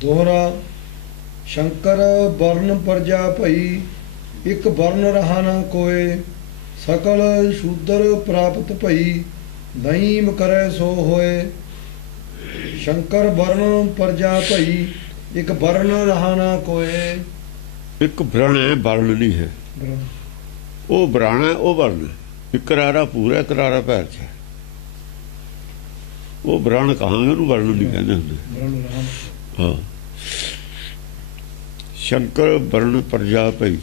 दोहरा शंकर वर्ण प्रजा भई एक वर्ण रहा न कोय सकल शूद्र प्राप्त भई दईम करे सो होए। शंकर वर्ण प्रजा भई एक वर्ण रहा न कोय। एक वर्ण है, वर्ण नहीं है। वो वर्ण है, वो वर्ण है। एक करारा पूरा, करारा पैर च है। वो वर्ण कहांगे, उन्होंने वर्ण नहीं कहते होंगे। हाँ, शंकर वर्ण प्रजा भई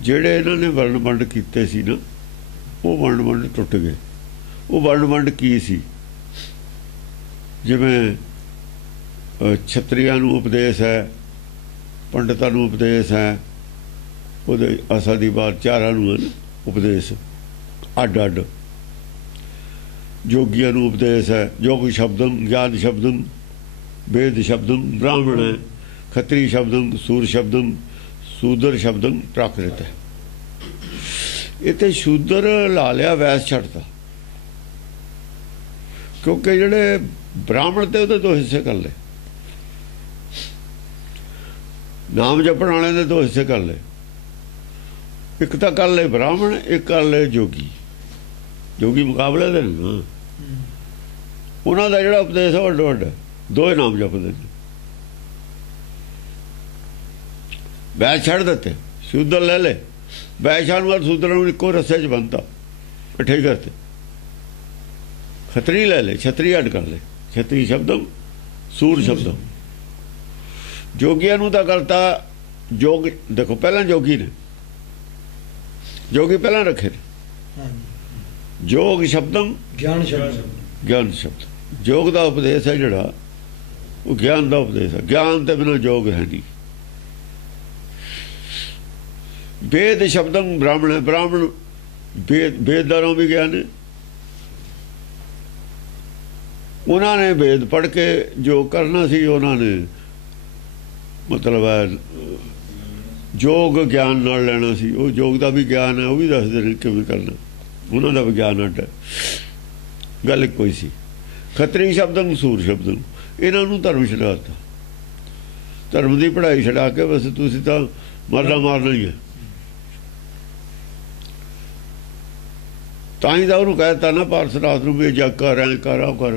ਜਿਹੜੇ ਇਹਨਾਂ ਨੇ ਵਰਣ ਵੰਡ ਕੀਤੇ ਸੀ ਨਾ, ਉਹ ਵਰਣ ਵੰਡ ਟੁੱਟ ਗਏ। ਉਹ ਵਰਣ ਵੰਡ ਕੀ ਸੀ? ਜਿਵੇਂ ਛਤਰੀਆਂ ਨੂੰ ਉਪਦੇਸ਼ ਹੈ, ਪੰਡਤਾਂ ਨੂੰ ਉਪਦੇਸ਼ ਹੈ, ਉਹਦੇ ਅਸਲ ਦੀ ਬਾਤ ਚਾਰਾਂ ਨੂੰ ਹੈ ਨਾ ਉਪਦੇਸ਼ ਅੱਡ ਅੱਡ। ਜੋਗੀਆਂ ਨੂੰ ਉਪਦੇਸ਼ ਹੈ ਜੋਗ ਸ਼ਬਦੰ ਗਿਆਨ ਸ਼ਬਦੰ वेद शब्दम ब्राह्मण है, खत्री शब्दम सूर शब्दम शूद्र शब्दम प्राकृत है। इतने शूद्र ला लिया, वैस छड़ता, क्योंकि जेडे ब्राह्मण थे उहदे दो हिस्से कर ले, नाम जपण वाले ने दो हिस्से कर ले। एक तो कर ले ब्राह्मण, एक कर ले जोगी। जोगी मुकाबले दे ना, उन्हों का जोड़ा उपदेश है वड्डो वड्डा, दो ही नाम जपते हैं। वैस छड़ देते, शूद्र ले ले, वैशान और शूद्र इको रस्से च बनता, कट्ठे करते। खत्री ले ले, छतरी अड कर ले, छतरी शब्दम सूर शब्दम। जोगिया तो करता जोग। देखो पहला जोगी ने, जोगी पहला रखे ने। जोग शब्दम ज्ञान शब्द, ज्ञान शब्द। जोग का उपदेश है जोड़ा, वो ज्ञान का उपदेश है। ज्ञान के बिना जोग है नहीं। वेद शब्दम ब्राह्मण है, ब्राह्मण वेददारों भी ज्ञान है। उन्होंने वेद पढ़ के जो करना सी, उन्होंने मतलब है जोग ज्ञान नाल लेना सी। वो जोग का भी ज्ञान है, वो भी दसदे ने किवें करना, उन्होंने भी ज्ञान अड्ड है। गल एक कोई सी। खत्री शब्दम सूर शब्दम, इन्हों धर्म छड़ाता। धर्म की पढ़ाई छड़ा के बस तुसीं तां मरना मारना ही है। तां तो उन्होंने कहता ना पारस रात को भी जग कर ऐ कर आ कर,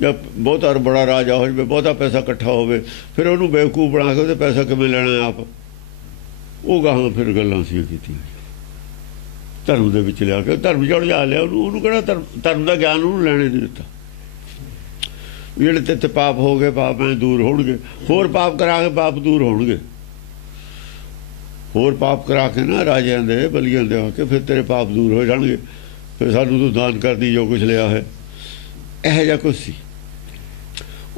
जब बहुता बड़ा राजा हो जाए, बहुता पैसा इकट्ठा हो, फिर उन्होंने बेवकूफ बना के पैसा किवें लेना है आप। वो गाहां फिर गल्लां सी कीतियां धर्म दे विच लिया के, धर्म जड़ जा लिया। उन्होंने कहना धर्म का ज्ञान उन्होंने लेने नहीं दिता। ਜਿਹੜੇ ਤੇ पाप हो गए, पाप में दूर होणगे, होर पाप करा के पाप दूर होणगे। होर पाप करा के ना राजिਆਂ ਦੇ बलियां ਦੇ आके फिर तेरे पाप दूर हो जाणगे। फिर सानू तू दान कर दी जो कुछ लिया है। ਇਹੋ ਜਿਹਾ कुछ सी।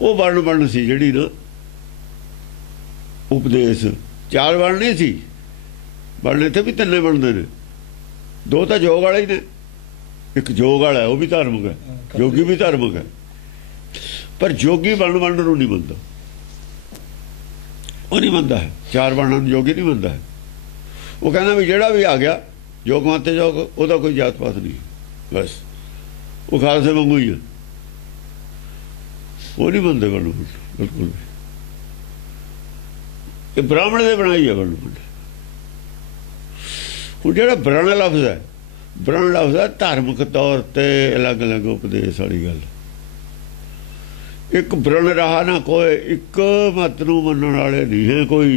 वो वर्ण सी ਜਿਹੜੀ ना उपदेश। चार वर्ण नहीं सी, वर्ण इत्थे भी तिन्ने बनते ने। दो तो जोग वाले ही ने, एक जोग वाला है वो भी धार्मिक है, जोगी भी धार्मिक है। पर जोगी वर्ण नहीं मनता, वो नहीं मनता है। चार वर्ण जोगी नहीं मनता है। वो कहना भी जोड़ा भी आ गया जोग माते जोग, वह कोई जात पात नहीं, बस वो खालसे वांगू ही है। वो नहीं मनते वर्ण बिल्कुल भी। ये ब्राह्मण ने बनाई है वर्ण। हूँ जो वर्ण लफ्ज़ है, वर्ण लफ्ज़ है धार्मिक तौर पर अलग अलग उपदेश वाली गल। एक वर्ण रहा ना कोई, एक मत नूं मनण वाले नहीं है कोई।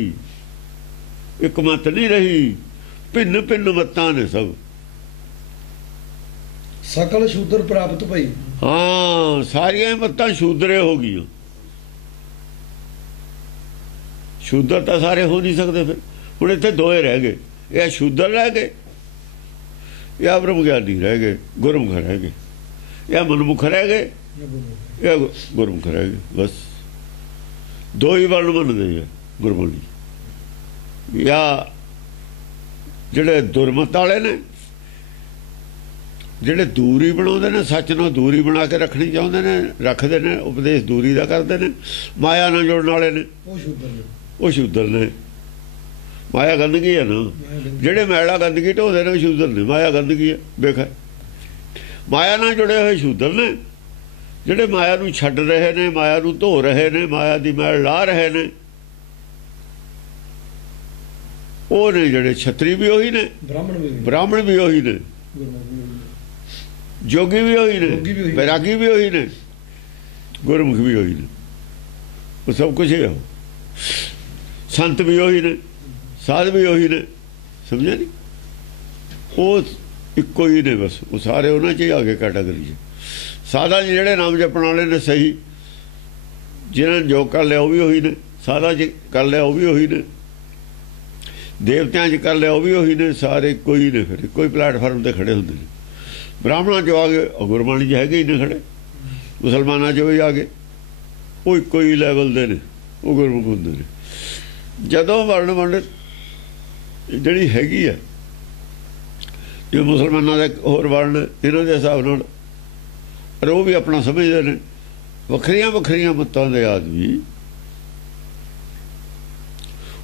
एक मत नहीं रही, भिन्न भिन्न मतां ने सब। सकल शूद्र प्राप्त भई। हाँ, सारियां मतां शूद्रे हो गई। शूद्र तो सारे हो नहीं सकते। फिर हुण इत्थे दोए रह गए, या शूद्र रह गए या ब्रह्मज्ञानी रह गए, गुरमुख रह गए, या मनमुख रह गए या गुरमुख रह गए। बस दो ही वर्ण बनते हैं गुरबाणी। या जिहड़े दुरमत वाले ने, जिहड़े दूरी बनाउंदे ने, सच नाल दूरी बना के रखनी चाहुंदे ने, रखदे ने, उपदेश दूरी दा करदे ने। माया नाल जुड़न वाले ने, वो शूद्र ने। माया गंदगी है ना, जिहड़े मैला गंदगी ढोंदे ने शूद्र ने। माया गंदगी है, वेख। माया नाल जुड़े हुए शूद्र ने, ਜਿਹੜੇ ਮਾਇਆ ਨੂੰ ਛੱਡ ਰਹੇ ਨੇ, ਮਾਇਆ ਨੂੰ ਧੋ ਰਹੇ ਨੇ, ਮਾਇਆ ਦੀ ਮੈਲ ਲਾ ਰਹੇ ਨੇ, ਉਹ ਨੇ ਜਿਹੜੇ ਛਤਰੀ ਵੀ ਉਹੀ ਨੇ, ਬ੍ਰਾਹਮਣ ਵੀ ਉਹੀ ਨੇ, ਜੋਗੀ ਵੀ ਉਹੀ ਨੇ, ਵੈਰਾਗੀ ਵੀ ਉਹੀ ਨੇ, ਗੁਰਮੁਖ ਵੀ ਉਹੀ ਨੇ। ਉਹ ਸਭ ਕੁਝ ਹੈ। ਸੰਤ ਵੀ ਉਹੀ ਨੇ, ਸਾਧ ਵੀ ਉਹੀ ਨੇ। ਸਮਝਿਆ ਨਹੀਂ? ਉਹ ਇੱਕੋ ਹੀ ਨੇ ਬਸ। ਉਹ ਸਾਰੇ ਉਹਨਾਂ 'ਚ ਹੀ ਆ ਗਏ ਕੈਟਾਗਰੀ 'ਚ। ਸਾਧਾ ਜਿਹੜੇ ਨਾਮ ਜਪਣ ਵਾਲੇ ਨੇ ਸਹੀ, ਜਿਹਨਾਂ ਨੇ ਜੋ ਕਰ ਲਿਆ ਉਹ ਵੀ ਉਹੀ ਨੇ, ਸਾਧਾ 'ਚ ਕਰ ਲਿਆ ਉਹ ਵੀ ਉਹੀ ਨੇ, ਦੇਵਤਿਆਂ 'ਚ ਕਰ ਲਿਆ ਉਹ ਵੀ ਉਹੀ ਨੇ, ਸਾਰੇ ਇੱਕੋ ਹੀ ਨੇ। ਫਿਰ ਕੋਈ ਪਲੇਟਫਾਰਮ 'ਤੇ ਖੜੇ ਹੁੰਦੇ ਨੇ। ਬ੍ਰਾਹਮਣਾਂ 'ਚ ਆ ਗਏ, ਗੁਰਬਾਣੀ 'ਚ ਹੈਗੇ ਹੀ ਨੇ ਖੜੇ, ਮੁਸਲਮਾਨਾਂ 'ਚ ਵੀ ਆ ਗਏ, ਉਹ ਇੱਕੋ ਹੀ ਲੈਵਲ ਦੇ ਨੇ, ਉਹ ਗੁਰਮੁਖ ਹੁੰਦੇ ਨੇ। ਜਦੋਂ ਵਰਣ ਵੰਡ ਜਿਹੜੀ ਹੈਗੀ ਹੈ, ਜੇ ਮੁਸਲਮਾਨਾਂ ਦਾ ਹੋਰ ਵਰਣ ਇਹਨਾਂ ਦੇ ਹਿਸਾਬ ਨਾਲ, ਪਰ ਉਹ ਵੀ ਆਪਣਾ ਸਮਝਦੇ ਨੇ। ਵੱਖਰੀਆਂ ਵੱਖਰੀਆਂ ਮੱਤਾਂ ਦੇ ਆਦਮੀ,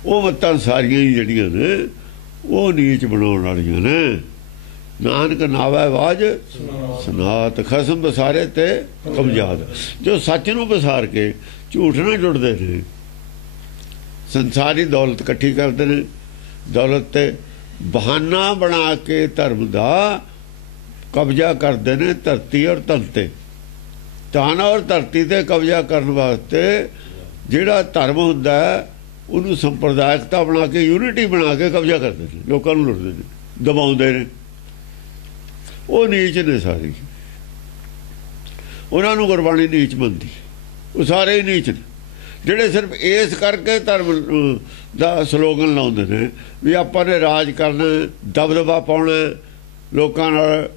ਉਹ ਮੱਤਾਂ ਸਾਰੀਆਂ ਹੀ ਜਿਹੜੀਆਂ ਨੇ ਉਹ ਨੀਚ ਬਣਾਉਣ ਵਾਲੀਆਂ ਨੇ। ਨਾਨਕ ਨਾਵੈ ਵਾਜ ਸਨਾਤ, ਖਸਮ ਬਸਾਰੇ ਤੇ ਕਮਜਾਦ। ਜੋ ਸੱਚ ਨੂੰ ਬਸਾਰ ਕੇ ਝੂਠ ਨਾਲ ਜੁੜਦੇ ਨੇ, ਸੰਸਾਰੀ ਦੌਲਤ ਇਕੱਠੀ ਕਰਦੇ ਨੇ, ਦੌਲਤ ਤੇ ਬਹਾਨਾ ਬਣਾ ਕੇ ਧਰਮ ਦਾ ਕਬਜ਼ਾ ਕਰਦੇ ਨੇ ਧਰਤੀ ਔਰ ਤਨ ਤੇ। ਤਨ ਔਰ ਧਰਤੀ ਤੇ ਕਬਜ਼ਾ ਕਰਨ ਵਾਸਤੇ ਜਿਹੜਾ ਧਰਮ ਹੁੰਦਾ ਉਹਨੂੰ ਸੰਪਰਦਾਇਕਤਾ ਬਣਾ ਕੇ, ਯੂਨਿਟੀ ਬਣਾ ਕੇ ਕਬਜ਼ਾ ਕਰਦੇ ਨੇ, ਲੋਕਾਂ ਨੂੰ ਲੁੱਟਦੇ ਨੇ, ਦਬਾਉਂਦੇ ਨੇ। ਉਹ ਨੀਚ ਨੇ ਸਾਰੇ, ਉਹਨਾਂ ਨੂੰ ਗੁਰਬਾਣੀ ਨੀਚ ਮੰਨਦੀ। ਉਹ ਸਾਰੇ ਹੀ ਨੀਚ ਨੇ ਜਿਹੜੇ ਸਿਰਫ ਇਸ ਕਰਕੇ ਧਰਮ ਦਾ ਸਲੋਗਨ ਲਾਉਂਦੇ ਨੇ ਵੀ ਆਪਾਂ ਨੇ ਰਾਜ ਕਰਨਾ, ਦਬਦਬਾ ਪਾਉਣਾ ਲੋਕਾਂ ਨਾਲ,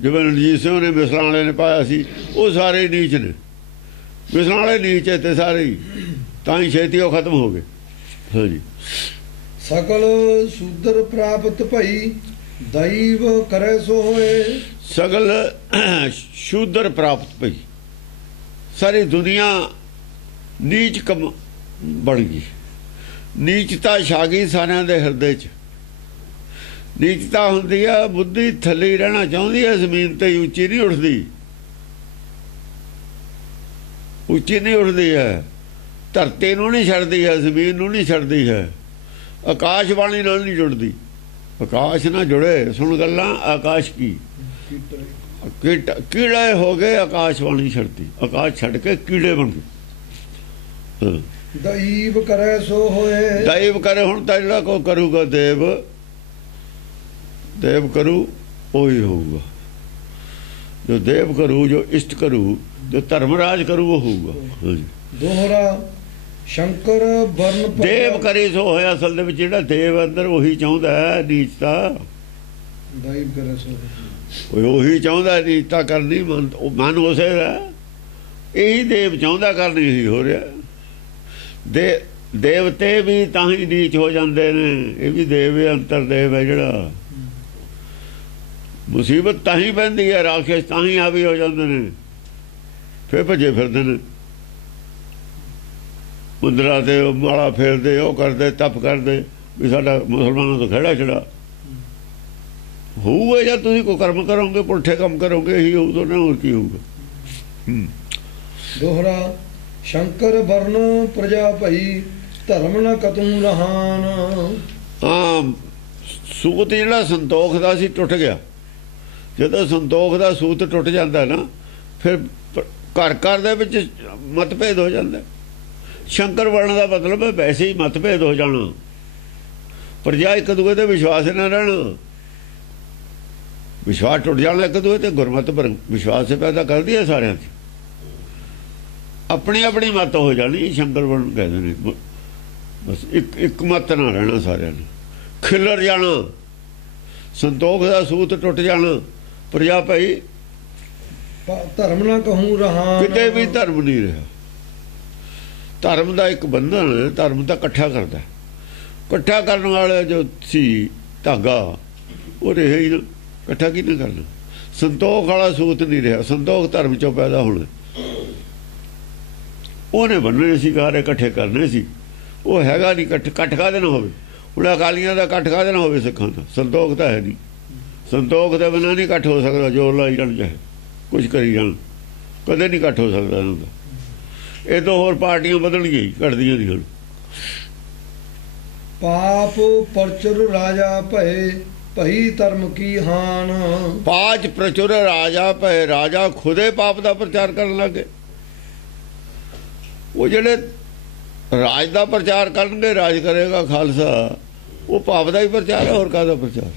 ਜਿਵੇਂ ਰਣਜੀਤ ਸਿੰਘ ਨੇ ਮਿਸਲਾਂ ਵਾਲੇ ਨੇ ਪਾਇਆ ਸੀ। ਉਹ ਸਾਰੇ ਨੀਚ ਨੇ, ਮਿਸਲਾਂ ਵਾਲੇ ਨੀਚ ਹੈ ਤੇ ਸਾਰੇ ਹੀ, ਤਾਂ ਹੀ ਛੇਤੀ ਉਹ ਖਤਮ ਹੋ ਗਏ। ਹਾਂਜੀ। ਸਕਲ ਸ਼ੂਦਰ ਪ੍ਰਾਪਤ ਭਈ, ਦੈਵ ਕਰੇ ਸੋ ਹੋਏ। ਸਗਲ ਸ਼ੂਦਰ ਪ੍ਰਾਪਤ ਭਈ, ਸਾਰੀ ਦੁਨੀਆ ਨੀਚ ਕਮ ਬਣ ਗਈ। ਨੀਚਤਾ ਛਾ ਗਈ ਸਾਰਿਆਂ ਦੇ ਹਿਰਦੇ 'ਚ। ਨੀਚਤਾ ਹੁੰਦੀ ਆ, ਬੁੱਧੀ ਥੱਲੇ ਰਹਿਣਾ ਚਾਹੁੰਦੀ ਹੈ, ਜ਼ਮੀਨ ਤੇ ਉੱਚੀ ਨਹੀਂ ਉੱਠਦੀ, ਉੱਚੀ ਨਹੀਂ ਉੱਠਦੀ ਹੈ, ਧਰਤੀ ਨੂੰ ਨਹੀਂ ਛੱਡਦੀ ਹੈ, ਜ਼ਮੀਨ ਨੂੰ ਨਹੀਂ ਛੱਡਦੀ ਹੈ, ਆਕਾਸ਼ ਬਾਣੀ ਨਾਲ ਨਹੀਂ ਜੁੜਦੀ। ਆਕਾਸ਼ ਨਾਲ ਜੁੜੇ, ਸੁਣ ਗੱਲਾਂ ਆਕਾਸ਼ ਕੀ, ਕੀੜੇ ਹੋ ਗਏ, ਆਕਾਸ਼ ਬਾਣੀ ਛੱਡਦੀ, ਆਕਾਸ਼ ਛੱਡ ਕੇ ਕੀੜੇ ਬਣ ਗਏ। ਦੈਵ ਕਰੇ ਸੋ ਹੋਏ। ਦੈਵ ਕਰੇ, ਹੁਣ ਤਾਂ ਜਿਹੜਾ ਕੋ ਕਰੂਗਾ ਦੇਵ, ਦੇਵ ਕਰੂ ਉਹੀ ਹੋਊਗਾ। ਜੋ ਦੇਵ ਕਰੂ, ਜੋ ਇਸ਼ਟ ਕਰੂ, ਜੋ ਧਰਮਰਾਜ ਕਰੂ ਉਹ ਹੋਊਗਾ। ਦੋਹਰਾ ਸ਼ੰਕਰ ਵਰਨ ਦੇਵ ਕਰੇ ਸੋ ਹੋਇਆ। ਅਸਲ ਦੇ ਵਿੱਚ ਜਿਹੜਾ ਦੇਵ ਅੰਦਰ ਉਹੀ ਚਾਹੁੰਦਾ ਹੈ ਨੀਚਤਾ। ਦੈਵ ਕਰੇ ਸੋ, ਉਹੀ ਚਾਹੁੰਦਾ ਨੀਚਤਾ ਕਰਨੀ। ਮਨ ਉਸੇ ਦਾ, ਇਹੀ ਦੇਵ ਚਾਹੁੰਦਾ ਕਰਨੀ, ਇਹੀ ਹੋ ਰਿਹਾ। ਦੇਵਤੇ ਵੀ ਤਾਂ ਹੀ ਨੀਚ ਹੋ ਜਾਂਦੇ ਨੇ। ਇਹ ਵੀ ਦੇਵ ਹੈ, ਅੰਤਰ ਦੇਵ ਹੈ ਜਿਹੜਾ। ਮੁਸੀਬਤ ਤਾਂ ਹੀ ਪੈਂਦੀ ਹੈ, ਰਾਖਸ਼ ਤਾਂ ਹੀ ਹਾਵੀ ਹੋ ਜਾਂਦੇ ਨੇ, ਫਿਰ ਭੱਜੇ ਫਿਰਦੇ ਨੇ, ਮੁੰਦਰਾ ਤੇ ਮਾਲਾ ਫੇਰਦੇ, ਉਹ ਕਰਦੇ, ਤਪ ਕਰਦੇ ਵੀ ਸਾਡਾ ਮੁਸਲਮਾਨਾਂ ਤੋਂ ਖਹਿੜਾ ਛੜਾ ਹੋਊਗਾ। ਜਾਂ ਤੁਸੀਂ ਕੋਈ ਕਰਮ ਕਰੋਗੇ, ਪੁੱਠੇ ਕੰਮ ਕਰੋਗੇ, ਇਹੀ ਹੋਊਗਾ ਨਾ, ਹੋਰ ਕੀ ਹੋਊਗਾ। ਦੋਹਰਾ ਸ਼ੰਕਰ ਵਰਨ ਪ੍ਰਜਾ ਭਈ, ਧਰਮ ਨਾ ਕਤੂ ਰਹਾਨ। ਹਾਂ, ਸੂਤ ਜਿਹੜਾ ਸੰਤੋਖ ਦਾ ਸੀ ਟੁੱਟ ਗਿਆ। ਜਦੋਂ ਸੰਤੋਖ ਦਾ ਸੂਤ ਟੁੱਟ ਜਾਂਦਾ ਨਾ, ਫਿਰ ਘਰ ਘਰ ਦੇ ਵਿੱਚ ਮਤਭੇਦ ਹੋ ਜਾਂਦਾ। ਸ਼ੰਕਰ ਵਰਨ ਦਾ ਮਤਲਬ ਹੈ ਵੈਸੇ ਹੀ ਮਤਭੇਦ ਹੋ ਜਾਣਾ, ਪ੍ਰਜਾ ਇੱਕ ਦੂਏ ਤੇ ਵਿਸ਼ਵਾਸ ਨਾ ਰਹਿਣਾ, ਵਿਸ਼ਵਾਸ ਟੁੱਟ ਜਾਣਾ ਇੱਕ ਦੂਏ ਤੇ। ਗੁਰਮਤ ਪਰ ਵਿਸ਼ਵਾਸ ਪੈਦਾ ਕਰਦੀ ਹੈ ਸਾਰਿਆਂ 'ਚ, ਆਪਣੀ ਆਪਣੀ ਮਤ ਹੋ ਜਾਣੀ। ਸ਼ੰਕਰ ਵਰਨ ਕਹਿੰਦੇ ਨੇ ਬਸ ਇੱਕ ਮਤ ਨਾ ਰਹਿਣਾ, ਸਾਰਿਆਂ ਨੇ ਖਿਲਰ ਜਾਣਾ, ਸੰਤੋਖ ਦਾ ਸੂਤ ਟੁੱਟ ਜਾਣਾ। ਪ੍ਰਜਾ ਭਾਈ ਧਰਮ ਨਾ ਕਹੂੰ ਰਹਾ, ਕਿਤੇ ਵੀ ਧਰਮ ਨਹੀਂ ਰਿਹਾ। ਧਰਮ ਦਾ ਇੱਕ ਬੰਧਨ, ਧਰਮ ਤਾਂ ਇਕੱਠਾ ਕਰਦਾ, ਇਕੱਠਾ ਕਰਨ ਵਾਲਾ ਜੋ ਸੀ ਧਾਗਾ ਉਹ ਰਿਹਾ ਹੀ ਨਾ, ਇਕੱਠਾ ਕਿਹਨੇ ਕਰਨਾ। ਸੰਤੋਖ ਵਾਲਾ ਸੂਤ ਨਹੀਂ ਰਿਹਾ, ਸੰਤੋਖ ਧਰਮ ਚੋਂ ਪੈਦਾ ਹੋਣਾ। ਉਹਨੇ ਬੰਨਣੇ ਸੀ, ਕਾਰੇ ਇਕੱਠੇ ਕਰਨੇ ਸੀ, ਉਹ ਹੈਗਾ ਨਹੀਂ। ਇਕੱਠ ਕਾਹਦੇ ਨਾ ਹੋਵੇ। ਹੁਣ ਅਕਾਲੀਆਂ ਦਾ ਇਕੱਠ ਕਾਹਦੇ ਨਾ ਹੋਵੇ, ਸਿੱਖਾਂ ਦਾ ਸੰਤੋਖ ਤਾਂ ਹੈ ਨਹੀਂ। ਸੰਤੋਖ ਦੇ ਬਿਨਾਂ ਨਹੀਂ ਇਕੱਠ ਹੋ ਸਕਦਾ। ਜੋਰ ਲਾਈ ਜਾਣ, ਚਾਹੇ ਕੁਝ ਕਰੀ ਜਾਣ, ਕਦੇ ਨਹੀਂ ਇਕੱਠ ਹੋ ਸਕਦਾ ਇਹਨਾਂ ਦਾ। ਇਹ ਤੋਂ ਹੋਰ ਪਾਰਟੀਆਂ ਵਧਣਗੀਆਂ ਹੀ, ਘਟਦੀਆਂ ਨਹੀਂ ਹੁਣ। ਪਾਪ ਪਰਚੁਰ ਰਾਜਾ ਭਏ, ਭਈ ਧਰਮ ਕੀ ਹਾਨ। ਪਾਚ ਪ੍ਰਚੁਰ ਰਾਜਾ ਭਏ, ਰਾਜਾ ਖੁਦੇ ਪਾਪ ਦਾ ਪ੍ਰਚਾਰ ਕਰਨ ਲੱਗੇ। ਉਹ ਜਿਹੜੇ ਰਾਜ ਦਾ ਪ੍ਰਚਾਰ ਕਰਨਗੇ, ਰਾਜ ਕਰੇਗਾ ਖਾਲਸਾ, ਉਹ ਪਾਪ ਦਾ ਹੀ ਪ੍ਰਚਾਰ ਹੈ, ਹੋਰ ਕਾਹਦਾ ਪ੍ਰਚਾਰ।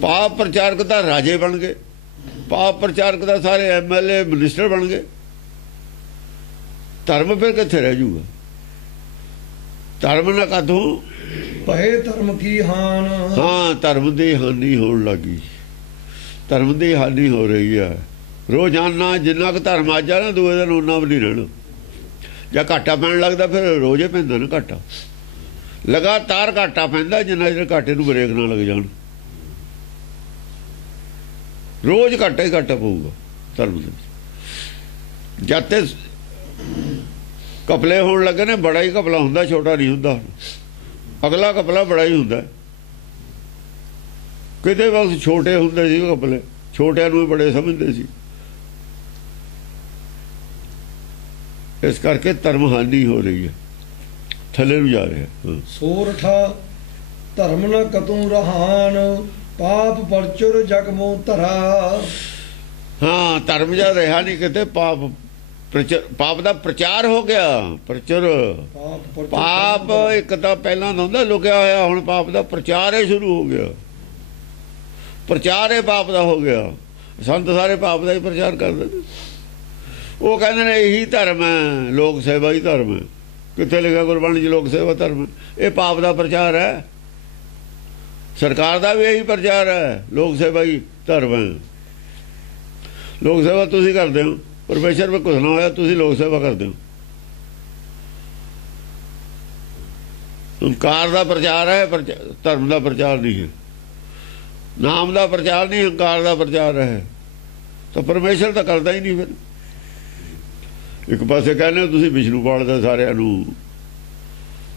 ਪਾਪ ਪ੍ਰਚਾਰਕ ਤਾਂ ਰਾਜੇ ਬਣ ਗਏ, ਪਾਪ ਪ੍ਰਚਾਰਕ ਦਾ ਸਾਰੇ MLA ਮਿਨਿਸਟਰ ਬਣ ਗਏ। ਧਰਮ ਫਿਰ ਕਿੱਥੇ ਰਹਿ ਜੂਗਾ? ਧਰਮ ਨਾ ਕਦੋਂ ਭਏ ਧਰਮ ਕੀ ਹਾਨ। ਹਾਂ, ਧਰਮ ਦੀ ਹਾਨੀ ਹੋਣ ਲੱਗੀ, ਧਰਮ ਦੀ ਹਾਨੀ ਹੋ ਰਹੀ ਹੈ ਰੋਜ਼ਾਨਾ। ਜਿੰਨਾ ਕੁ ਧਰਮ ਅੱਜ ਆ ਨਾ, ਦੂਏ ਦਿਨ ਉਹਨਾਂ ਵੀ ਨਹੀਂ ਰਹਿਣਾ। ਜਾਂ ਘਾਟਾ ਪੈਣ ਲੱਗਦਾ ਫਿਰ ਰੋਜ਼ੇ ਪੈਂਦਾ ਨਾ ਘਾਟਾ, ਲਗਾਤਾਰ ਘਾਟਾ ਪੈਂਦਾ। ਜਿੰਨਾ ਚਿਰ ਘਾਟੇ ਨੂੰ ਬ੍ਰੇਕ ਨਾ ਲੱਗ ਜਾਣ, ਰੋਜ਼ ਘਾਟਾ ਹੀ ਘਾਟਾ ਪਊਗਾ ਧਰਮ ਦੇ। ਜਦ ਤੇ ਕਪਲੇ ਹੋਣ ਲੱਗੇ ਨੇ, ਬੜਾ ਹੀ ਕਪਲਾ ਹੁੰਦਾ, ਛੋਟਾ ਨਹੀਂ ਹੁੰਦਾ। ਅਗਲਾ ਕਪਲਾ ਬੜਾ ਹੀ ਹੁੰਦਾ। ਕਿਤੇ ਬਸ ਛੋਟੇ ਹੁੰਦੇ ਸੀ ਕਪਲੇ, ਛੋਟਿਆਂ ਨੂੰ ਵੀ ਬੜੇ ਸਮਝਦੇ ਸੀ। ਇਸ ਕਰਕੇ ਧਰਮ ਹਾਨੀ ਹੋ ਰਹੀ ਹੈ, ਥੱਲੇ ਨੂੰ ਜਾ ਰਿਹਾ। ਸੋਰਠਾ ਧਰਮ ਨ ਕਤੂ ਰਹਾਨ, ਪਾਪ ਪਰਚੁਰ ਜਗ ਮੋ ਧਰਾ। ਹਾਂ, ਧਰਮ ਜਾ ਰਿਹਾ ਨਹੀਂ ਕਿਤੇ, ਪਾਪ ਦਾ ਪ੍ਰਚਾਰ ਹੋ ਗਿਆ। ਪ੍ਰਚੁਰ ਪਾਪ ਇੱਕ ਤਾਂ ਪਹਿਲਾਂ ਦਾ ਹੁੰਦਾ ਲੁਕਿਆ ਹੋਇਆ, ਹੁਣ ਪਾਪ ਦਾ ਪ੍ਰਚਾਰ ਹੀ ਸ਼ੁਰੂ ਹੋ ਗਿਆ। ਪ੍ਰਚਾਰ ਹੀ ਪਾਪ ਦਾ ਹੋ ਗਿਆ। ਸੰਤ ਸਾਰੇ ਪਾਪ ਦਾ ਹੀ ਪ੍ਰਚਾਰ ਕਰਦੇ ਨੇ। ਉਹ ਕਹਿੰਦੇ ਨੇ ਇਹੀ ਧਰਮ ਹੈ, ਲੋਕ ਸੇਵਾ ਹੀ ਧਰਮ ਹੈ। ਕਿੱਥੇ ਲਿਖਿਆ ਗੁਰਬਾਣੀ 'ਚ ਲੋਕ ਸੇਵਾ ਧਰਮ ਹੈ? ਇਹ ਪਾਪ ਦਾ ਪ੍ਰਚਾਰ ਹੈ। ਸਰਕਾਰ ਦਾ ਵੀ ਇਹੀ ਪ੍ਰਚਾਰ ਹੈ, ਲੋਕ ਸੇਵਾ ਹੀ ਧਰਮ ਹੈ। ਲੋਕ ਸੇਵਾ ਤੁਸੀਂ ਕਰਦੇ ਹੋ, ਪਰਮੇਸ਼ਰ ਵਿੱਚ ਕੁਛ ਨਾ ਹੋਇਆ, ਤੁਸੀਂ ਲੋਕ ਸੇਵਾ ਕਰਦੇ ਹੋ। ਹੰਕਾਰ ਦਾ ਪ੍ਰਚਾਰ ਹੈ, ਧਰਮ ਦਾ ਪ੍ਰਚਾਰ ਨਹੀਂ ਹੈ। ਨਾਮ ਦਾ ਪ੍ਰਚਾਰ ਨਹੀਂ, ਹੰਕਾਰ ਦਾ ਪ੍ਰਚਾਰ ਹੈ। ਤਾਂ ਪਰਮੇਸ਼ਰ ਤਾਂ ਕਰਦਾ ਹੀ ਨਹੀਂ। ਫਿਰ ਇੱਕ ਪਾਸੇ ਕਹਿੰਦੇ ਹੋ ਤੁਸੀਂ ਵਿਸ਼ਨੂੰ ਪਾਲਦੇ ਸਾਰਿਆਂ ਨੂੰ,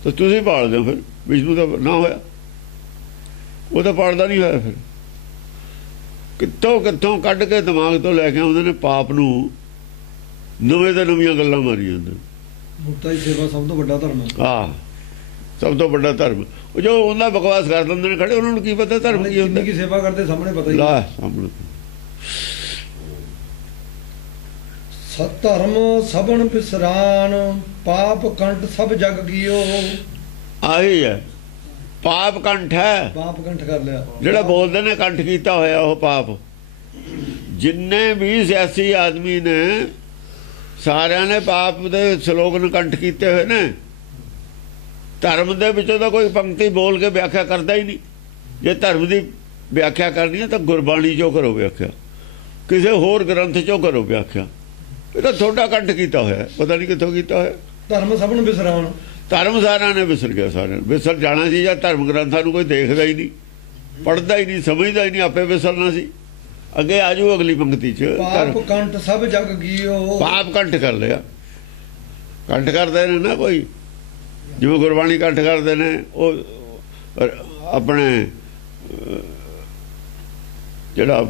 ਤਾਂ ਤੁਸੀਂ ਪਾਲਦੇ ਹੋ। ਫਿਰ ਵਿਸ਼ਨੂੰ ਦਾ ਨਾ ਹੋਇਆ, ਉਹ ਤਾਂ ਪਾਲਦਾ ਨਹੀਂ ਹੋਇਆ। ਫਿਰ ਕਿੱਥੋਂ ਕੱਢ ਕੇ ਦਿਮਾਗ ਤੋਂ ਲੈ ਕੇ ਆਉਂਦੇ ਨੇ ਪਾਪ ਨੂੰ, ਨਵੇਂ ਤੋਂ ਨਵੀਆਂ ਗੱਲਾਂ ਮਾਰੀ ਜਾਂਦੇ। ਮੁਕਤਾ ਦੀ ਸੇਵਾ ਸਭ ਤੋਂ ਵੱਡਾ ਧਰਮ ਹੈ। ਆਹ ਸਭ ਤੋਂ ਵੱਡਾ ਧਰਮ। ਉਹ ਜੋ ਉਹਨਾਂ ਬਕਵਾਸ ਕਰ ਦਿੰਦੇ ਨੇ ਖੜੇ, ਉਹਨਾਂ ਨੂੰ ਕੀ ਪਤਾ ਧਰਮ ਕੀ ਹੁੰਦਾ। ਕੀ ਸੇਵਾ ਕਰਦੇ ਸਾਹਮਣੇ ਪਤਾ ਹੀ ਲਾ ਸਾਹਮਣੇ। ਧਰਮ ਸਭਨ ਬਿਸਰਾਨ, ਪਾਪ ਕੰਠ ਸਭ ਜਗ ਕੀਓ। ਆਹੀ ਹੈ ਪਾਪ ਕੰਠ ਹੈ। ਪਾਪ ਕੰਠ ਕਰ ਲਿਆ, ਜਿਹੜਾ ਬੋਲਦੇ ਨੇ ਕੰਠ ਕੀਤਾ ਹੋਇਆ ਉਹ ਪਾਪ। ਜਿੰਨੇ ਵੀ ਸਿਆਸੀ ਆਦਮੀ ਨੇ, ਸਾਰਿਆਂ ਨੇ ਪਾਪ ਦੇ ਸਲੋਗਨ ਕੰਠ ਕੀਤੇ ਹੋਏ ਨੇ। ਧਰਮ ਦੇ ਵਿੱਚੋਂ ਤਾਂ ਕੋਈ ਪੰਕਤੀ ਬੋਲ ਕੇ ਵਿਆਖਿਆ ਕਰਦਾ ਹੀ ਨਹੀਂ। ਜੇ ਧਰਮ ਦੀ ਵਿਆਖਿਆ ਕਰਨੀ ਹੈ ਤਾਂ ਗੁਰਬਾਣੀ 'ਚੋਂ ਕਰੋ ਵਿਆਖਿਆ, ਕਿਸੇ ਹੋਰ ਗ੍ਰੰਥ 'ਚੋਂ ਕਰੋ ਵਿਆਖਿਆ। ਇਹ ਤਾਂ ਤੁਹਾਡਾ ਕੰਠ ਕੀਤਾ ਹੋਇਆ, ਪਤਾ ਨਹੀਂ ਕਿੱਥੋਂ ਕੀਤਾ ਹੋਇਆ। ਧਰਮ ਸਭਨ ਬਿਸਰਾਨ, ਧਰਮ ਸਾਰਿਆਂ ਨੇ ਵਿਸਰ ਗਿਆ। ਸਾਰਿਆਂ ਨੇ ਵਿਸਰ ਜਾਣਾ ਸੀ। ਜਾਂ ਧਰਮ ਗ੍ਰੰਥਾਂ ਨੂੰ ਕੋਈ ਦੇਖਦਾ ਹੀ ਨਹੀਂ, ਪੜ੍ਹਦਾ ਹੀ ਨਹੀਂ, ਸਮਝਦਾ ਹੀ ਨਹੀਂ, ਆਪੇ ਵਿਸਰਨਾ ਸੀ। ਅੱਗੇ ਆ ਜਾਓ ਅਗਲੀ ਪੰਕਤੀ 'ਚ, ਪਾਪ ਕੰਠ ਸਭ ਜਗ ਕੀਓ। ਪਾਪ ਕੰਠ ਕਰ ਲਿਆ। ਕੰਠ ਕਰਦੇ ਨੇ ਨਾ ਕੋਈ, ਜਿਵੇਂ ਗੁਰਬਾਣੀ ਕੰਠ ਕਰਦੇ ਨੇ, ਉਹ ਆਪਣੇ ਜਿਹੜਾ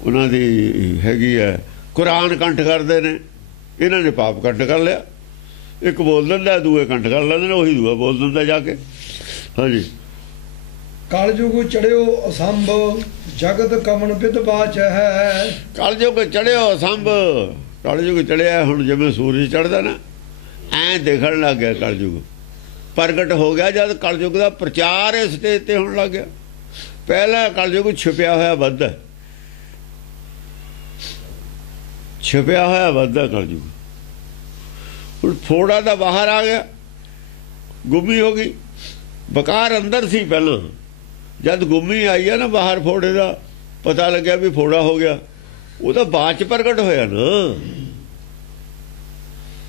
ਉਹਨਾਂ ਦੀ ਹੈਗੀ ਹੈ ਕੁਰਾਨ ਕੰਠ ਕਰਦੇ ਨੇ। ਇਹਨਾਂ ਨੇ ਪਾਪ ਕੰਠ ਕਰ ਲਿਆ। ਇੱਕ ਬੋਲ ਦਿੰਦਾ, ਦੂਏ ਕੰਠ ਕਰ ਲੈਂਦੇ ਨੇ, ਉਹੀ ਦੂਆ ਬੋਲ ਦਿੰਦਾ ਜਾ ਕੇ। ਹਾਂਜੀ। ਕਲਯੁਗ ਚੜਿਓ ਅਸੰਭ, ਜਗਤ ਕਮਨ ਵਿਦ ਬਾਚ ਹੈ। ਕਲਯੁਗ ਚੜਿਓ ਅਸੰਭ, ਕਲਯੁਗ ਚੜਿਆ। ਹੁਣ ਜਿਵੇਂ ਸੂਰਜ ਚੜ੍ਹਦਾ ਨਾ, ਐਂ ਦੇਖਣ ਲੱਗ ਗਿਆ ਕਲਯੁਗ ਪ੍ਰਗਟ ਹੋ ਗਿਆ। ਜਦ ਕਲਯੁਗ ਦਾ ਪ੍ਰਚਾਰ ਇਸ ਸਟੇਜ ਤੇ ਹੋਣ ਲੱਗ ਗਿਆ। ਪਹਿਲਾਂ ਕਲਯੁਗ ਛੁਪਿਆ ਹੋਇਆ ਵੱਧ ਹੈ, ਛੁਪਿਆ ਹੋਇਆ ਵੱਧ ਹੈ ਕਲਯੁਗ। ਹੁਣ ਫੋੜਾ ਤਾਂ ਬਾਹਰ ਆ ਗਿਆ, ਗੁੰਮੀ ਹੋ ਗਈ। ਬਕਾਰ ਅੰਦਰ ਸੀ ਪਹਿਲਾਂ, ਜਦ ਗੁੰਮੀ ਆਈ ਹੈ ਨਾ ਬਾਹਰ, ਫੋੜੇ ਦਾ ਪਤਾ ਲੱਗਿਆ ਵੀ ਫੋੜਾ ਹੋ ਗਿਆ। ਉਹ ਤਾਂ ਬਾਅਦ ਚ ਪ੍ਰਗਟ ਹੋਇਆ ਨਾ।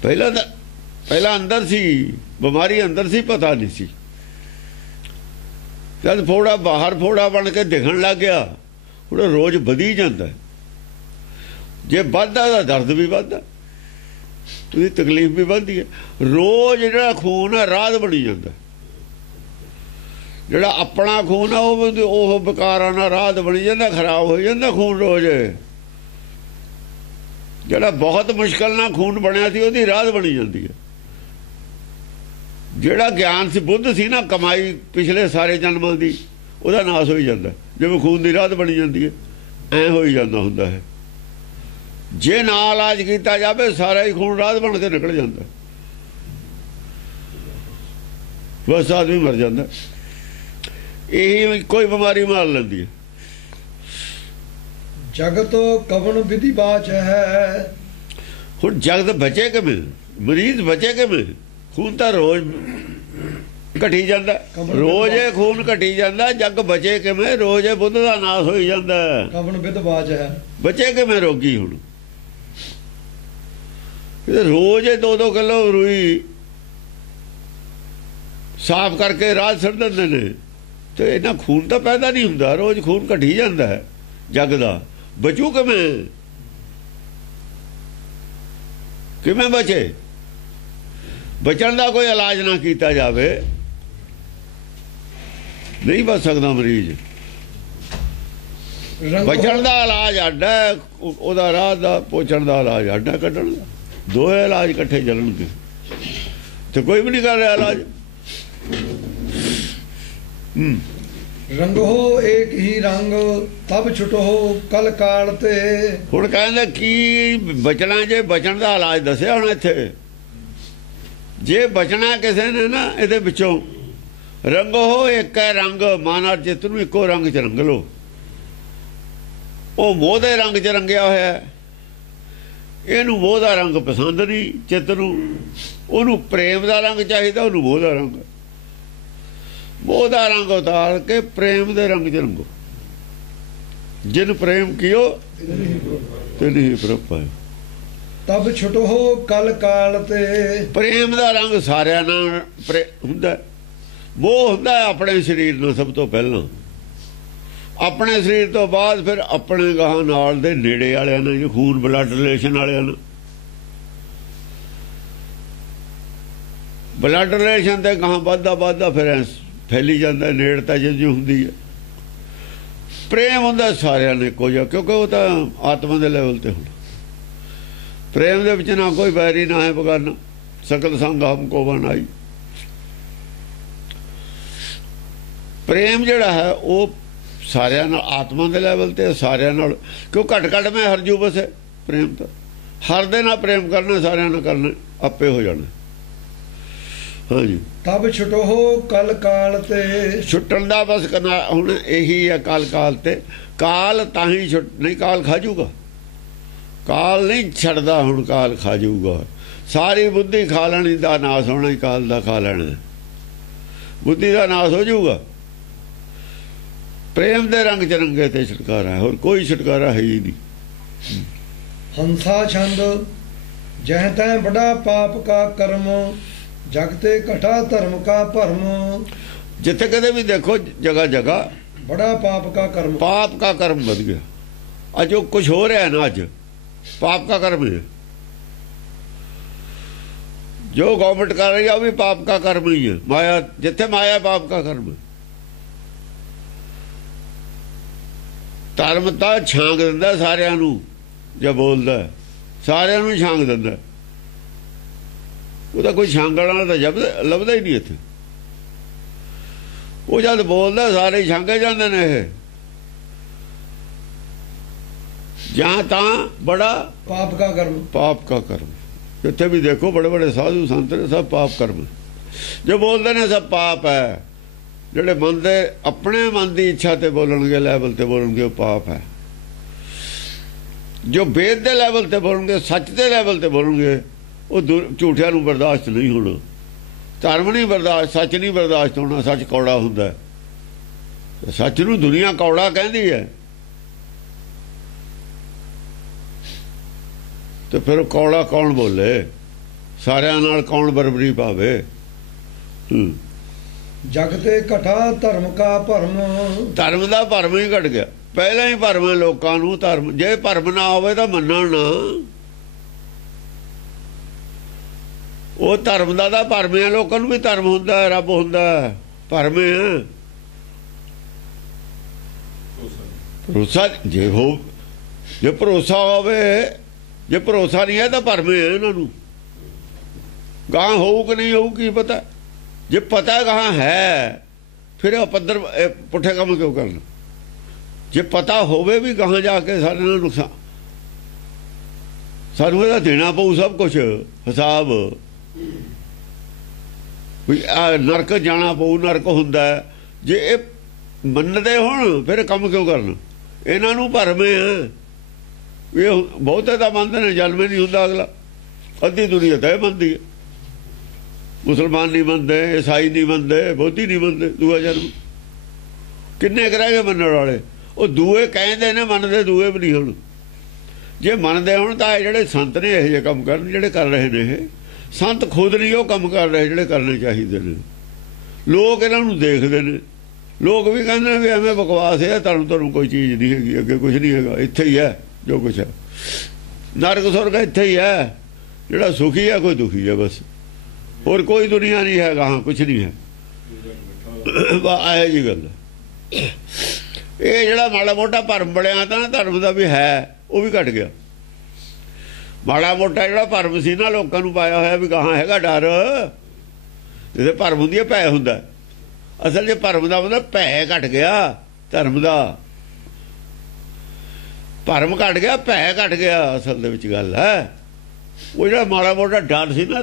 ਪਹਿਲਾਂ ਅੰਦਰ ਸੀ, ਬਿਮਾਰੀ ਅੰਦਰ ਸੀ, ਪਤਾ ਨਹੀਂ ਸੀ। ਜਦ ਫੋੜਾ ਬਾਹਰ ਫੋੜਾ ਬਣ ਕੇ ਦਿਖਣ ਲੱਗ ਗਿਆ, ਹੁਣ ਰੋਜ਼ ਵਧੀ ਜਾਂਦਾ। ਜੇ ਵੱਧਦਾ ਤਾਂ ਦਰਦ ਵੀ ਵੱਧਦਾ, ਤੁਸੀਂ ਤਕਲੀਫ ਵੀ ਵੱਧਦੀ ਹੈ। ਰੋਜ਼ ਜਿਹੜਾ ਖੂਨ ਹੈ ਰਾਧ ਬਣੀ ਜਾਂਦਾ। ਜਿਹੜਾ ਆਪਣਾ ਖੂਨ ਆ ਉਹ ਬਕਾਰਾਂ ਨਾਲ ਰਾਧ ਬਣੀ ਜਾਂਦਾ, ਖਰਾਬ ਹੋ ਜਾਂਦਾ ਖੂਨ ਰੋਜ਼। ਜਿਹੜਾ ਬਹੁਤ ਮੁਸ਼ਕਲ ਨਾਲ ਖੂਨ ਬਣਿਆ ਸੀ ਉਹਦੀ ਰਾਧ ਬਣੀ ਜਾਂਦੀ ਹੈ। ਜਿਹੜਾ ਗਿਆਨ ਸੀ, ਬੁੱਧ ਸੀ ਨਾ, ਕਮਾਈ ਪਿਛਲੇ ਸਾਰੇ ਜਨਮਾਂ ਦੀ, ਉਹਦਾ ਨਾਸ ਹੋਈ ਜਾਂਦਾ ਜਿਵੇਂ ਖੂਨ ਦੀ ਰਾਧ ਬਣੀ ਜਾਂਦੀ ਹੈ। ਐਂ ਹੋਈ ਜਾਂਦਾ ਹੁੰਦਾ ਹੈ। ਜੇ ਨਾ ਇਲਾਜ ਕੀਤਾ ਜਾਵੇ ਸਾਰਾ ਹੀ ਖੂਨ ਰਾਧ ਬਣ ਕੇ ਨਿਕਲ ਜਾਂਦਾ, ਬਸ ਆਦਮੀ ਮਰ ਜਾਂਦਾ। ਇਹੀ ਕੋਈ ਬਿਮਾਰੀ ਮਾਰ ਲੈਂਦੀ ਹੈ। ਜਗਤ ਕਵਣ ਵਿਧੀ ਬਾਚ ਹੈ। ਹੁਣ ਜਗਤ ਬਚੇ ਕਿਵੇਂ? ਮਰੀਜ਼ ਬਚੇ ਕਿਵੇਂ? ਖੂਨ ਤਾਂ ਰੋਜ਼ ਘਟੀ ਜਾਂਦਾ, ਰੋਜ਼ ਇਹ ਖੂਨ ਘਟੀ ਜਾਂਦਾ। ਜਗ ਬਚੇ ਕਿਵੇਂ? ਰੋਜ਼ ਇਹ ਬੁੱਧ ਦਾ ਨਾਸ ਹੋਈ ਜਾਂਦਾ। ਕਵਣ ਵਿਧ ਬਾਚ ਹੈ, ਬਚੇ ਕਿਵੇਂ ਰੋਗੀ? ਹੁਣ ਰੋਜ਼ 2-2 ਕਿਲੋ ਰੂਈ ਸਾਫ਼ ਕਰਕੇ ਰਾਜ ਛੱਡ ਦਿੰਦੇ ਨੇ, ਤੇ ਇਹਨਾਂ ਖੂਨ ਤਾਂ ਪੈਦਾ ਨਹੀਂ ਹੁੰਦਾ, ਰੋਜ਼ ਖੂਨ ਘਟੀ ਜਾਂਦਾ ਹੈ। ਜਗ ਦਾ ਬਚੂ ਕਿਵੇਂ? ਕਿਵੇਂ ਬਚੇ? ਬਚਣ ਦਾ ਕੋਈ ਇਲਾਜ ਨਾ ਕੀਤਾ ਜਾਵੇ, ਨਹੀਂ ਬਚ ਸਕਦਾ ਮਰੀਜ਼। ਬਚਣ ਦਾ ਇਲਾਜ ਅੱਡ ਹੈ, ਉਹਦਾ ਰਾਹ ਦਾ ਪਹੁੰਚਣ ਦਾ ਇਲਾਜ ਅੱਡ ਹੈ, ਕੱਢਣ ਦਾ। ਦੋਏ ਇਲਾਜ ਇਕੱਠੇ ਚੱਲਣਗੇ ਤੇ ਕੋਈ ਵੀ ਨਹੀਂ ਕਰ ਰਿਹਾ ਇਲਾਜ। ਰੰਗੋ ਏਕ ਹੀ ਰੰਗ ਤਬ ਛੁਟੋ ਕਲ ਕਾਲ ਤੇ। ਹੁਣ ਕਹਿੰਦੇ ਕੀ ਬਚਣਾ? ਜੇ ਬਚਣ ਦਾ ਇਲਾਜ ਦੱਸਿਆ ਹੁਣ ਇੱਥੇ। ਜੇ ਬਚਣਾ ਕਿਸੇ ਨੇ ਨਾ ਇਹਦੇ ਵਿੱਚੋਂ, ਰੰਗੋ ਇੱਕ ਹੈ ਰੰਗ, ਮਨ ਔਰ ਚਿੱਤ ਨੂੰ ਇੱਕੋ ਰੰਗ 'ਚ ਰੰਗ ਲਓ। ਉਹ ਮੋਹ ਦੇ ਰੰਗ 'ਚ ਰੰਗਿਆ ਹੋਇਆ, ਇਹਨੂੰ ਮੋਹ ਦਾ ਰੰਗ ਪਸੰਦ ਨਹੀਂ ਚਿੱਤ ਨੂੰ। ਉਹਨੂੰ ਪ੍ਰੇਮ ਦਾ ਰੰਗ ਚਾਹੀਦਾ, ਉਹਨੂੰ ਮੋਹ ਦਾ ਰੰਗ। ਮੋਹ ਦਾ ਰੰਗ ਉਤਾਰ ਕੇ ਪ੍ਰੇਮ ਦੇ ਰੰਗ 'ਚ ਰੰਗੋ। ਜਿਨ ਪ੍ਰੇਮ ਕੀਓ ਤੇ ਨਹੀਂ ਪ੍ਰਭ ਪਾਇਓ। ਤਬ ਛੁਟੋ ਕਲ ਕਾਲ ਤੇ। ਪ੍ਰੇਮ ਦਾ ਰੰਗ ਸਾਰਿਆਂ ਨਾਲ ਹੁੰਦਾ। ਮੋਹ ਹੁੰਦਾ ਆਪਣੇ ਸਰੀਰ ਨੂੰ ਸਭ ਤੋਂ ਪਹਿਲਾਂ, ਆਪਣੇ ਸਰੀਰ ਤੋਂ ਬਾਅਦ ਫਿਰ ਆਪਣੇ ਗਾਹਾਂ ਨਾਲ ਦੇ ਨੇੜੇ ਵਾਲਿਆਂ ਨਾਲ, ਜੋ ਖੂਨ ਬਲੱਡ ਰਿਲੇਸ਼ਨ ਵਾਲਿਆਂ ਨਾਲ। ਬਲੱਡ ਰਿਲੇਸ਼ਨ ਤੇ ਗਾਹਾਂ ਵੱਧਦਾ ਫਿਰ ਫੈਲੀ ਜਾਂਦਾ, ਨੇੜਤਾ ਜਿਉਂ ਹੁੰਦੀ ਹੈ। ਪ੍ਰੇਮ ਹੁੰਦਾ ਸਾਰਿਆਂ ਨੇ ਇੱਕੋ ਜਿਹਾ, ਕਿਉਂਕਿ ਉਹ ਤਾਂ ਆਤਮਾ ਦੇ ਲੈਵਲ ਤੇ ਹੁੰਦਾ। ਪ੍ਰੇਮ ਦੇ ਵਿੱਚ ਨਾ ਕੋਈ ਵੈਰੀ ਨਾ ਹੈ ਬਗਾਨਾ, ਸਕਲ ਸੰਗ ਹਮਕੋ ਬਣਾਈ। ਪ੍ਰੇਮ ਜਿਹੜਾ ਹੈ ਉਹ ਸਾਰਿਆਂ ਨਾਲ, ਆਤਮਾ ਦੇ ਲੈਵਲ ਤੇ ਸਾਰਿਆਂ ਨਾਲ। ਕਿਉਂ ਘਟ ਮੈਂ ਹਰਜੂ ਬਸੇ ਪ੍ਰੇਮ ਤਾਂ ਹਰ ਦੇ ਨਾਲ ਪ੍ਰੇਮ ਕਰਨਾ, ਸਾਰਿਆਂ ਨਾਲ ਕਰਨਾ, ਆਪੇ ਹੋ ਜਾਣਾ। ਹਾਂਜੀ, ਤਬ ਛੁਟੋ ਕਲ ਕਾਲ ਤੇ। ਛੁੱਟਣ ਦਾ ਬਸ ਕਰਨਾ ਹੁਣ ਇਹੀ ਹੈ, ਕਾਲ ਤੇ। ਕਾਲ ਤਾਂ ਹੀ ਨਹੀਂ, ਕਾਲ ਖਾ ਜੂਗਾ। ਕਾਲ ਨਹੀਂ ਛੱਡਦਾ, ਹੁਣ ਕਾਲ ਖਾ ਜੂਗਾ। ਸਾਰੀ ਬੁੱਧੀ ਖਾ ਲੈਣੀ ਦਾ ਨਾਸ ਹੋਣਾ ਹੀ ਕਾਲ ਦਾ ਖਾ ਲੈਣਾ। ਬੁੱਧੀ ਦਾ ਨਾਸ ਹੋ ਜਾਊਗਾ। ਪ੍ਰੇਮ ਦੇ ਰੰਗ 'ਚ ਰੰਗੇ ਤੇ ਛੁਟਕਾਰਾ ਹੈ, ਹੋਰ ਕੋਈ ਛੁਟਕਾਰਾ ਹੈ ਹੀ ਨਹੀਂ। ਹੰਸਾ ਛੰਦ ਜਹ ਤੈ ਬੜਾ ਪਾਪ ਕਾ ਕਰਮ, ਜਗ ਤੇ ਘਟਾ ਧਰਮ ਕਾ ਭਰਮ। ਜਿੱਥੇ ਕਦੇ ਵੀ ਦੇਖੋ ਜਗ੍ਹਾ ਜਗ੍ਹਾ ਬੜਾ ਪਾਪ ਕਾ ਕਰਮ, ਪਾਪ ਕਾ ਕਰਮ ਵੱਧ ਗਿਆ। ਅੱਜ ਜੋ ਕੁਝ ਹੋ ਰਿਹਾ ਨਾ, ਅੱਜ पाप का कर्म है। जो गवर्नमेंट कर रही है वो भी पाप का कर्म ही है। माया जिथे माया पाप का कर्म है। धर्म तो छांग दिंदा सारिਆਂ ਨੂੰ, जब बोलता सारिਆਂ ਨੂੰ छांग दिंदा। ਉਹਦਾ ਕੋਈ ਛਾਂਗਣ ਵਾਲਾ ਤਾਂ ਲੱਭਦਾ ਹੀ ਨਹੀਂ ਇੱਥੇ। ਉਹ ਜਦ ਬੋਲਦਾ ਸਾਰੇ ਛਾਂਗੇ ਜਾਂਦੇ ਨੇ। ਇਹ जहाँ तहाँ बड़ा पाप का कर्म, पाप का कर्म। जिथे भी देखो बड़े बड़े साधु संत ने सब पाप कर्म। जो बोलते ने सब पाप है। ਜਿਹੜੇ ਮਨ ਦੇ ਆਪਣੇ ਮਨ ਦੀ ਇੱਛਾ ਤੇ ਬੋਲਣਗੇ, ਲੈਵਲ ਤੇ ਬੋਲਣਗੇ, ਉਹ ਪਾਪ ਹੈ। ਜੋ ਵੇਦ ਦੇ ਲੈਵਲ ਤੇ ਬੋਲਣਗੇ, ਸੱਚ ਦੇ ਲੈਵਲ ਤੇ ਬੋਲਣਗੇ, ਉਹ ਝੂਠਿਆਂ ਨੂੰ ਬਰਦਾਸ਼ਤ ਨਹੀਂ ਹੋਣਾ। ਧਰਮ ਨਹੀਂ ਬਰਦਾਸ਼ਤ, ਸੱਚ ਨਹੀਂ ਬਰਦਾਸ਼ਤ ਹੋਣਾ। ਸੱਚ ਕੌੜਾ ਹੁੰਦਾ। ਸੱਚ ਨੂੰ ਦੁਨੀਆ ਕੌੜਾ ਕਹਿੰਦੀ ਹੈ, ਤੇ ਫਿਰ ਕੌੜਾ ਕੌਣ ਬੋਲੇ? ਸਾਰਿਆਂ ਨਾਲ ਕੌਣ ਬਰਬਰੀ ਪਾਵੇ? ਜਗ ਤੇ ਘਟਾ ਧਰਮ ਕਾ ਭਰਮ। ਧਰਮ ਦਾ ਭਰਮ ਹੀ ਘਟ ਗਿਆ। ਪਹਿਲਾਂ ਹੀ ਭਰਮ ਹੈ ਲੋਕਾਂ ਨੂੰ। ਧਰਮ ਜੇ ਭਰਮ ਨਾ ਹੋਵੇ ਤਾਂ ਮੰਨਣ ਨਾ। ਉਹ ਧਰਮ ਦਾ ਤਾਂ ਭਰਮ ਹੈ। ਲੋਕਾਂ ਨੂੰ ਵੀ ਧਰਮ ਹੁੰਦਾ, ਰੱਬ ਹੁੰਦਾ, ਭਰਮ ਹੈ। ਭਰੋਸਾ ਜੇ ਭਰੋਸਾ ਹੋਵੇ ਜੇ ਭਰੋਸਾ ਨਹੀਂ ਹੈ ਤਾਂ ਭਰਮੇ ਹੈ ਇਹਨਾਂ ਨੂੰ। ਗਾਂ ਹੋਊ ਕਿ ਨਹੀਂ ਹੋਊ ਕੀ ਪਤਾ। ਜੇ ਪਤਾ ਗਾਂ ਹੈ ਫਿਰ ਉਹ ਪੱਧਰ ਪੁੱਠੇ ਕੰਮ ਕਿਉਂ ਕਰਨ। ਜੇ ਪਤਾ ਹੋਵੇ ਵੀ ਗਾਂ ਜਾ ਕੇ ਸਾਡੇ ਨਾਲ ਨੁਕਸਾਨ, ਸਾਨੂੰ ਇਹਦਾ ਦੇਣਾ ਪਊ ਸਭ ਕੁਛ ਹਿਸਾਬ ਵੀ ਨਰਕ ਜਾਣਾ ਪਊ, ਨਰਕ ਹੁੰਦਾ। ਜੇ ਇਹ ਮੰਨਦੇ ਹੋਣ ਫਿਰ ਕੰਮ ਕਿਉਂ ਕਰਨ। ਇਹਨਾਂ ਨੂੰ ਭਰਮੇ ਆ। ਇਹ ਬਹੁਤੇ ਤਾਂ ਮੰਨਦੇ ਨੇ ਜਨਮ ਨਹੀਂ ਹੁੰਦਾ ਅਗਲਾ। ਅੱਧੀ ਦੁਨੀਆ ਤਾਂ ਇਹ ਮੰਨਦੀ ਹੈ। ਮੁਸਲਮਾਨ ਨਹੀਂ ਮੰਨਦੇ, ਈਸਾਈ ਨਹੀਂ ਮੰਨਦੇ, ਬੋਧੀ ਨਹੀਂ ਮੰਨਦੇ ਦੂਆ ਜਨਮ। ਕਿੰਨੇ ਰਹਿ ਗਏ ਮੰਨਣ ਵਾਲੇ। ਉਹ ਦੂਏ ਕਹਿੰਦੇ ਨੇ, ਮੰਨਦੇ ਦੂਏ ਵੀ ਨਹੀਂ ਹੁਣ। ਜੇ ਮੰਨਦੇ ਹੁਣ ਤਾਂ ਇਹ ਜਿਹੜੇ ਸੰਤ ਨੇ ਇਹੋ ਜਿਹੇ ਕੰਮ ਕਰਨ ਜਿਹੜੇ ਕਰ ਰਹੇ ਨੇ। ਇਹ ਸੰਤ ਖੁਦ ਨਹੀਂ ਉਹ ਕੰਮ ਕਰ ਰਹੇ ਜਿਹੜੇ ਕਰਨੇ ਚਾਹੀਦੇ ਨੇ। ਲੋਕ ਇਹਨਾਂ ਨੂੰ ਦੇਖਦੇ ਨੇ। ਲੋਕ ਵੀ ਕਹਿੰਦੇ ਨੇ ਵੀ ਐਵੇਂ ਬਕਵਾਸ ਹੈ, ਤੁਹਾਨੂੰ ਕੋਈ ਚੀਜ਼ ਨਹੀਂ ਹੈਗੀ, ਅੱਗੇ ਕੁਝ ਨਹੀਂ ਹੈਗਾ, ਇੱਥੇ ਹੀ ਹੈ ਜੋ ਕੁਛ ਹੈ। ਨਰਕ ਸੁਰਗ ਇੱਥੇ ਹੀ ਹੈ। ਜਿਹੜਾ ਸੁਖੀ ਹੈ ਕੋਈ ਦੁਖੀ ਹੈ, ਬਸ ਹੋਰ ਕੋਈ ਦੁਨੀਆ ਨਹੀਂ ਹੈਗਾ। ਹਾਂ ਕੁਛ ਨਹੀਂ ਹੈ। ਆਏ ਜੀ ਗੱਲ। ਇਹ ਜਿਹੜਾ ਮਾੜਾ ਮੋਟਾ ਭਰਮ ਬਣਿਆ ਤਾਂ ਧਰਮ ਦਾ ਵੀ ਹੈ, ਉਹ ਵੀ ਘਟ ਗਿਆ। ਮਾੜਾ ਮੋਟਾ ਜਿਹੜਾ ਭਰਮ ਸੀ ਨਾ ਲੋਕਾਂ ਨੂੰ ਪਾਇਆ ਹੋਇਆ ਵੀ ਗਾਹਾਂ ਹੈਗਾ ਡਰ। ਜਿਹਦੇ ਭਰਮ ਹੁੰਦੀ ਹੈ ਭੈ ਹੁੰਦਾ। ਅਸਲ ਜੇ ਭਰਮ ਦਾ ਮਤਲਬ ਭੈ ਘਟ ਗਿਆ। ਧਰਮ ਦਾ ਭਰਮ ਘਟ ਗਿਆ, ਭੈ ਘਟ ਗਿਆ। ਅਸਲ ਦੇ ਵਿੱਚ ਗੱਲ ਹੈ ਉਹ ਜਿਹੜਾ ਮਾੜਾ ਮੋਟਾ ਡਰ ਸੀ ਨਾ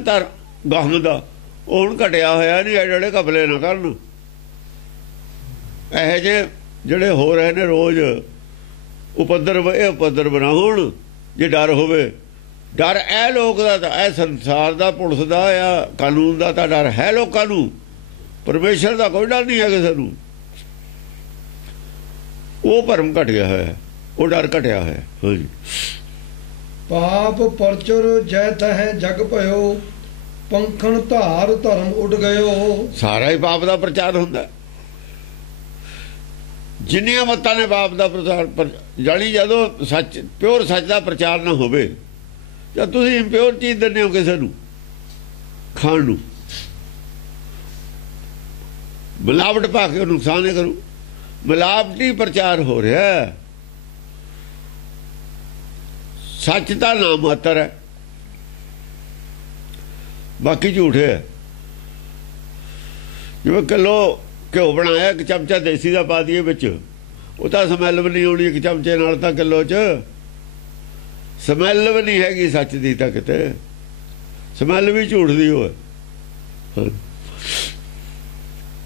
ਗਾਹਾਂ ਦਾ, ਉਹ ਹੁਣ ਘਟਿਆ ਹੋਇਆ ਨਹੀਂ। ਇਹ ਜਿਹੜੇ ਘਪਲੇ ਨਾ ਕਰਨ। ਇਹੋ ਜਿਹੇ ਜਿਹੜੇ ਹੋ ਰਹੇ ਨੇ ਰੋਜ਼ ਉਪਦਰ, ਇਹ ਉਪਦਰ ਬਣਾ ਹੋਣ। ਜੇ ਡਰ ਹੋਵੇ, ਡਰ ਇਹ ਲੋਕ ਦਾ ਤਾਂ ਇਹ ਸੰਸਾਰ ਦਾ, ਪੁਲਿਸ ਦਾ ਜਾਂ ਕਾਨੂੰਨ ਦਾ ਤਾਂ ਡਰ ਹੈ ਲੋਕਾਂ ਨੂੰ। ਪਰਮੇਸ਼ਰ ਦਾ ਕੋਈ ਡਰ ਨਹੀਂ ਹੈ ਕਿਸੇ ਨੂੰ। ਉਹ ਭਰਮ ਘਟ ਗਿਆ ਹੋਇਆ, ਉਹ ਡਰ ਘਟਿਆ ਹੋਇਆ। ਹਾਂਜੀ। ਪਾਪ ਪਰਚੁਰ ਜੈ ਤਹਿ ਜਗ ਭਇਓ, ਪੰਖਣ ਧਾਰ ਧਰਮ ਉੱਡ ਗਇਓ। ਸਾਰਾ ਹੀ ਪਾਪ ਦਾ ਪ੍ਰਚਾਰ ਹੁੰਦਾ। ਜਿੰਨੀਆਂ ਮੱਤਾਂ ਨੇ ਪਾਪ ਦਾ ਪ੍ਰਚਾਰ, ਜਾਣੀ ਜਦੋਂ ਸੱਚ ਪਿਓਰ ਸੱਚ ਦਾ ਪ੍ਰਚਾਰ ਨਾ ਹੋਵੇ, ਜਾਂ ਤੁਸੀਂ ਇੰਪਿਓਰ ਚੀਜ਼ ਦਿੰਦੇ ਹੋ ਕਿਸੇ ਨੂੰ ਖਾਣ ਨੂੰ, ਮਿਲਾਵਟ ਪਾ ਕੇ ਉਹ ਨੁਕਸਾਨ ਹੀ ਕਰੂ। ਮਿਲਾਵਟੀ ਪ੍ਰਚਾਰ ਹੋ ਰਿਹਾ। ਸੱਚ ਤਾਂ ਨਾਮ ਮਾਤਰ ਹੈ, ਬਾਕੀ ਝੂਠ ਹੈ। ਜਿਵੇਂ ਕਿਲੋ ਘਿਓ ਬਣਾਇਆ, ਇੱਕ ਚਮਚਾ ਦੇਸੀ ਦਾ ਪਾ ਦਈਏ ਵਿੱਚ, ਉਹ ਤਾਂ ਸਮੈਲ ਵੀ ਨਹੀਂ ਆਉਣੀ। ਇੱਕ ਚਮਚੇ ਨਾਲ ਤਾਂ ਕਿਲੋ 'ਚ ਸਮੈਲ ਵੀ ਨਹੀਂ ਹੈਗੀ ਸੱਚ ਦੀ। ਤਾਂ ਕਿਤੇ ਸਮੈਲ ਵੀ ਝੂਠ ਦੀ ਹੋਏ।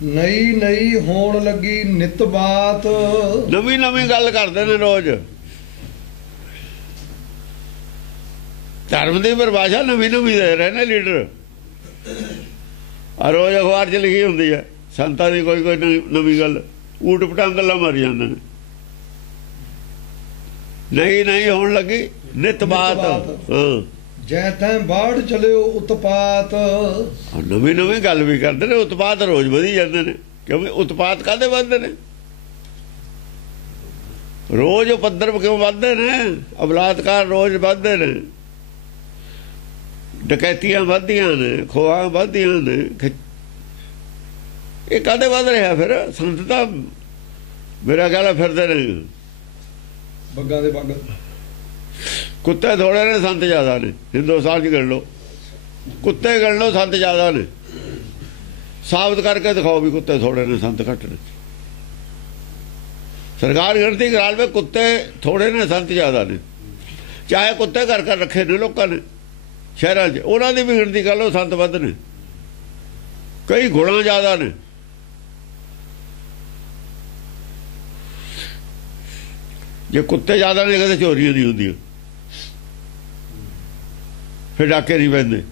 ਨਈ ਨਈ ਹੋਣ ਲੱਗੀ ਨਿਤ ਬਾਤ। ਨਵੀਂ ਨਵੀਂ ਗੱਲ ਕਰਦੇ ਨੇ ਰੋਜ਼। ਧਰਮ ਦੀ ਪਰਿਭਾਸ਼ਾ ਨਵੀਂ ਨਵੀਂ ਦੇ ਰਹੇ ਨੇ ਲੀਡਰ। ਆ ਰੋਜ਼ ਅਖਬਾਰ 'ਚ ਲਿਖੀ ਹੁੰਦੀ ਹੈ ਸੰਤਾਂ ਦੀ ਕੋਈ ਨਵੀਂ ਗੱਲ। ਊਟ ਪਟਾਂਗ ਗੱਲਾਂ ਮਾਰੀ ਜਾਂਦੇ ਨੇ। ਨਹੀਂ ਹੋਣ ਲੱਗੀ ਨਿਤ ਬਾਤ। ਹਾਂ। ਜੈ ਤੈਂ ਬਾੜ ਚਲਿਓ ਉਤਪਾਤ। ਨਵੀਂ ਨਵੀਂ ਗੱਲ ਵੀ ਕਰਦੇ ਨੇ। ਉਤਪਾਤ ਰੋਜ਼ ਵਧੀ ਜਾਂਦੇ ਨੇ। ਕਿਉਂਕਿ ਉਤਪਾਤ ਕਾਹਦੇ ਵੱਧਦੇ ਨੇ? ਰੋਜ਼ ਉਪਦਰ ਕਿਉਂ ਵੱਧਦੇ ਨੇ? ਬਲਾਤਕਾਰ ਰੋਜ਼ ਵੱਧਦੇ ਨੇ, ਡਕੈਤੀਆਂ ਵੱਧਦੀਆਂ ਨੇ, ਖੋਹਾਂ ਵੱਧਦੀਆਂ ਨੇ। ਇਹ ਕਾਹਦੇ ਵੱਧ ਰਿਹਾ ਫਿਰ? ਸੰਤ ਤਾਂ ਮੇਰਾ ਖਿਆਲ ਫਿਰਦੇ ਨੇ ਬੱਗਾਂ ਦੇ ਬੱਗ। ਕੁੱਤੇ ਥੋੜੇ ਨੇ, ਸੰਤ ਜ਼ਿਆਦਾ ਨੇ। ਹਿੰਦੁਸਤਾਨ 'ਚ ਗਿਣ ਲਓ, ਕੁੱਤੇ ਗਿਣ ਲਓ, ਸੰਤ ਜ਼ਿਆਦਾ ਨੇ। ਸਾਬਤ ਕਰਕੇ ਦਿਖਾਓ ਵੀ ਕੁੱਤੇ ਥੋੜੇ ਨੇ, ਸੰਤ ਘੱਟ ਨੇ। ਸਰਕਾਰ ਗਿਣਤੀ ਕਰਾ ਲਵੇ, ਕੁੱਤੇ ਥੋੜੇ ਨੇ, ਸੰਤ ਜ਼ਿਆਦਾ ਨੇ। ਚਾਹੇ ਕੁੱਤੇ ਘਰ ਘਰ ਰੱਖੇ ਨੇ ਲੋਕਾਂ ਨੇ ਸ਼ਹਿਰਾਂ 'ਚ, ਉਹਨਾਂ ਦੀ ਵੀ ਗਿਣਤੀ ਕਰ ਲਓ, ਸੰਤ ਵੱਧ ਨੇ। ਕਈ ਗੁਣਾ ਜ਼ਿਆਦਾ ਨੇ। ਜੇ ਕੁੱਤੇ ਜ਼ਿਆਦਾ ਨੇ ਕਦੇ ਚੋਰੀਆਂ ਨਹੀਂ ਹੁੰਦੀਆਂ, ਫਿਰ ਡਾਕੇ ਨਹੀਂ ਪੈਂਦੇ।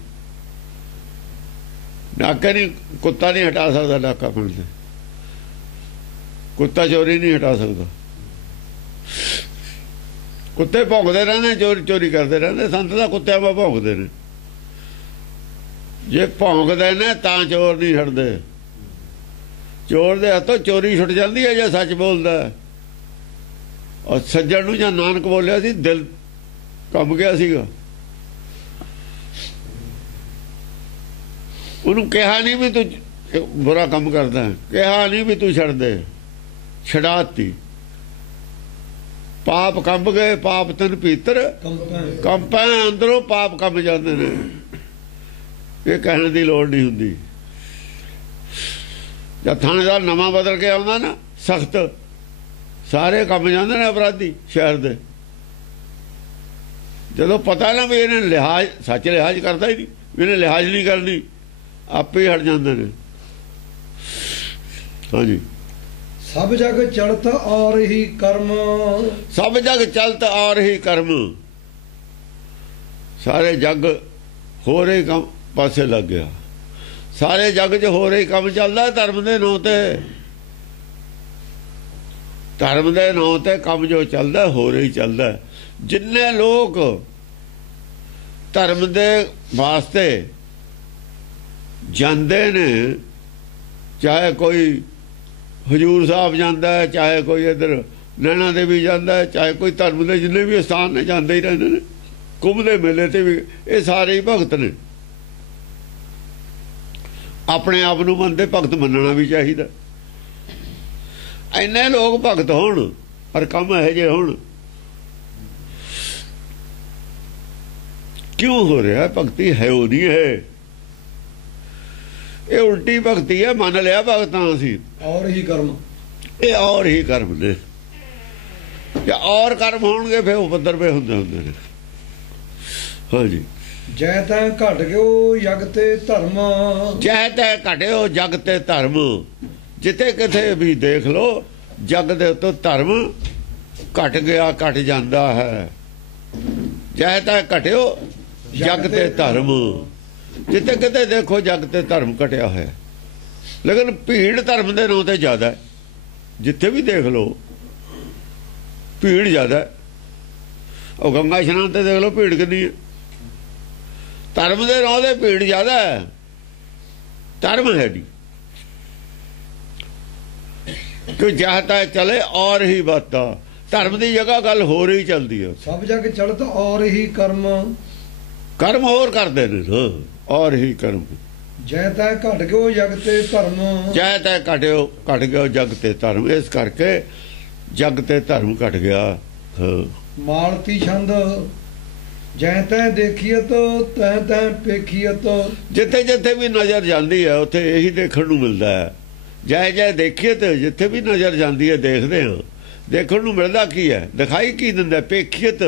ਡਾਕੇ ਨਹੀਂ, ਕੁੱਤਾ ਨਹੀਂ ਹਟਾ ਸਕਦਾ ਡਾਕਾ ਪਿੰਡ ਤੇ। ਕੁੱਤਾ ਚੋਰੀ ਨਹੀਂ ਹਟਾ ਸਕਦਾ। ਕੁੱਤੇ ਭੌਂਕਦੇ ਰਹਿੰਦੇ, ਚੋਰੀ ਕਰਦੇ ਰਹਿੰਦੇ। ਸੰਤ ਦਾ ਕੁੱਤਿਆਂ ਵਾ ਭੌਂਕਦੇ ਨੇ। ਜੇ ਭੌਂਕਦੇ ਨੇ ਤਾਂ ਚੋਰ ਨਹੀਂ ਛੱਡਦੇ। ਚੋਰ ਦੇ ਹੱਥੋਂ ਚੋਰੀ ਛੁੱਟ ਜਾਂਦੀ ਹੈ ਜੇ ਸੱਚ ਬੋਲਦਾ। ਔਰ ਸੱਜਣ ਨੂੰ ਜਾਂ ਨਾਨਕ ਬੋਲਿਆ ਸੀ, ਦਿਲ ਕੰਬ ਗਿਆ ਸੀਗਾ। ਉਹਨੂੰ ਕਿਹਾ ਨਹੀਂ ਵੀ ਤੂੰ ਬੁਰਾ ਕੰਮ ਕਰਦਾ, ਕਿਹਾ ਨਹੀਂ ਵੀ ਤੂੰ ਛੱਡ ਦੇ, ਛਡਾਤੀ। ਪਾਪ ਕੰਬ ਗਏ ਪਾਪ ਤਨ ਭੀਤਰ ਕੰਪੈ ਅੰਦਰੋਂ ਪਾਪ ਕੰਬ ਜਾਂਦੇ ਨੇ। ਇਹ ਕਹਿਣ ਦੀ ਲੋੜ ਨਹੀਂ ਹੁੰਦੀ। ਜਦ ਥਾਣੇਦਾਰ ਨਵਾਂ ਬਦਲ ਕੇ ਆਉਂਦਾ ਨਾ ਸਖਤ, ਸਾਰੇ ਕੰਬ ਜਾਂਦੇ ਨੇ ਅਪਰਾਧੀ ਸ਼ਹਿਰ ਦੇ। ਜਦੋਂ ਪਤਾ ਨਾ ਵੀ ਇਹਨੇ ਲਿਹਾਜ਼, ਸੱਚ ਲਿਹਾਜ਼ ਕਰਦਾ ਹੀ ਨਹੀਂ, ਇਹਨੇ ਲਿਹਾਜ਼ ਨਹੀਂ ਕਰਨੀ, ਆਪੇ ਹੀ ਹਟ ਜਾਂਦੇ ਨੇ। ਹਾਂਜੀ, ਸਭ ਜਗ ਚਲਤ ਔਰ ਹੀ ਕਰਮ, ਸਭ ਜਗ ਚਲਤ ਔਰ ਹੀ ਕਰਮ। ਸਾਰੇ ਜੱਗ ਹੋ ਰਹੇ ਕੰਮ ਪਾਸੇ ਲੱਗ ਗਿਆ। ਸਾਰੇ ਜੱਗ 'ਚ ਹੋ ਰਹੀ ਕੰਮ ਚੱਲਦਾ ਧਰਮ ਦੇ ਨਾਂ ਤੇ। ਧਰਮ ਦੇ ਨਾਂ ਤੇ ਕੰਮ ਜੋ ਚੱਲਦਾ ਹੋ ਰਹੀ ਚੱਲਦਾ। ਜਿੰਨੇ ਲੋਕ ਧਰਮ ਦੇ ਵਾਸਤੇ ਜਾਂਦੇ ਨੇ, ਚਾਹੇ ਕੋਈ ਹਜੂਰ ਸਾਹਿਬ ਜਾਂਦਾ ਹੈ, ਚਾਹੇ ਕੋਈ ਇੱਧਰ ਨੈਣਾ ਦੇਵੀ ਜਾਂਦਾ ਹੈ, ਚਾਹੇ ਕੋਈ ਧਰਮ ਦੇ ਜਿੰਨੇ ਵੀ ਸਥਾਨ ਨੇ ਜਾਂਦੇ ਹੀ ਰਹਿੰਦੇ ਨੇ। ਕੁੰਭ ਦੇ ਮੇਲੇ ਤੇ ਵੀ ਇਹ ਸਾਰੇ ਹੀ ਭਗਤ ਨੇ। ਆਪਣੇ ਆਪ ਨੂੰ ਮੰਨਦੇ, ਭਗਤ ਮੰਨਣਾ ਵੀ ਚਾਹੀਦਾ। ਇੰਨੇ ਲੋਕ ਭਗਤ ਹੋਣ ਪਰ ਕੰਮ ਇਹੋ ਜਿਹੇ ਹੋਣ। ਕਿਉਂ ਹੋ ਰਿਹਾ? ਭਗਤੀ ਹੈ ਉਹ ਨਹੀਂ ਹੈ, ਇਹ ਉਲਟੀ ਭਗਤੀ ਹੈ। ਮੰਨ ਲਿਆ ਭਗਤਾਂ ਅਸੀਂ ਔਰ ਹੀ ਕਰਮ, ਇਹ ਔਰ ਹੀ ਕਰਮ ਨੇ। ਜੇ ਔਰ ਕਰਮ ਹੋਣਗੇ ਫਿਰ ਉਪਦਰ ਪੇ ਹੁੰਦੇ ਨੇ। ਹਾਂਜੀ, ਜੈ ਤੈ ਘਟ ਗਿਓ ਜਗ ਤੇ ਧਰਮ, ਜੈ ਤੈ ਘਟਿਓ ਜਗ ਤੇ ਧਰਮ। ਜਿੱਥੇ ਕਿਥੇ ਵੀ ਦੇਖ ਲਓ ਜਗ ਦੇ ਉੱਤੇ ਧਰਮ ਘਟ ਗਿਆ, ਘਟ ਜਾਂਦਾ ਹੈ। ਜੈ ਤੈ ਘਟਿਓ ਜਗ ਤੇ ਧਰਮ। ਜਿੱਥੇ ਕਿਤੇ ਦੇਖੋ ਜਗ ਤੇ ਧਰਮ ਘਟਿਆ ਹੋਇਆ, ਲੇਕਿਨ ਭੀੜ ਧਰਮ ਦੇ ਨਾਂ ਤੇ ਜ਼ਿਆਦਾ। ਜਿੱਥੇ ਵੀ ਦੇਖ ਲਓ ਭੀੜ ਜ਼ਿਆਦਾ। ਉਹ ਗੰਗਾ ਇਸ਼ਨਾਨ ਤੇ ਦੇਖ ਲਓ ਭੀੜ ਕਿੰਨੀ ਹੈ। ਧਰਮ ਦੇ ਨਾਂ ਤੇ ਭੀੜ ਜ਼ਿਆਦਾ ਹੈ, ਧਰਮ ਹੈ ਨਹੀਂ। ਕਿ ਚਾਹਤਾ ਚਲੇ ਔਰ ਹੀ ਬਾਤਾਂ, ਧਰਮ ਦੀ ਜਗ੍ਹਾ ਗੱਲ ਹੋਰ ਹੀ ਚੱਲਦੀ ਹੈ। ਸਭ ਜਗ ਚਲਤ ਔਰ ਹੀ ਕਰਮ, ਕਰਮ ਹੋਰ ਕਰਦੇ ਨੇ ਨਾ, ਔਰ ਹੀ ਕਰਮ। ਜੈ ਤੈ ਘਟ ਗਿਓ ਜਗ ਤੇ ਧਰਮ, ਜੈ ਤੈ ਘਟਿਓ ਘਟ ਗਿਆ ਜਗ ਤੇ ਧਰਮ। ਇਸ ਕਰਕੇ ਜਗ ਤੇ ਧਰਮ ਘਟ ਗਿਆ। ਮਾਲਤੀ ਛੰਦ ਜੈ ਤੈ ਦੇਖੀਅਤ ਤੈ ਤੈ ਪੇਖੀਅਤ। ਜਿੱਥੇ ਜਿੱਥੇ ਵੀ ਨਜ਼ਰ ਜਾਂਦੀ ਹੈ ਉੱਥੇ ਇਹੀ ਦੇਖਣ ਨੂੰ ਮਿਲਦਾ ਹੈ। ਜੈ ਜੈ ਦੇਖੀਅਤ, ਜਿੱਥੇ ਵੀ ਨਜ਼ਰ ਜਾਂਦੀ ਹੈ ਦੇਖਦੇ ਹਾਂ, ਦੇਖਣ ਨੂੰ ਮਿਲਦਾ ਕੀ ਹੈ? ਦਿਖਾਈ ਕੀ ਦਿੰਦਾ? ਪੇਖੀਅਤ।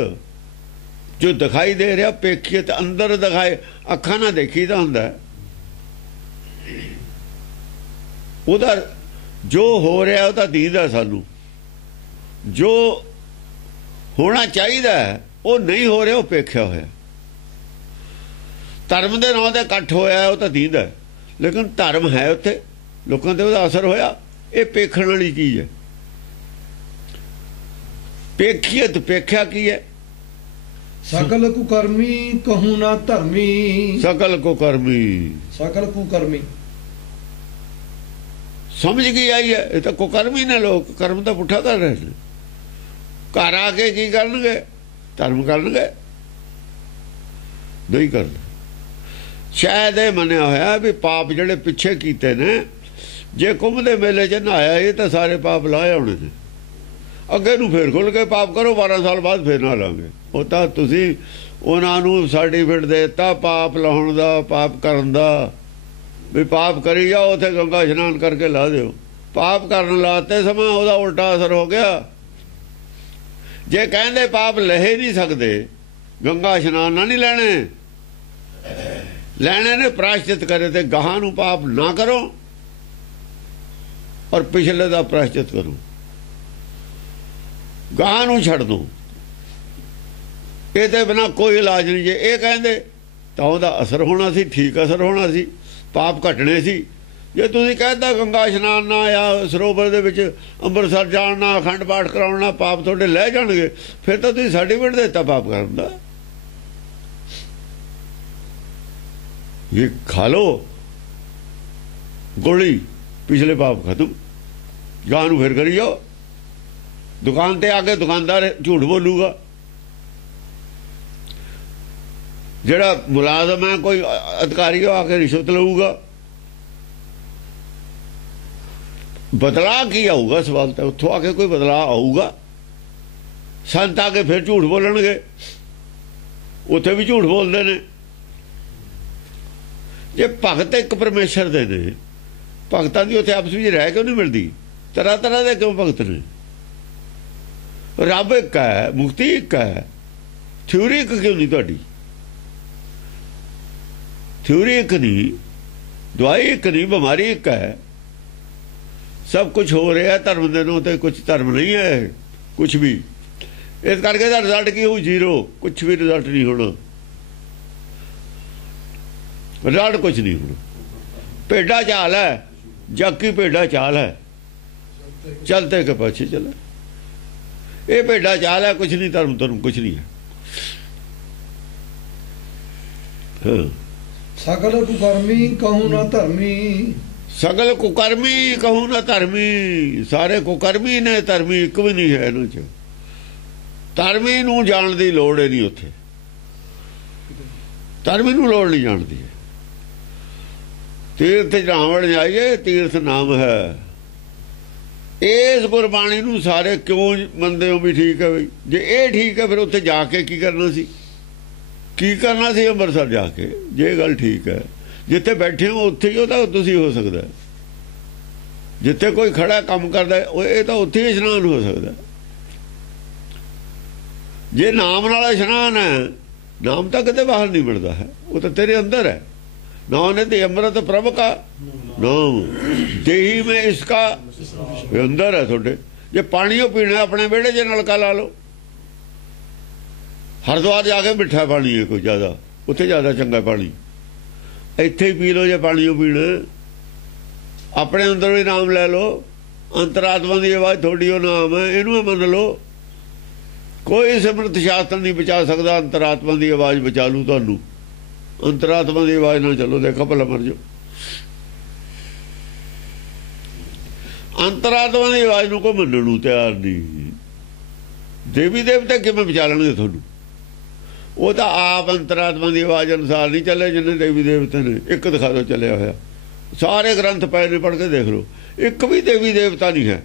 ਜੋ ਦਿਖਾਈ ਦੇ ਰਿਹਾ ਪੇਖੀਅਤ, ਅੰਦਰ ਦਿਖਾਏ, ਅੱਖਾਂ ਨਾਲ ਦੇਖੀ ਤਾਂ ਹੁੰਦਾ। ਉਹਦਾ ਜੋ ਹੋ ਰਿਹਾ ਉਹ ਤਾਂ ਦੀਦਾ ਸਾਨੂੰ, ਜੋ ਹੋਣਾ ਚਾਹੀਦਾ ਉਹ ਨਹੀਂ ਹੋ ਰਿਹਾ, ਉਹ ਪੇਖਿਆ ਹੋਇਆ। ਧਰਮ ਦੇ ਨਾਂ ਤੇ ਇਕੱਠ ਹੋਇਆ ਉਹ ਤਾਂ ਦੀਦਾ, ਲੇਕਿਨ ਧਰਮ ਹੈ ਉੱਥੇ, ਲੋਕਾਂ ਤੇ ਉਹਦਾ ਅਸਰ ਹੋਇਆ। ਇਹ ਪੇਖਣ ਵਾਲੀ ਚੀਜ਼ ਹੈ। ਪੇਖੀਅਤ, ਪੇਖਿਆ ਕੀ ਹੈ? ਸਕਲ ਕੁਕਰਮੀ ਕਹੂੰ ਨਾ ਧਰਮੀ, ਸਕਲ ਕੁਕਰਮੀ, ਸਕਲ ਕੁਕਰਮੀ ਸਮਝ ਗਈ ਆਈ ਹੈ। ਇਹ ਤਾਂ ਕੁਕਰਮੀ ਨੇ ਲੋਕ, ਕਰਮ ਤਾਂ ਪੁੱਠਾ ਕਰ ਰਹੇ ਨੇ। ਘਰ ਆ ਕੇ ਕੀ ਕਰਨਗੇ? ਧਰਮ ਕਰਨਗੇ? ਨਹੀਂ ਕਰਨਾ। ਸ਼ਾਇਦ ਇਹ ਮੰਨਿਆ ਹੋਇਆ ਵੀ ਪਾਪ ਜਿਹੜੇ ਪਿੱਛੇ ਕੀਤੇ ਨੇ, ਜੇ ਕੁੰਭ ਦੇ ਮੇਲੇ 'ਚ ਨਹਾਇਆ ਇਹ ਤਾਂ ਸਾਰੇ ਪਾਪ ਲਾਏ ਹੋਣੇ ਨੇ। ਅੱਗੇ ਨੂੰ ਫੇਰ ਖੁੱਲ ਕੇ ਪਾਪ ਕਰੋ, 12 ਸਾਲ ਬਾਅਦ ਫੇਰ ਨਾ ਲਾਂਗੇ। ਉਹ ਤਾਂ ਤੁਸੀਂ ਉਹਨਾਂ ਨੂੰ ਸਰਟੀਫਿਕੇਟ ਦੇ ਦਿੱਤਾ ਪਾਪ ਲਾਉਣ ਦਾ, ਪਾਪ ਕਰਨ ਦਾ, ਵੀ ਪਾਪ ਕਰੀ ਜਾਓ, ਉੱਥੇ ਗੰਗਾ ਇਸ਼ਨਾਨ ਕਰਕੇ ਲਾ ਦਿਓ। ਪਾਪ ਕਰਨ ਲਾਤੇ ਸਮਾਂ ਉਹਦਾ ਉਲਟਾ ਅਸਰ ਹੋ ਗਿਆ। ਜੇ ਕਹਿੰਦੇ ਪਾਪ ਲਹੇ ਨਹੀਂ ਸਕਦੇ, ਗੰਗਾ ਇਸ਼ਨਾਨ ਨਾ ਨਹੀਂ ਲੈਣੇ, ਲੈਣੇ ਨੇ ਪ੍ਰਾਸ਼ਚਿਤ ਕਰੇ ਤੇ ਗਾਹਾਂ ਨੂੰ ਪਾਪ ਨਾ ਕਰੋ ਔਰ ਪਿਛਲੇ ਦਾ ਪ੍ਰਾਸ਼ਚਿਤ ਕਰੋ, ਗਾਹਾਂ ਨੂੰ ਛੱਡ ਦੋ। ਇਹਦੇ ਬਿਨਾਂ ਕੋਈ ਇਲਾਜ ਨਹੀਂ। ਜੇ ਇਹ ਕਹਿੰਦੇ ਤਾਂ ਉਹਦਾ ਅਸਰ ਹੋਣਾ ਸੀ, ਠੀਕ ਅਸਰ ਹੋਣਾ ਸੀ, ਪਾਪ ਘਟਣੇ ਸੀ। ਜੇ ਤੁਸੀਂ ਕਹਿੰਦਾ ਗੰਗਾ ਇਸ਼ਨਾਨ ਨਾ ਜਾਂ ਸਰੋਵਰ ਦੇ ਵਿੱਚ ਅੰਮ੍ਰਿਤਸਰ ਜਾਣਾ, ਅਖੰਡ ਪਾਠ ਕਰਾਉਣਾ, ਪਾਪ ਤੁਹਾਡੇ ਲੈ ਜਾਣਗੇ, ਫਿਰ ਤਾਂ ਤੁਸੀਂ ਸਰਟੀਫਿਕੇਟ ਦੇ ਦਿੱਤਾ ਪਾਪ ਕਰਨ ਦਾ। ਇਹ ਖਾ ਲੋ ਗੋਲੀ, ਪਿਛਲੇ ਪਾਪ ਖਤਮ, ਗਾਂ ਨੂੰ ਫਿਰ ਕਰੀ ਜਾਓ। ਦੁਕਾਨ ਤੇ ਆ ਕੇ ਦੁਕਾਨਦਾਰ ਝੂਠ ਬੋਲੂਗਾ, ਜਿਹੜਾ ਮੁਲਾਜ਼ਮ ਹੈ ਕੋਈ ਅਧਿਕਾਰੀ ਆ ਕੇ ਰਿਸ਼ਵਤ ਲਊਗਾ। ਬਦਲਾ ਕੀ ਆਊਗਾ? ਸਵਾਲ ਤਾਂ ਉੱਥੋਂ ਆ ਕੇ ਕੋਈ ਬਦਲਾ ਆਊਗਾ? ਸੰਤ ਆ ਕੇ ਫਿਰ ਝੂਠ ਬੋਲਣਗੇ, ਉੱਥੇ ਵੀ ਝੂਠ ਬੋਲਦੇ ਨੇ। ਜੇ ਭਗਤ ਇੱਕ ਪਰਮੇਸ਼ਰ ਦੇ ਨੇ, ਭਗਤਾਂ ਦੀ ਉੱਥੇ ਆਪਸ ਵਿੱਚ ਰਹਿ ਕਿਉਂ ਨਹੀਂ ਮਿਲਦੀ? ਤਰ੍ਹਾਂ ਤਰ੍ਹਾਂ ਦੇ ਕਿਉਂ ਭਗਤ ਨੇ? ਰੱਬ ਇੱਕ ਹੈ, ਮੁਕਤੀ ਇੱਕ ਹੈ, ਥਿਊਰੀ ਇੱਕ ਕਿਉਂ ਨਹੀਂ ਤੁਹਾਡੀ? ਥਿਊਰੀ ਇੱਕ ਨਹੀਂ, ਦਵਾਈ ਇੱਕ ਨਹੀਂ, ਬਿਮਾਰੀ ਇੱਕ ਹੈ। ਸਭ ਕੁਝ ਹੋ ਰਿਹਾ ਧਰਮ ਦੇ ਨੂੰ, ਤੇ ਕੁਝ ਧਰਮ ਨਹੀਂ ਹੈ ਕੁਝ ਵੀ। ਇਸ ਕਰਕੇ ਦਾ ਰਿਜ਼ਲਟ ਕੀ ਹੋਊ? ਜ਼ੀਰੋ। ਕੁਝ ਵੀ ਰਿਜ਼ਲਟ ਨਹੀਂ ਹੋਣਾ, ਰਿਜ਼ਲਟ ਕੁਝ ਨਹੀਂ ਹੋਣਾ। ਭੇਡਾ ਚਾਲ ਹੈ, ਜਗ ਕੀ ਭੇਡਾ ਚਾਲ ਹੈ, ਚਲਤੇ ਕੇ ਪਿੱਛੇ ਚਲੇ। ਇਹ ਭੇਡਾ ਚਾਲ ਹੈ, ਕੁਝ ਨਹੀਂ। ਧਰਮ ਧਰਮ ਕੁਝ ਨਹੀਂ ਹੈ। ਸਗਲ ਕੁਕਰਮੀ ਕਹੂੰ ਨਾ ਧਰਮੀ, ਸਗਲ ਕੁਕਰਮੀ ਕਹੂੰ ਨਾ ਧਰਮੀ। ਸਾਰੇ ਕੁਕਰਮੀ ਨੇ, ਧਰਮੀ ਇੱਕ ਵੀ ਨਹੀਂ ਹੈ ਇਹਨਾਂ 'ਚ। ਧਰਮੀ ਨੂੰ ਜਾਣ ਦੀ ਲੋੜ ਹੀ ਨਹੀਂ ਉੱਥੇ, ਧਰਮੀ ਨੂੰ ਲੋੜ ਨਹੀਂ ਜਾਣਦੀ ਹੈ। ਤੀਰਥ ਜਾਵਣ ਜਾਈਏ, ਤੀਰਥ ਨਾਮ ਹੈ। ਇਸ ਗੁਰਬਾਣੀ ਨੂੰ ਸਾਰੇ ਕਿਉਂ ਮੰਨਦੇ ਹੋ ਵੀ ਠੀਕ ਹੈ ਬਈ? ਜੇ ਇਹ ਠੀਕ ਹੈ ਫਿਰ ਉੱਥੇ ਜਾ ਕੇ ਕੀ ਕਰਨਾ ਸੀ? ਕੀ ਕਰਨਾ ਸੀ ਅੰਮ੍ਰਿਤਸਰ ਜਾ ਕੇ? ਜੇ ਇਹ ਗੱਲ ਠੀਕ ਹੈ, ਜਿੱਥੇ ਬੈਠੇ ਹੋ ਉੱਥੇ ਹੀ ਉਹਦਾ ਤੁਸੀਂ ਹੋ ਸਕਦਾ। ਜਿੱਥੇ ਕੋਈ ਖੜਾ ਕੰਮ ਕਰਦਾ ਇਹ ਤਾਂ ਉੱਥੇ ਹੀ ਇਸ਼ਨਾਨ ਹੋ ਸਕਦਾ। ਜੇ ਨਾਮ ਨਾਲ ਇਸ਼ਨਾਨ ਹੈ, ਨਾਮ ਤਾਂ ਕਿਤੇ ਬਾਹਰ ਨਹੀਂ ਮਿਲਦਾ ਹੈ, ਉਹ ਤਾਂ ਤੇਰੇ ਅੰਦਰ ਹੈ। ਨਾਮ ਤੇ ਅੰਮ੍ਰਿਤ ਪ੍ਰਭ ਕਾ ਨਾਮ ਦੇਹੀ ਮੈਂ ਇਸਕਾ, ਅੰਦਰ ਹੈ ਤੁਹਾਡੇ। ਜੇ ਪਾਣੀ ਉਹ ਪੀਣਾ, ਆਪਣੇ ਵਿਹੜੇ 'ਚ ਨਲਕਾ ਲਾ ਲਓ। ਹਰਿਦੁਆਰ ਜਾ ਕੇ ਮਿੱਠਾ ਪਾਣੀ ਹੈ ਕੋਈ ਜ਼ਿਆਦਾ, ਉੱਥੇ ਜ਼ਿਆਦਾ ਚੰਗਾ ਪਾਣੀ। ਇੱਥੇ ਹੀ ਪੀ ਲਓ ਜੇ ਪਾਣੀ ਉਹ ਪੀਣਾ। ਆਪਣੇ ਅੰਦਰ ਵੀ ਨਾਮ ਲੈ ਲਓ। ਅੰਤਰਾਤਮਾ ਦੀ ਆਵਾਜ਼ ਤੁਹਾਡੀ ਉਹ ਨਾਮ ਹੈ, ਇਹਨੂੰ ਮੰਨ ਲਓ। ਕੋਈ ਸਿਮਰਤ ਸ਼ਾਸਤਰ ਨਹੀਂ ਬਚਾ ਸਕਦਾ। ਅੰਤਰਾਤਮਾ ਦੀ ਆਵਾਜ਼ ਬਚਾ ਲੂ ਤੁਹਾਨੂੰ। ਅੰਤਰਾਤਮਾ ਦੀ ਆਵਾਜ਼ ਨਾਲ ਚੱਲੋ, ਦੇਖੋ ਭਲਾ ਮਰ ਜਾਓ। ਅੰਤਰਾਤਮਾ ਦੀ ਆਵਾਜ਼ ਨੂੰ ਕੋਈ ਮੰਨਣ ਨੂੰ ਤਿਆਰ ਨਹੀਂ। ਦੇਵੀ ਦੇਵਤੇ ਕਿਵੇਂ ਬਚਾ ਲੈਣਗੇ ਤੁਹਾਨੂੰ? ਉਹ ਤਾਂ ਆਪ ਅੰਤਰਾਤਮਾ ਦੀ ਆਵਾਜ਼ ਅਨੁਸਾਰ ਨਹੀਂ ਚੱਲੇ। ਜਿੰਨੇ ਦੇਵੀ ਦੇਵਤੇ ਨੇ, ਇੱਕ ਦਿਖਾ ਦਿਓ ਚੱਲਿਆ ਹੋਇਆ। ਸਾਰੇ ਗ੍ਰੰਥ ਪਏ ਨੇ, ਪੜ੍ਹ ਕੇ ਦੇਖ ਲਓ। ਇੱਕ ਵੀ ਦੇਵੀ ਦੇਵਤਾ ਨਹੀਂ ਹੈ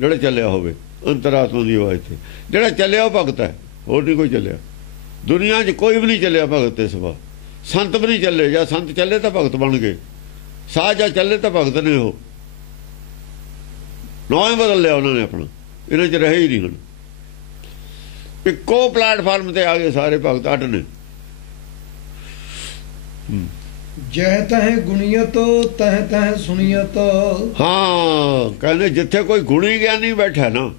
ਜਿਹੜਾ ਚੱਲਿਆ ਹੋਵੇ ਅੰਤਰਾਤਮਾ ਦੀ ਆਵਾਜ਼ ਤੇ। ਜਿਹੜਾ ਚੱਲਿਆ ਉਹ ਭਗਤ ਹੈ, ਹੋਰ ਨਹੀਂ ਕੋਈ ਚੱਲਿਆ। ਦੁਨੀਆ 'ਚ ਕੋਈ ਵੀ ਨਹੀਂ ਚੱਲਿਆ ਭਗਤ ਤੇ ਸਿਵਾ। ਸੰਤ ਵੀ ਨਹੀਂ ਚੱਲੇ। ਜਾਂ ਸੰਤ ਚੱਲੇ ਤਾਂ ਭਗਤ ਬਣ ਗਏ, ਸਾਧ ਜਾਂ ਚੱਲੇ ਤਾਂ ਭਗਤ ਨੇ। ਉਹ ਨਾਂ ਹੀ ਬਦਲ ਲਿਆ ਉਹਨਾਂ ਨੇ ਆਪਣਾ, ਇਹਨਾਂ 'ਚ ਰਹੇ ਹੀ ਨਹੀਂ। ਹੁਣ ਇੱਕੋ ਪਲੇਟਫਾਰਮ ਤੇ ਆ ਗਏ ਸਾਰੇ ਭਗਤ। ਅੱਡ ਨੇ। ਜਹ ਤਹ ਗੁਣੀਅਤ ਤਹ ਤਹ ਸੁਣੀਅਤ। ਹਾਂ, ਕਹਿੰਦੇ ਜਿੱਥੇ ਕੋਈ ਗੁਣੀ ਗਿਆਨੀ ਬੈਠਾ ਨਾ,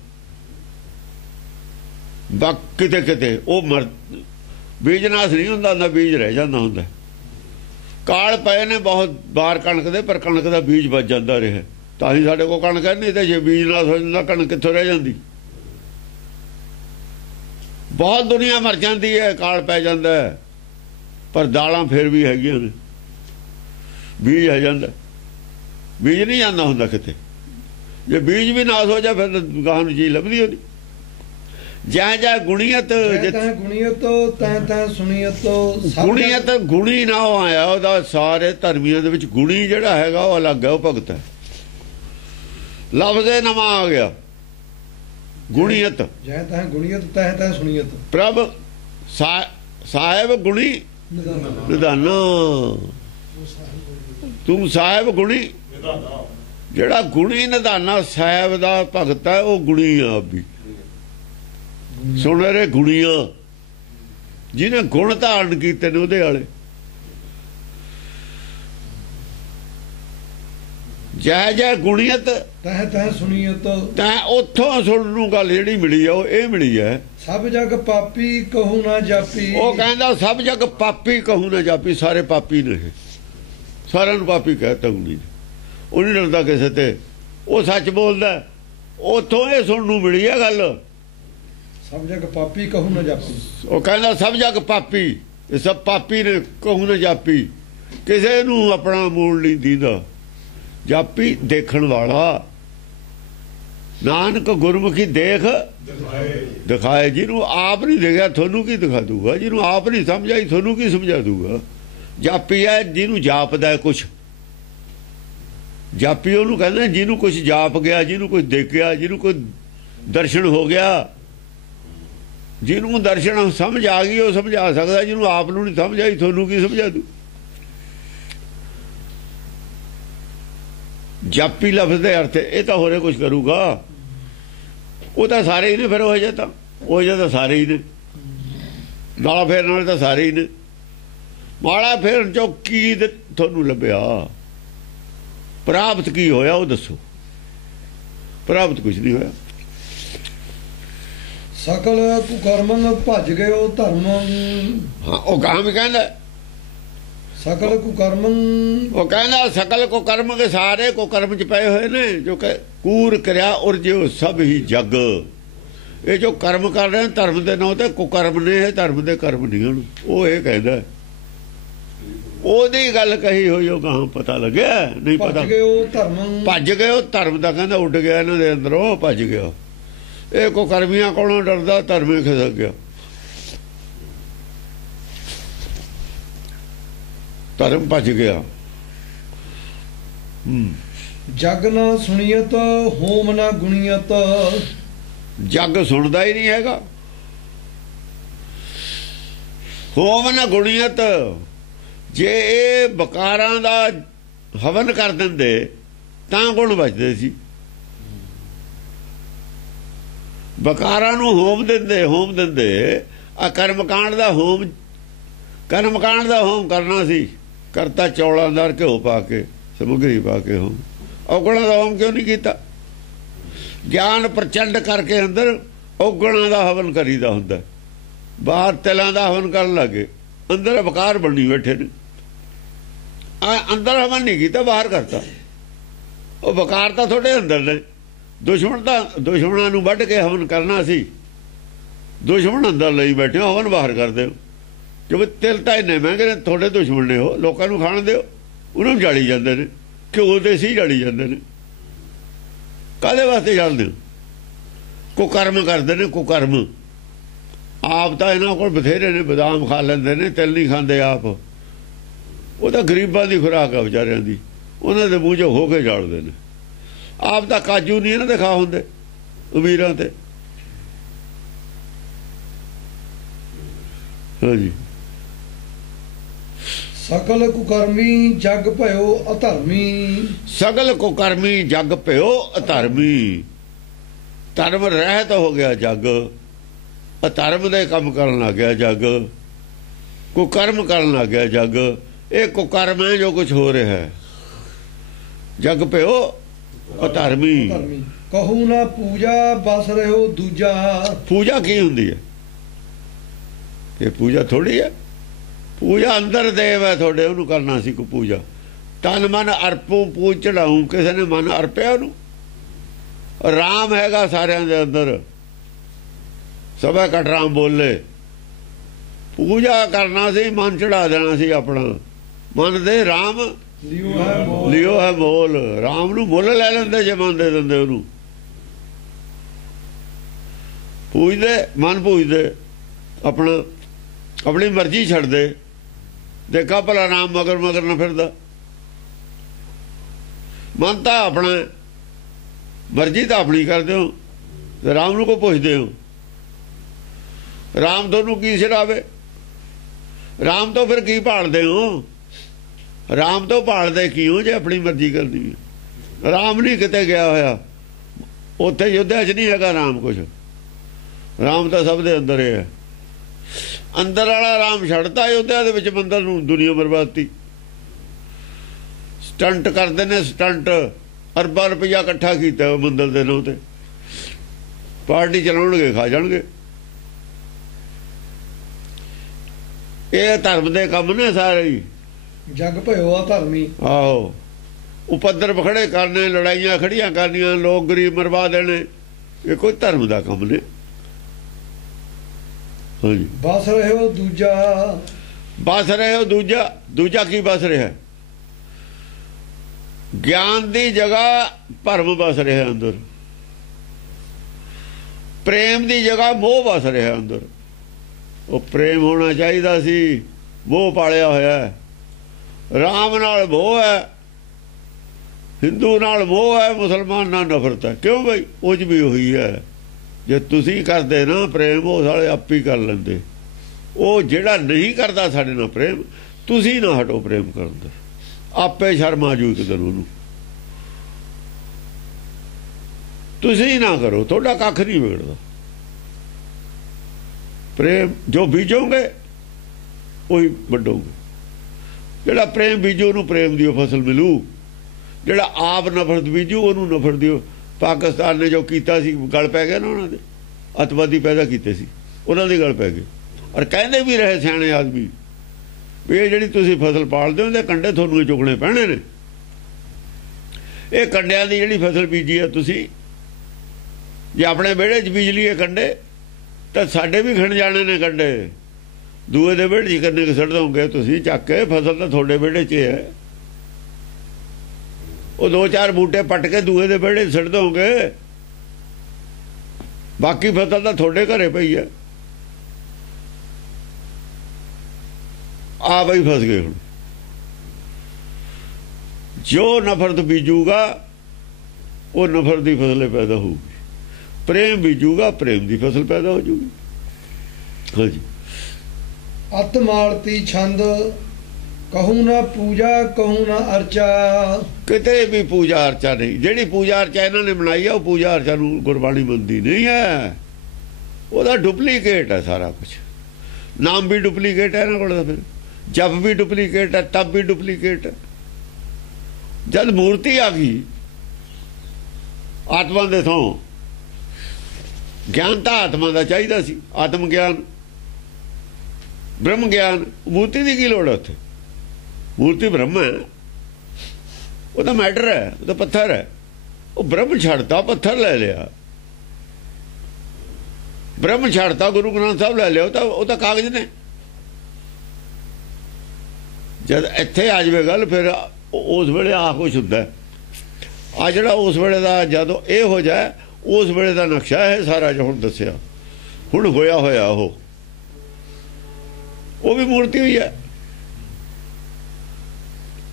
ਕਿਤੇ ਕਿਤੇ ਉਹ ਬੀਜਨਾਸ ਨਹੀਂ ਹੁੰਦਾ, ਨਾ ਬੀਜ ਰਹਿ ਜਾਂਦਾ ਹੁੰਦਾ। ਕਾਲ ਪਏ ਨੇ ਬਹੁਤ ਬਾਹਰ ਕਣਕ ਦੇ, ਪਰ ਕਣਕ ਦਾ ਬੀਜ ਵੱਜ ਜਾਂਦਾ ਰਿਹਾ। ਤਾਂ ਹੀ ਸਾਡੇ ਕੋਲ ਕਣਕ ਹੈ ਨਹੀਂ। ਤੇ ਜੇ ਬੀਜ ਨਾਸ ਹੋ ਜਾਂਦਾ, ਕਣਕ ਕਿੱਥੋਂ ਰਹਿ ਜਾਂਦੀ? ਬਹੁਤ ਦੁਨੀਆ ਮਰ ਜਾਂਦੀ ਹੈ, ਕਾਲ ਪੈ ਜਾਂਦਾ ਹੈ, ਪਰ ਦਾਲਾਂ ਫਿਰ ਵੀ ਹੈਗੀਆਂ ਨੇ। ਬੀਜ ਆ ਜਾਂਦਾ, ਬੀਜ ਨਹੀਂ ਜਾਂਦਾ ਹੁੰਦਾ ਕਿਤੇ। ਜੇ ਬੀਜ ਵੀ ਨਾਸ ਹੋ ਜਾ, ਫਿਰ ਗਾਹਾਂ ਨੂੰ ਚੀਜ਼ ਲੱਭਦੀ ਹੋਣੀ। ਜੈ ਜੈ ਗੁਣੀਅਤ, ਗੁਣੀਅਤ ਤੈ ਤੈ ਸੁਣੀਅਤ। ਗੁਣੀਅਤ ਗੁਣੀ ਨਾ ਆਇਆ ਉਹਦਾ। ਸਾਰੇ ਧਰਮੀਆਂ ਦੇ ਵਿੱਚ ਗੁਣੀ ਜਿਹੜਾ ਹੈਗਾ ਉਹ ਅਲੱਗ ਹੈ, ਉਹ ਭਗਤ ਹੈ। ਲਫ਼ਜ਼ੇ ਨਵਾਂ ਆ ਗਿਆ ਗੁਣੀਅਤ। ਜੈ ਤੈ ਗੁਣੀਅਤ ਤੈ ਤੈ ਸੁਣੀਅਤ। ਪ੍ਰਭ ਸਾਹਿਬ ਗੁਣੀ ਨਿਧਾਨਾ। ਤੂੰ ਸਾਹਿਬ ਗੁਣੀ, ਜਿਹੜਾ ਗੁਣੀ ਨਿਧਾਨਾ ਸਾਹਿਬ ਦਾ ਭਗਤ ਹੈ, ਉਹ ਗੁਣੀ ਆ ਵੀ। ਸੁਣਰੇ ਗੁਣੀਆਂ, ਜਿਹਨੇ ਗੁਣ ਧਾਰਨ ਕੀਤੇ ਨੇ ਉਹਦੇ ਵਾਲੇ। ਜੈ ਜੈ ਗੁਣੀਅਤ ਤਹ ਤਹ ਸੁਣੀਅਤ। ਤੈਂ ਉੱਥੋਂ ਸੁਣਨ ਨੂੰ ਗੱਲ ਜਿਹੜੀ ਮਿਲੀ ਆ, ਉਹ ਇਹ ਮਿਲੀ ਹੈ। ਸਭ ਜਗ ਪਾਪੀ ਕਹੂ ਨਾ ਜਾਪੀ। ਉਹ ਕਹਿੰਦਾ ਸਭ ਜਗ ਪਾਪੀ ਕਹੂ ਨਾ ਜਾਪੀ। ਸਾਰੇ ਪਾਪੀ ਨੇ, ਸਾਰਿਆਂ ਨੂੰ ਪਾਪੀ ਕਹਿਤਾ ਗੁਣੀ ਨੇ। ਉਹ ਨਹੀਂ ਡਰਦਾ ਕਿਸੇ ਤੇ, ਉਹ ਸੱਚ ਬੋਲਦਾ। ਉੱਥੋਂ ਇਹ ਸੁਣਨ ਨੂੰ ਮਿਲੀ ਹੈ ਗੱਲ। ਸਭ ਜਗ ਪਾਪੀ ਕਹੂ ਨਾ ਜਾਪੀ। ਉਹ ਕਹਿੰਦਾ ਸਭ ਜਗ ਪਾਪੀ, ਇਹ ਸਭ ਪਾਪੀ ਨੇ, ਕਹੂ ਨਾ ਜਾਪੀ। ਕਿਸੇ ਨੂੰ ਆਪਣਾ ਮੂਲ ਨਹੀਂ ਦੀਦਾ। ਜਾਪੀ ਦੇਖਣ ਵਾਲਾ। ਨਾਨਕ ਗੁਰਮੁਖੀ ਦੇਖ ਦਿਖਾਏ। ਜਿਹਨੂੰ ਆਪ ਨਹੀਂ ਦੇਖਿਆ ਤੁਹਾਨੂੰ ਕੀ ਦਿਖਾ ਦੂਗਾ? ਜਿਹਨੂੰ ਆਪ ਨਹੀਂ ਸਮਝ ਆਈ ਤੁਹਾਨੂੰ ਕੀ ਸਮਝਾ ਦੂਗਾ? ਜਾਪੀ ਹੈ ਜਿਹਨੂੰ ਜਾਪਦਾ ਕੁਛ। ਜਾਪੀ ਉਹਨੂੰ ਕਹਿੰਦੇ ਜਿਹਨੂੰ ਕੁਛ ਜਾਪ ਗਿਆ, ਜਿਹਨੂੰ ਕੁਛ ਦੇਖਿਆ, ਜਿਹਨੂੰ ਕੋਈ ਦਰਸ਼ਨ ਹੋ ਗਿਆ। ਜਿਹਨੂੰ ਦਰਸ਼ਨ ਸਮਝ ਆ ਗਈ ਉਹ ਸਮਝਾ ਸਕਦਾ, ਜਿਹਨੂੰ ਆਪ ਨੂੰ ਨਹੀਂ ਸਮਝ ਆਈ ਤੁਹਾਨੂੰ ਕੀ ਸਮਝਾ ਦੂ। ਜਾਪੀ ਲਫ਼ਜ਼ ਦੇ ਅਰਥ ਇਹ ਤਾਂ ਹੋਰੇ ਕੁਝ ਕਰੂਗਾ, ਉਹ ਤਾਂ ਸਾਰੇ ਹੀ ਨੇ। ਫਿਰ ਉਹ ਜਿਹਾ ਤਾਂ ਸਾਰੇ ਹੀ ਨੇ, ਨਾਲਾ ਫੇਰਨ ਵਾਲੇ ਤਾਂ ਸਾਰੇ ਹੀ ਨੇ। ਮਾਲਾ ਫੇਰਨ ਚੋਂ ਕੀ ਤੁਹਾਨੂੰ ਲੱਭਿਆ? ਪ੍ਰਾਪਤ ਕੀ ਹੋਇਆ ਉਹ ਦੱਸੋ। ਪ੍ਰਾਪਤ ਕੁਝ ਨਹੀਂ ਹੋਇਆ। ਸਕਲ ਕੁਕਰਮੰ ਭੱਜ ਗਇਓ ਧਰਮ। ਹਾਂ, ਉਹ ਗਾਂ ਵੀ ਕਹਿੰਦਾ ਸਕਲ ਕੁਕਰਮੰ, ਉਹ ਕਹਿੰਦਾ ਸਕਲ ਕੋ ਕਰਮ ਕੇ ਸਾਰੇ ਕੋ ਕਰਮ ਚ ਪਏ ਹੋਏ ਨੇ, ਜੋ ਕਿ ਕੂਰ ਕਰਿਆ ਔਰ ਜੋ ਸਭ ਹੀ ਜਗ। ਇਹ ਜੋ ਕਰਮ ਕਰ ਰਹੇ ਧਰਮ ਦੇ ਨਾਂ ਤੇ ਕੁਕਰਮ ਨੇ, ਇਹ ਧਰਮ ਦੇ ਕਰਮ ਨਹੀਂ ਹਨ। ਉਹ ਇਹ ਕਹਿੰਦਾ, ਉਹਦੀ ਗੱਲ ਕਹੀ ਹੋਈ, ਉਹ ਗਾਂ ਪਤਾ ਲੱਗਿਆ ਨਹੀਂ ਪਤਾ। ਭੱਜ ਗਇਓ ਧਰਮ, ਭੱਜ ਗਏ ਉਹ ਧਰਮ ਦਾ ਕਹਿੰਦਾ ਉੱਡ ਗਿਆ ਇਹਨਾਂ ਦੇ ਅੰਦਰੋਂ, ਭੱਜ ਗਿਆ। ਇਹ ਕੋ ਕਰਮੀਆਂ ਕੋਲੋਂ ਡਰਦਾ, ਧਰਮੇ ਖਿਸਕ ਗਿਆ। ਧਰਮ ਭੱਜ ਗਿਆ। ਜਗ ਨਾ ਸੁਣੀਅਤ ਹੋਮ ਨਾ ਗੁਣੀਅਤ। ਜੱਗ ਸੁਣਦਾ ਹੀ ਨਹੀਂ ਹੈਗਾ। ਹੋਮ ਨਾ ਗੁਣੀਅਤ। ਜੇ ਇਹ ਬਕਾਰਾਂ ਦਾ ਹਵਨ ਕਰ ਦਿੰਦੇ ਤਾਂ ਗੁਣ ਬਚਦੇ ਸੀ। ਬਕਾਰਾਂ ਨੂੰ ਹੋਮ ਦਿੰਦੇ ਆ ਕਰਮਕਾਂਡ ਦਾ ਹੋਮ ਕਰਨਾ ਸੀ। ਕਰਤਾ ਚੌਲਾਂ ਦਾ ਘਿਓ ਪਾ ਕੇ, ਸਮਗਰੀ ਪਾ ਕੇ ਹੋਮ। ਔਗਣਾਂ ਦਾ ਹੋਮ ਕਿਉਂ ਨਹੀਂ ਕੀਤਾ? ਗਿਆਨ ਪ੍ਰਚੰਡ ਕਰਕੇ ਅੰਦਰ ਔਗਣਾਂ ਦਾ ਹਵਨ ਕਰੀਦਾ ਹੁੰਦਾ। ਬਾਹਰ ਤਿਲਾਂ ਦਾ ਹਵਨ ਕਰਨ ਲੱਗੇ, ਅੰਦਰ ਬਕਾਰ ਬਣੀ ਬੈਠੇ ਨੇ। ਅੰਦਰ ਹਵਨ ਨਹੀਂ ਕੀਤਾ, ਬਾਹਰ ਕਰਤਾ। ਉਹ ਬਕਾਰ ਤਾਂ ਤੁਹਾਡੇ ਅੰਦਰ ਨੇ। ਦੁਸ਼ਮਣਾਂ ਨੂੰ ਵੱਢ ਕੇ ਹਵਨ ਕਰਨਾ ਸੀ। ਦੁਸ਼ਮਣ ਅੰਦਰ ਲਈ ਬੈਠੇ ਹੋ, ਹਵਨ ਬਾਹਰ ਕਰਦੇ ਹੋ। ਕਿਉਂਕਿ ਤਿਲ ਤਾਂ ਇੰਨੇ ਮਹਿੰਗੇ ਨੇ, ਤੁਹਾਡੇ ਦੁਸ਼ਮਣ ਨੇ ਉਹ। ਲੋਕਾਂ ਨੂੰ ਖਾਣ ਦਿਓ, ਉਹਨੂੰ ਜਾਲੀ ਜਾਂਦੇ ਨੇ। ਘਿਓ ਦੇ ਸੀ ਜਾਲੀ ਜਾਂਦੇ ਨੇ। ਕਾਹਦੇ ਵਾਸਤੇ ਜਾਲਦੇ ਹੋ? ਕੁਕਰਮ ਕਰਦੇ ਨੇ, ਕੁਕਰਮ। ਆਪ ਤਾਂ ਇਹਨਾਂ ਕੋਲ ਬਥੇਰੇ ਨੇ, ਬਦਾਮ ਖਾ ਲੈਂਦੇ ਨੇ, ਤਿਲ ਨਹੀਂ ਖਾਂਦੇ ਆਪ। ਉਹ ਤਾਂ ਗਰੀਬਾਂ ਦੀ ਖੁਰਾਕ ਆ ਵਿਚਾਰਿਆਂ ਦੀ, ਉਹਨਾਂ ਦੇ ਮੂੰਹ 'ਚੋਂ ਹੋ ਕੇ ਜਾਲਦੇ ਨੇ। ਆਪ ਤਾਂ ਕਾਜੂ ਨਹੀਂ ਇਹਨਾਂ ਦੇ ਖਾ ਹੁੰਦੇ ਅਮੀਰਾਂ ਤੇ। ਹਾਂਜੀ। ਸਕਲ ਕੁਕਰਮੀ ਜਗ ਭਇਓ ਅਧਰਮੀ। ਸਗਲ ਕੁਕਰਮੀ ਜਗ ਭਇਓ ਅਧਰਮੀ। ਧਰਮ ਰਹਿਤ ਹੋ ਗਿਆ ਜਗ, ਅਧਰਮ ਦੇ ਕੰਮ ਕਰਨ ਲੱਗ ਗਿਆ ਜਗ, ਕੁਕਰਮ ਕਰਨ ਲੱਗ ਗਿਆ ਜਗ। ਇਹ ਕੁਕਰਮ ਹੈ ਜੋ ਕੁਝ ਹੋ ਰਿਹਾ ਹੈ। ਜਗ ਭਇਓ ਅਧਰਮੀ। ਕਹੂ ਨਾ ਪੂਜਾ ਬਸ ਰਹਿਓ ਦੂਜਾ। ਪੂਜਾ ਕੀ ਹੁੰਦੀ ਹੈ? ਇਹ ਪੂਜਾ ਥੋੜੀ ਹੈ। ਪੂਜਾ ਅੰਦਰ ਦੇਵ ਹੈ ਤੁਹਾਡੇ, ਉਹਨੂੰ ਕਰਨਾ ਸੀ ਕੋਈ ਪੂਜਾ। ਤਨ ਮਨ ਅਰਪੂ ਪੂਜ ਚੜਾਉ। ਕਿਸੇ ਨੇ ਮਨ ਅਰਪਿਆ ਉਹਨੂੰ? ਰਾਮ ਹੈਗਾ ਸਾਰਿਆਂ ਦੇ ਅੰਦਰ, ਸਭਾ ਕਟ ਰਾਮ ਬੋਲੇ। ਪੂਜਾ ਕਰਨਾ ਸੀ, ਮਨ ਚੜਾ ਦੇਣਾ ਸੀ ਆਪਣਾ। ਮਨ ਦੇ ਰਾਮ ਲਿਓ ਹੈ ਮੋਲ। ਰਾਮ ਨੂੰ ਮੁੱਲ ਲੈ ਲੈਂਦੇ ਜੇ ਮਨ ਦੇ ਦਿੰਦੇ ਉਹਨੂੰ। ਪੂਜਦੇ, ਮਨ ਪੂਜਦੇ, ਆਪਣੀ ਮਰਜ਼ੀ ਛੱਡਦੇ। ਦੇਖਾ ਭਲਾ ਰਾਮ ਮਗਰ ਨਾ ਫਿਰਦਾ। ਮਨ ਤਾਂ ਆਪਣਾ, ਮਰਜ਼ੀ ਤਾਂ ਆਪਣੀ ਕਰਦੇ ਹੋ, ਰਾਮ ਨੂੰ ਕੋ ਪੁੱਛਦੇ ਹੋ? ਰਾਮ ਤੁਹਾਨੂੰ ਕੀ ਸਿਰਾਵੇ? ਰਾਮ ਤੋਂ ਫਿਰ ਕੀ ਭਾਲਦੇ ਹੋ? ਰਾਮ ਤੋਂ ਭਾਲਦੇ ਕੀ ਹੋ ਜੇ ਆਪਣੀ ਮਰਜ਼ੀ ਕਰਨੀ ਹੈ? ਰਾਮ ਨਹੀਂ ਕਿਤੇ ਗਿਆ ਹੋਇਆ, ਉੱਥੇ ਯੁੱਧਿਆ 'ਚ ਨਹੀਂ ਹੈਗਾ ਰਾਮ ਕੁਛ। ਰਾਮ ਤਾਂ ਸਭ ਦੇ ਅੰਦਰ ਹੈ। ਅੰਦਰ ਵਾਲਾ ਰਾਮ ਛੱਡਤਾ ਯੁੱਧਿਆ ਦੇ ਵਿੱਚ, ਮੰਦਰ ਨੂੰ ਦੁਨੀਆ ਬਰਬਾਦਤੀ। ਸਟੰਟ ਕਰਦੇ ਨੇ, ਸਟੰਟ। ਅਰਬਾਂ ਰੁਪਈਆ ਇਕੱਠਾ ਕੀਤਾ ਮੰਦਰ ਦੇ ਨਾਂ ਤੇ। ਪਾਰਟੀ ਚਲਾਉਣਗੇ, ਖਾ ਜਾਣਗੇ। ਇਹ ਧਰਮ ਦੇ ਕੰਮ ਨੇ ਸਾਰੇ ਹੀ। ਜਗ ਭਇਓ ਅਧਰਮੀ। ਆਹੋ, ਉਪਦਰ ਖੜੇ ਕਰਨੇ, ਲੜਾਈਆਂ ਖੜੀਆਂ ਕਰਨੀਆਂ, ਲੋਕ ਗਰੀਬ ਮਰਵਾ ਦੇਣੇ, ਇਹ ਕੋਈ ਧਰਮ ਦਾ ਕੰਮ ਨੇ। ਹਾਂਜੀ। ਬਸ ਰਹਿਓ ਦੂਜਾ। ਬਸ ਰਹਿਓ ਦੂਜਾ। ਦੂਜਾ ਕੀ ਬਸ ਰਿਹਾ? ਗਿਆਨ ਦੀ ਜਗ੍ਹਾ ਭਰਮ ਬਸ ਰਿਹਾ ਅੰਦਰ। ਪ੍ਰੇਮ ਦੀ ਜਗ੍ਹਾ ਮੋਹ ਬਸ ਰਿਹਾ ਅੰਦਰ। ਉਹ ਪ੍ਰੇਮ ਹੋਣਾ ਚਾਹੀਦਾ ਸੀ, ਮੋਹ ਪਾਲਿਆ ਹੋਇਆ। ਰਾਮ ਨਾਲ ਮੋਹ ਹੈ, ਹਿੰਦੂ ਨਾਲ ਮੋਹ ਹੈ, ਮੁਸਲਮਾਨ ਨਾਲ ਨਫ਼ਰਤ ਹੈ। ਕਿਉਂ ਬਈ? ਉਹ 'ਚ ਵੀ ਉਹੀ ਹੈ। ਜੇ ਤੁਸੀਂ ਕਰਦੇ ਨਾ ਪ੍ਰੇਮ ਉਹ ਸਾਲੇ ਆਪੇ ਕਰ ਲੈਂਦੇ। ਉਹ ਜਿਹੜਾ ਨਹੀਂ ਕਰਦਾ ਸਾਡੇ ਨਾਲ ਪ੍ਰੇਮ, ਤੁਸੀਂ ਨਾ ਹਟੋ ਪ੍ਰੇਮ ਕਰਨ ਦਾ, ਆਪੇ ਸ਼ਰਮ ਆ ਜੂ ਇੱਕ ਦਿਨ ਉਹਨੂੰ। ਤੁਸੀਂ ਨਾ ਕਰੋ, ਤੁਹਾਡਾ ਕੱਖ ਨਹੀਂ ਵਿਗੜਦਾ। ਪ੍ਰੇਮ ਜੋ ਬੀਜੋਗੇ ਉਹੀ ਵੱਢੋਗੇ। ਜਿਹੜਾ ਪ੍ਰੇਮ ਬੀਜੂ ਉਹਨੂੰ ਪ੍ਰੇਮ ਦੀ ਫਸਲ ਮਿਲੂ। ਜਿਹੜਾ ਆਪ ਨਫ਼ਰਤ ਬੀਜੂ ਉਹਨੂੰ ਨਫ਼ਰਤ ਦੀ। ਪਾਕਿਸਤਾਨ ਨੇ ਜੋ ਕੀਤਾ ਸੀ, ਗਲ ਪੈ ਗਿਆ ਨਾ ਉਹਨਾਂ ਦੇ, ਅੱਤਵਾਦੀ ਪੈਦਾ ਕੀਤੇ ਸੀ, ਉਹਨਾਂ ਦੇ ਗਲ ਪੈ ਗਏ। ਔਰ ਕਹਿੰਦੇ ਵੀ ਰਹੇ ਸਿਆਣੇ ਆਦਮੀ ਵੀ ਇਹ ਜਿਹੜੀ ਤੁਸੀਂ ਫਸਲ ਪਾਲਦੇ ਹੋ ਇਹਦੇ ਕੰਡੇ ਤੁਹਾਨੂੰ ਹੀ ਚੁਗਣੇ ਪੈਣੇ ਨੇ। ਇਹ ਕੰਡਿਆਂ ਦੀ ਜਿਹੜੀ ਫਸਲ ਬੀਜੀ ਆ ਤੁਸੀਂ, ਜੇ ਆਪਣੇ ਵਿਹੜੇ 'ਚ ਬੀਜ ਲਈਏ ਕੰਡੇ ਤਾਂ ਸਾਡੇ ਵੀ ਖਣ ਜਾਣੇ ਨੇ ਕੰਡੇ। ਦੂਏ ਦੇ ਵਿਹੜੇ 'ਚ ਕੰਡੇ ਸੁੱਟ ਦੋਗੇ ਤੁਸੀਂ ਚੱਕ ਕੇ, ਫਸਲ ਤਾਂ ਤੁਹਾਡੇ ਵਿਹੜੇ 'ਚ ਹੈ। ਉਹ 2-4 ਬੂਟੇ ਪੱਟ ਕੇ ਦੂਏ ਦੇ ਵਿਹੜੇ 'ਚ ਸੁੱਟ ਦੋਗੇ, ਬਾਕੀ ਫਸਲ ਤਾਂ ਤੁਹਾਡੇ ਘਰੇ ਪਈ ਹੈ। ਆ ਬਈ ਫਸ ਗਏ ਹੁਣ। ਜੋ ਨਫ਼ਰਤ ਬੀਜੂਗਾ ਉਹ ਨਫ਼ਰਤ ਦੀ ਫਸਲ ਪੈਦਾ ਹੋਊਗੀ। ਪ੍ਰੇਮ ਬੀਜੂਗਾ ਪ੍ਰੇਮ ਦੀ ਫਸਲ ਪੈਦਾ ਹੋ ਜੂਗੀ। ਹਾਂਜੀ। ਅਤ ਮਾਲਤੀ ਛੰਦ ਕਹੂ ਨਾ ਪੂਜਾ ਕਹੂ ਨਾ ਅਰਚਾ। ਕਿਤੇ ਵੀ ਪੂਜਾ ਅਰਚਾ ਨਹੀਂ। ਜਿਹੜੀ ਪੂਜਾ ਅਰਚਾ ਇਹਨਾਂ ਨੇ ਬਣਾਈ ਆ ਉਹ ਪੂਜਾ ਅਰਚਾ ਨੂੰ ਗੁਰਬਾਣੀ ਮੰਨਦੀ ਨਹੀਂ ਹੈ। ਉਹਦਾ ਡੁਪਲੀਕੇਟ ਹੈ ਸਾਰਾ ਕੁਝ। ਨਾਮ ਵੀ ਡੁਪਲੀਕੇਟ ਹੈ ਇਹਨਾਂ ਕੋਲ ਤਾਂ, ਫਿਰ ਜਪ ਵੀ ਡੁਪਲੀਕੇਟ ਹੈ, ਤਪ ਵੀ ਡੁਪਲੀਕੇਟ ਹੈ। ਜਦ ਮੂਰਤੀ ਆ ਗਈ ਆਤਮਾ ਦੇ ਥੋਂ, ਗਿਆਨ ਤਾਂ ਆਤਮਾ ਦਾ ਚਾਹੀਦਾ ਸੀ, ਆਤਮ ਗਿਆਨ, ਬ੍ਰਹਮ ਗਿਆਨ। ਮੂਰਤੀ ਦੀ ਕੀ ਲੋੜ ਹੈ ਉੱਥੇ? ਮੂਰਤੀ ਬ੍ਰਹਮ ਹੈ, ਉਹ ਤਾਂ ਮੈਟਰ ਹੈ, ਉਹ ਤਾਂ ਪੱਥਰ ਹੈ। ਉਹ ਬ੍ਰਹਮ ਛੱਡਤਾ, ਪੱਥਰ ਲੈ ਲਿਆ। ਬ੍ਰਹਮ ਛੱਡਤਾ, ਗੁਰੂ ਗ੍ਰੰਥ ਸਾਹਿਬ ਲੈ ਲਿਆ, ਉਹ ਤਾਂ ਕਾਗਜ਼ ਨੇ। ਜਦ ਇੱਥੇ ਆ ਜਾਵੇ ਗੱਲ, ਫਿਰ ਉਸ ਵੇਲੇ ਆ ਕੁਛ ਹੁੰਦਾ। ਆ ਜਿਹੜਾ ਉਸ ਵੇਲੇ ਦਾ ਜਦੋਂ ਇਹ ਹੋ ਜਾਏ, ਉਸ ਵੇਲੇ ਦਾ ਨਕਸ਼ਾ ਹੈ ਸਾਰਾ ਜੋ ਹੁਣ ਦੱਸਿਆ, ਹੁਣ ਹੋਇਆ ਹੋਇਆ। ਉਹ ਵੀ ਮੂਰਤੀ ਹੋਈ ਹੈ।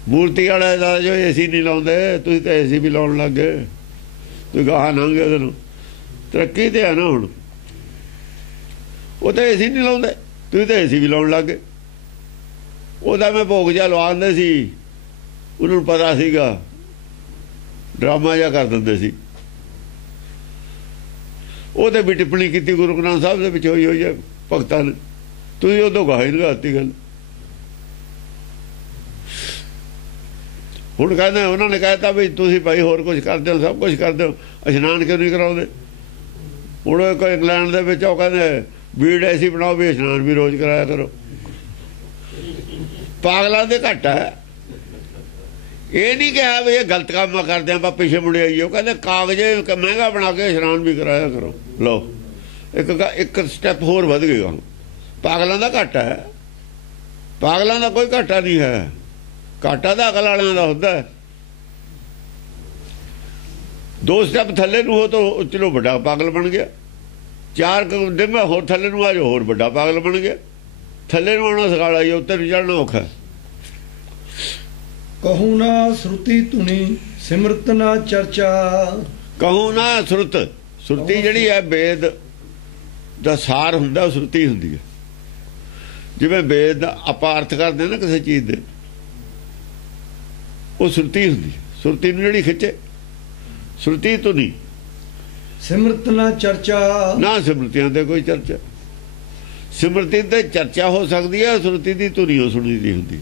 ਮੂਰਤੀ ਵਾਲਾ ਦਾ ਜੋ ਏਸੀ ਨਹੀਂ ਲਾਉਂਦੇ, ਤੁਸੀਂ ਤਾਂ ਏਸੀ ਵੀ ਲਾਉਣ ਲੱਗ ਗਏ। ਤੁਸੀਂ ਗਾਹਾਂ ਲੰਘੇ ਉਹਦੇ ਨੂੰ, ਤਰੱਕੀ ਤੇ ਹੈ ਨਾ ਹੁਣ। ਉਹ ਤਾਂ ਏਸੀ ਨਹੀਂ ਲਾਉਂਦੇ, ਤੁਸੀਂ ਤਾਂ ਏਸੀ ਵੀ ਲਾਉਣ ਲੱਗ ਗਏ। ਉਹਦਾ ਮੈਂ ਭੋਗ ਜਿਹਾ ਲਵਾਉਂਦੇ ਸੀ, ਉਹਨਾਂ ਨੂੰ ਪਤਾ ਸੀਗਾ, ਡਰਾਮਾ ਜਿਹਾ ਕਰ ਦਿੰਦੇ ਸੀ। ਉਹਦੇ ਵੀ ਟਿੱਪਣੀ ਕੀਤੀ ਗੁਰੂ ਗ੍ਰੰਥ ਸਾਹਿਬ ਦੇ ਵਿੱਚ ਹੋਈ ਹੈ ਭਗਤਾਂ ਨੇ। ਤੁਸੀਂ ਉਦੋਂ ਗਾਹੀ ਲਗਾਤੀ ਗੱਲ। ਹੁਣ ਕਹਿੰਦੇ ਉਹਨਾਂ ਨੇ ਕਹਿਤਾ ਵੀ ਤੁਸੀਂ ਭਾਈ ਹੋਰ ਕੁਝ ਕਰਦੇ ਹੋ, ਸਭ ਕੁਝ ਕਰਦੇ ਹੋ, ਇਸ਼ਨਾਨ ਕਿਉਂ ਨਹੀਂ ਕਰਾਉਂਦੇ? ਹੁਣ ਇੱਕ ਇੰਗਲੈਂਡ ਦੇ ਵਿੱਚ ਉਹ ਕਹਿੰਦੇ ਬੀੜ ਐਸੀ ਬਣਾਓ ਵੀ ਇਸ਼ਨਾਨ ਵੀ ਰੋਜ਼ ਕਰਾਇਆ ਕਰੋ। ਪਾਗਲਾਂ ਦੇ ਘੱਟ ਹੈ। ਇਹ ਨਹੀਂ ਕਿਹਾ ਵੀ ਇਹ ਗਲਤ ਕੰਮ ਕਰਦੇ ਆਪਾਂ ਪਿੱਛੇ ਮੁੜੇ ਆਈਏ। ਉਹ ਕਹਿੰਦੇ ਕਾਗਜ਼ੇ ਮਹਿੰਗਾ ਬਣਾ ਕੇ ਇਸ਼ਨਾਨ ਵੀ ਕਰਾਇਆ ਕਰੋ। ਲਓ ਇੱਕ ਸਟੈਪ ਹੋਰ ਵੱਧ ਗਏ। ਪਾਗਲਾਂ ਦਾ ਘਾਟਾ ਹੈ, ਪਾਗਲਾਂ ਦਾ ਕੋਈ ਘਾਟਾ ਨਹੀਂ ਹੈ। ਘਾਟਾ ਤਾਂ ਅਕਲ ਵਾਲਿਆਂ ਦਾ ਹੁੰਦਾ। 2 ਸਟੈਪ ਥੱਲੇ ਨੂੰ ਹੋ ਤਾਂ ਚਲੋ ਵੱਡਾ ਪਾਗਲ ਬਣ ਗਿਆ। 4 ਦਿਨ ਹੋਰ ਥੱਲੇ ਨੂੰ ਆ ਜਾਓ ਹੋਰ ਵੱਡਾ ਪਾਗਲ ਬਣ ਗਿਆ। ਥੱਲੇ ਨੂੰ ਆਉਣਾ ਸਗਾਲਾ ਹੀ, ਉੱਤੇ ਨੂੰ ਚੜ੍ਹਨਾ ਔਖਾ। ਕਹੂ ਨਾ ਸ਼ਰੂਤੀ ਧੁਨੀ ਸਿਮਰਤ ਨਾ ਚਰਚਾ। ਕਹੂ ਨਾ ਸੁਰਤ। ਸੁਰਤੀ ਜਿਹੜੀ ਹੈ ਵੇਦ ਦਾ ਸਾਰ ਹੁੰਦਾ, ਉਹ ਸੁਰਤੀ ਹੁੰਦੀ ਹੈ। ਜਿਵੇਂ ਵੇਦ ਦਾ ਆਪਾਂ ਅਰਥ ਕਰਦੇ ਨਾ ਕਿਸੇ ਚੀਜ਼ ਦੇ, ਉਹ ਸੁਰਤੀ ਹੁੰਦੀ। ਸੁਰਤੀ ਨੂੰ ਜਿਹੜੀ ਖਿੱਚੇ, ਸੁਰਤੀ ਧੁਨੀ। ਸਿਮਰਤ ਨਾ ਚਰਚਾ। ਨਾ ਸਿਮਰਤੀਆਂ ਤੇ ਕੋਈ ਚਰਚਾ। ਸਿਮਰਤੀ ਤੇ ਚਰਚਾ ਹੋ ਸਕਦੀ ਹੈ, ਸੁਰਤੀ ਦੀ ਧੁਨੀ ਹੋ ਸੁਣੀ ਦੀ ਹੁੰਦੀ।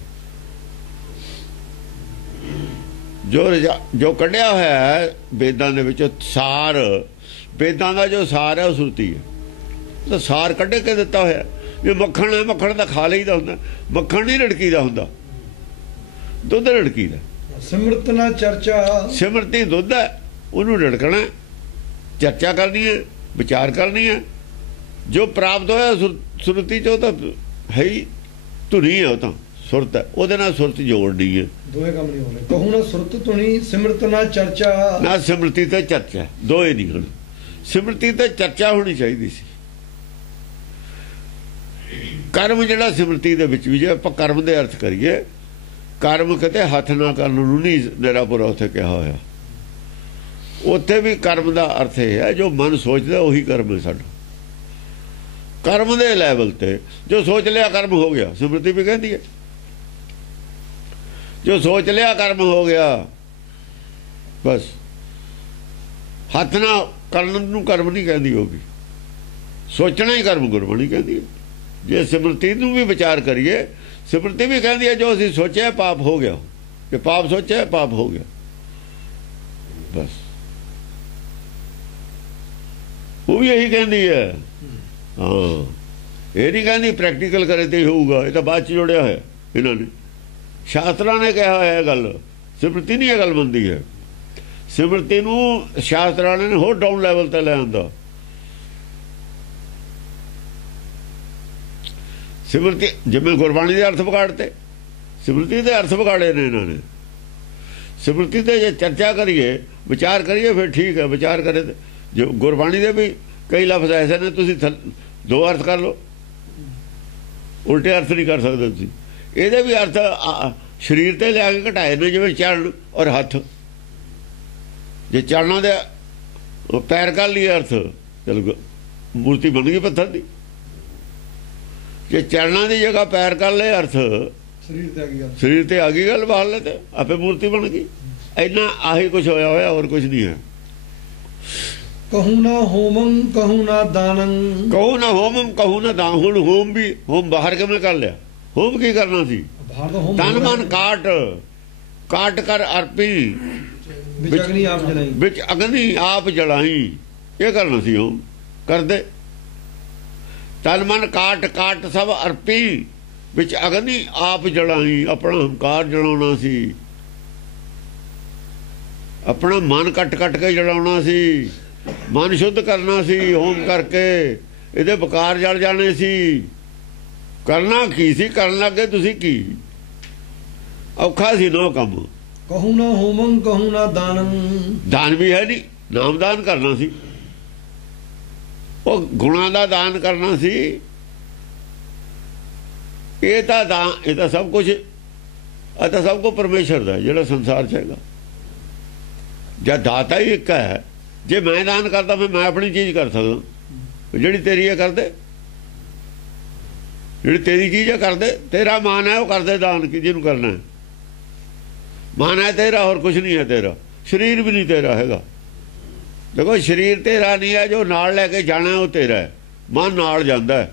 ਜੋ ਕੱਢਿਆ ਹੋਇਆ ਹੈ ਵੇਦਾਂ ਦੇ ਵਿੱਚ ਸਾਰ, ਵੇਦਾਂ ਦਾ ਜੋ ਸਾਰ ਹੈ ਉਹ ਸੁਰਤੀ ਹੈ। ਤਾਂ ਸਾਰ ਕੱਢ ਕੇ ਦਿੱਤਾ ਹੋਇਆ। ਜੇ ਮੱਖਣ ਹੈ, ਮੱਖਣ ਤਾਂ ਖਾ ਲਈਦਾ ਹੁੰਦਾ, ਮੱਖਣ ਨਹੀਂ ਰੜਕੀਦਾ ਹੁੰਦਾ, ਦੁੱਧ ਰੜਕੀਦਾ। ਸਿਮਰਤ ਨਾ ਚਰਚਾ। ਸਿਮਰਤੀ ਦੁੱਧ ਹੈ, ਉਹਨੂੰ ਰੜਕਣਾ, ਚਰਚਾ ਕਰਨੀ ਹੈ, ਵਿਚਾਰ ਕਰਨੀ ਹੈ। ਜੋ ਪ੍ਰਾਪਤ ਹੋਇਆ ਸੁਰਤੀ ਚ ਉਹ ਤਾਂ ਹੈ ਹੀ ਧੁਨੀ ਹੈ, ਉਹ ਤਾਂ ਸੁਰਤ ਹੈ, ਉਹਦੇ ਨਾਲ ਸੁਰਤ ਜੋੜਨੀ ਹੈ। ਦੋਏ ਕੰਮ ਨਹੀਂ ਹੋਣੇ। ਕਹੂ ਨਾ ਸੁਰਤ ਧੁਨੀ ਸਿਮਰਤ ਨਾ ਚਰਚਾ। ਨਾ ਸਿਮਰਤੀ ਤੇ ਚਰਚਾ, ਦੋਏ ਨਹੀਂ ਹੋਣ। ਸਿਮਰਤੀ ਤੇ ਚਰਚਾ ਹੋਣੀ ਚਾਹੀਦੀ ਸੀ। ਕਰਮ ਜਿਹੜਾ ਸਿਮਰਤੀ ਦੇ ਵਿੱਚ ਵੀ, ਜੇ ਆਪਾਂ ਕਰਮ ਦੇ ਅਰਥ ਕਰੀਏ, ਕਰਮ ਕਿਤੇ ਹੱਥ ਨਾ ਕਰਨ ਨੂੰ ਨਹੀਂ ਨਿਰਾਪੁਰਾ ਉੱਥੇ ਕਿਹਾ ਹੋਇਆ। ਉੱਥੇ ਵੀ ਕਰਮ ਦਾ ਅਰਥ ਇਹ ਹੈ ਜੋ ਮਨ ਸੋਚਦਾ ਉਹੀ ਕਰਮ ਹੈ ਸਾਡਾ। ਕਰਮ ਦੇ ਲੈਵਲ ਤੇ ਜੋ ਸੋਚ ਲਿਆ ਕਰਮ ਹੋ ਗਿਆ। ਸਿਮਰਤੀ ਵੀ ਕਹਿੰਦੀ ਹੈ ਜੋ ਸੋਚ ਲਿਆ ਕਰਮ ਹੋ ਗਿਆ। ਬਸ ਹੱਥ ਨਾਲ ਕਰਨ ਨੂੰ ਕਰਮ ਨਹੀਂ ਕਹਿੰਦੀ ਹੋਗੀ, ਸੋਚਣਾ ਹੀ ਕਰਮ ਗੁਰਬਾਣੀ ਕਹਿੰਦੀ ਹੈ। ਜੇ ਸਿਮਰਤੀ ਨੂੰ ਵੀ ਵਿਚਾਰ ਕਰੀਏ, ਸਿਮਰਤੀ ਵੀ ਕਹਿੰਦੀ ਹੈ ਜੋ ਅਸੀਂ ਸੋਚਿਆ ਪਾਪ ਹੋ ਗਿਆ, ਕਿ ਪਾਪ ਸੋਚਿਆ ਪਾਪ ਹੋ ਗਿਆ। ਬਸ ਉਹ ਵੀ ਇਹੀ ਕਹਿੰਦੀ ਹੈ। ਹਾਂ, ਇਹ ਨਹੀਂ ਕਹਿੰਦੀ ਪ੍ਰੈਕਟੀਕਲ ਕਰੇ ਤੇ ਹੋਊਗਾ, ਇਹ ਤਾਂ ਬਾਅਦ ਚ ਜੋੜਿਆ ਹੋਇਆ ਇਹਨਾਂ ਨੇ। ਸ਼ਾਸਤਰਾਂ ਨੇ ਕਿਹਾ ਹੋਇਆ ਗੱਲ, ਸਿਮਰਤੀ ਨਹੀਂ ਇਹ ਗੱਲ ਮੰਨਦੀ ਹੈ। ਸਿਮਰਤੀ ਨੂੰ ਸ਼ਾਸਤਰਾਂ ਨੇ ਹੋਰ ਡਾਊਨ ਲੈਵਲ ਤੇ ਲੈ ਆਂਦਾ। ਸਿਮਰਤੀ ਜਿਵੇਂ ਗੁਰਬਾਣੀ ਦੇ ਅਰਥ ਵਿਗਾੜਤੇ, ਸਿਮਰਤੀ ਦੇ ਅਰਥ ਵਿਗਾੜੇ ਨੇ ਇਹਨਾਂ ਨੇ। ਸਿਮਰਤੀ ਤੇ ਜੇ ਚਰਚਾ ਕਰੀਏ, ਵਿਚਾਰ ਕਰੀਏ, ਫਿਰ ਠੀਕ ਹੈ। ਵਿਚਾਰ ਕਰੇ ਤੇ ਜੋ ਗੁਰਬਾਣੀ ਦੇ ਵੀ ਕਈ ਲਫ਼ਜ਼ ਐਸੇ ਨੇ, ਤੁਸੀਂ ਦੋ ਅਰਥ ਕਰ ਲਓ, ਉਲਟੇ ਅਰਥ ਨਹੀਂ ਕਰ ਸਕਦੇ ਤੁਸੀਂ। ਇਹਦੇ ਵੀ ਅਰਥ ਸਰੀਰ ਤੇ ਲਿਆ ਕੇ ਘਟਾਏ ਨੇ, ਜਿਵੇਂ ਚਰਨ ਔਰ ਹੱਥ। ਜੇ ਚਰਨਾਂ ਦੇ ਪੈਰ ਕਰ ਲਈ ਅਰਥ, ਚਲ ਮੂਰਤੀ ਬਣ ਗਈ ਪੱਥਰ ਦੀ। ਜੇ ਚਰਨਾਂ ਦੀ ਜਗ੍ਹਾ ਪੈਰ ਕਰ ਲਏ ਅਰਥ, ਸਰੀਰ ਤੇ ਆ ਗਈ ਗੱਲ, ਬਾਹਰ ਲੈ ਤੇ ਆਪੇ ਮੂਰਤੀ ਬਣ ਗਈ। ਇੰਨਾ ਆਹੀ ਕੁਛ ਹੋਇਆ ਹੋਇਆ, ਹੋਰ ਕੁਛ ਨਹੀਂ ਹੈ। ਕਹੂ ਨਾ ਹੋਮੰ ਕਹੂ ਨਾ ਦਾਨੰ, ਕਹੂ ਨਾ ਹੋਮੰ ਕਹੂ ਨਾ ਦਾਨ। ਹੁਣ ਹੋਮ ਵੀ, ਹੋਮ ਬਾਹਰ ਕਿਵੇਂ ਕਰ ਲਿਆ? ਹੋਮ ਕੀ ਕਰਨਾ ਸੀ? ਤਨ ਮਨ ਕਾਟ ਕਾਟ ਕਰ ਅਰਪੀ, ਵਿੱਚ ਅਗਨੀ ਆਪ ਜਲਾਈ। ਇਹ ਕਰਨਾ ਸੀ ਹੋਮ। ਕਰਦੇ ਤਨ ਮਨ ਕਾਟ ਕਾਟ ਸਭ ਅਰਪੀ, ਵਿੱਚ ਅਗਨੀ ਆਪ ਜਲਾਈ। ਆਪਣਾ ਹੰਕਾਰ ਜਲਾਉਣਾ ਸੀ, ਆਪਣਾ ਮਨ ਕੱਟ ਕੱਟ ਕੇ ਜਲਾਉਣਾ ਸੀ, ਮਨ ਸ਼ੁੱਧ ਕਰਨਾ ਸੀ ਹੋਮ ਕਰਕੇ। ਇਹਦੇ ਵਿਕਾਰ ਜਲ ਜਾਣੇ ਸੀ। ਕਰਨਾ ਕੀ ਸੀ? ਕਰਨ ਲੱਗੇ ਤੁਸੀਂ ਕੀ? ਔਖਾ ਸੀ ਨਾ ਕੰਮ। ਕਹੂ ਨਾ ਹੋਮੰ ਕਹੂ ਨਾ ਦਾਨੰ, ਦਾਨ ਵੀ ਹੈ ਨਹੀਂ, ਨਾਮਦਾਨ ਕਰਨਾ ਸੀ। ਉਹ ਗੁਣਾਂ ਦਾ ਦਾਨ ਕਰਨਾ ਸੀ। ਇਹ ਤਾਂ ਦਾਨ, ਇਹ ਤਾਂ ਸਭ ਕੁਝ, ਇਹ ਤਾਂ ਸਭ ਕੁਝ ਪਰਮੇਸ਼ਰ ਦਾ ਜਿਹੜਾ ਸੰਸਾਰ 'ਚ ਹੈਗਾ। ਜਦ ਦਾਤਾ ਹੀ ਇੱਕ ਹੈ, ਜੇ ਮੈਂ ਦਾਨ ਕਰਦਾ ਫਿਰ ਮੈਂ ਆਪਣੀ ਚੀਜ਼ ਕਰ ਸਕਦਾ। ਜਿਹੜੀ ਤੇਰੀ ਹੈ ਕਰਦੇ, ਜਿਹੜੀ ਤੇਰੀ ਚੀਜ਼ ਹੈ ਕਰਦੇ। ਤੇਰਾ ਮਾਨ ਹੈ ਉਹ ਕਰਦੇ ਦਾਨ, ਕਿ ਜਿਹਨੂੰ ਕਰਨਾ ਹੈ। ਮਾਨ ਹੈ ਤੇਰਾ, ਹੋਰ ਕੁਝ ਨਹੀਂ ਹੈ ਤੇਰਾ। ਸਰੀਰ ਵੀ ਨਹੀਂ ਤੇਰਾ ਹੈਗਾ। ਦੇਖੋ ਸਰੀਰ ਤੇਰਾ ਨਹੀਂ ਹੈ, ਜੋ ਨਾਲ ਲੈ ਕੇ ਜਾਣਾ ਉਹ ਤੇਰਾ ਹੈ। ਮਨ ਨਾਲ ਜਾਂਦਾ,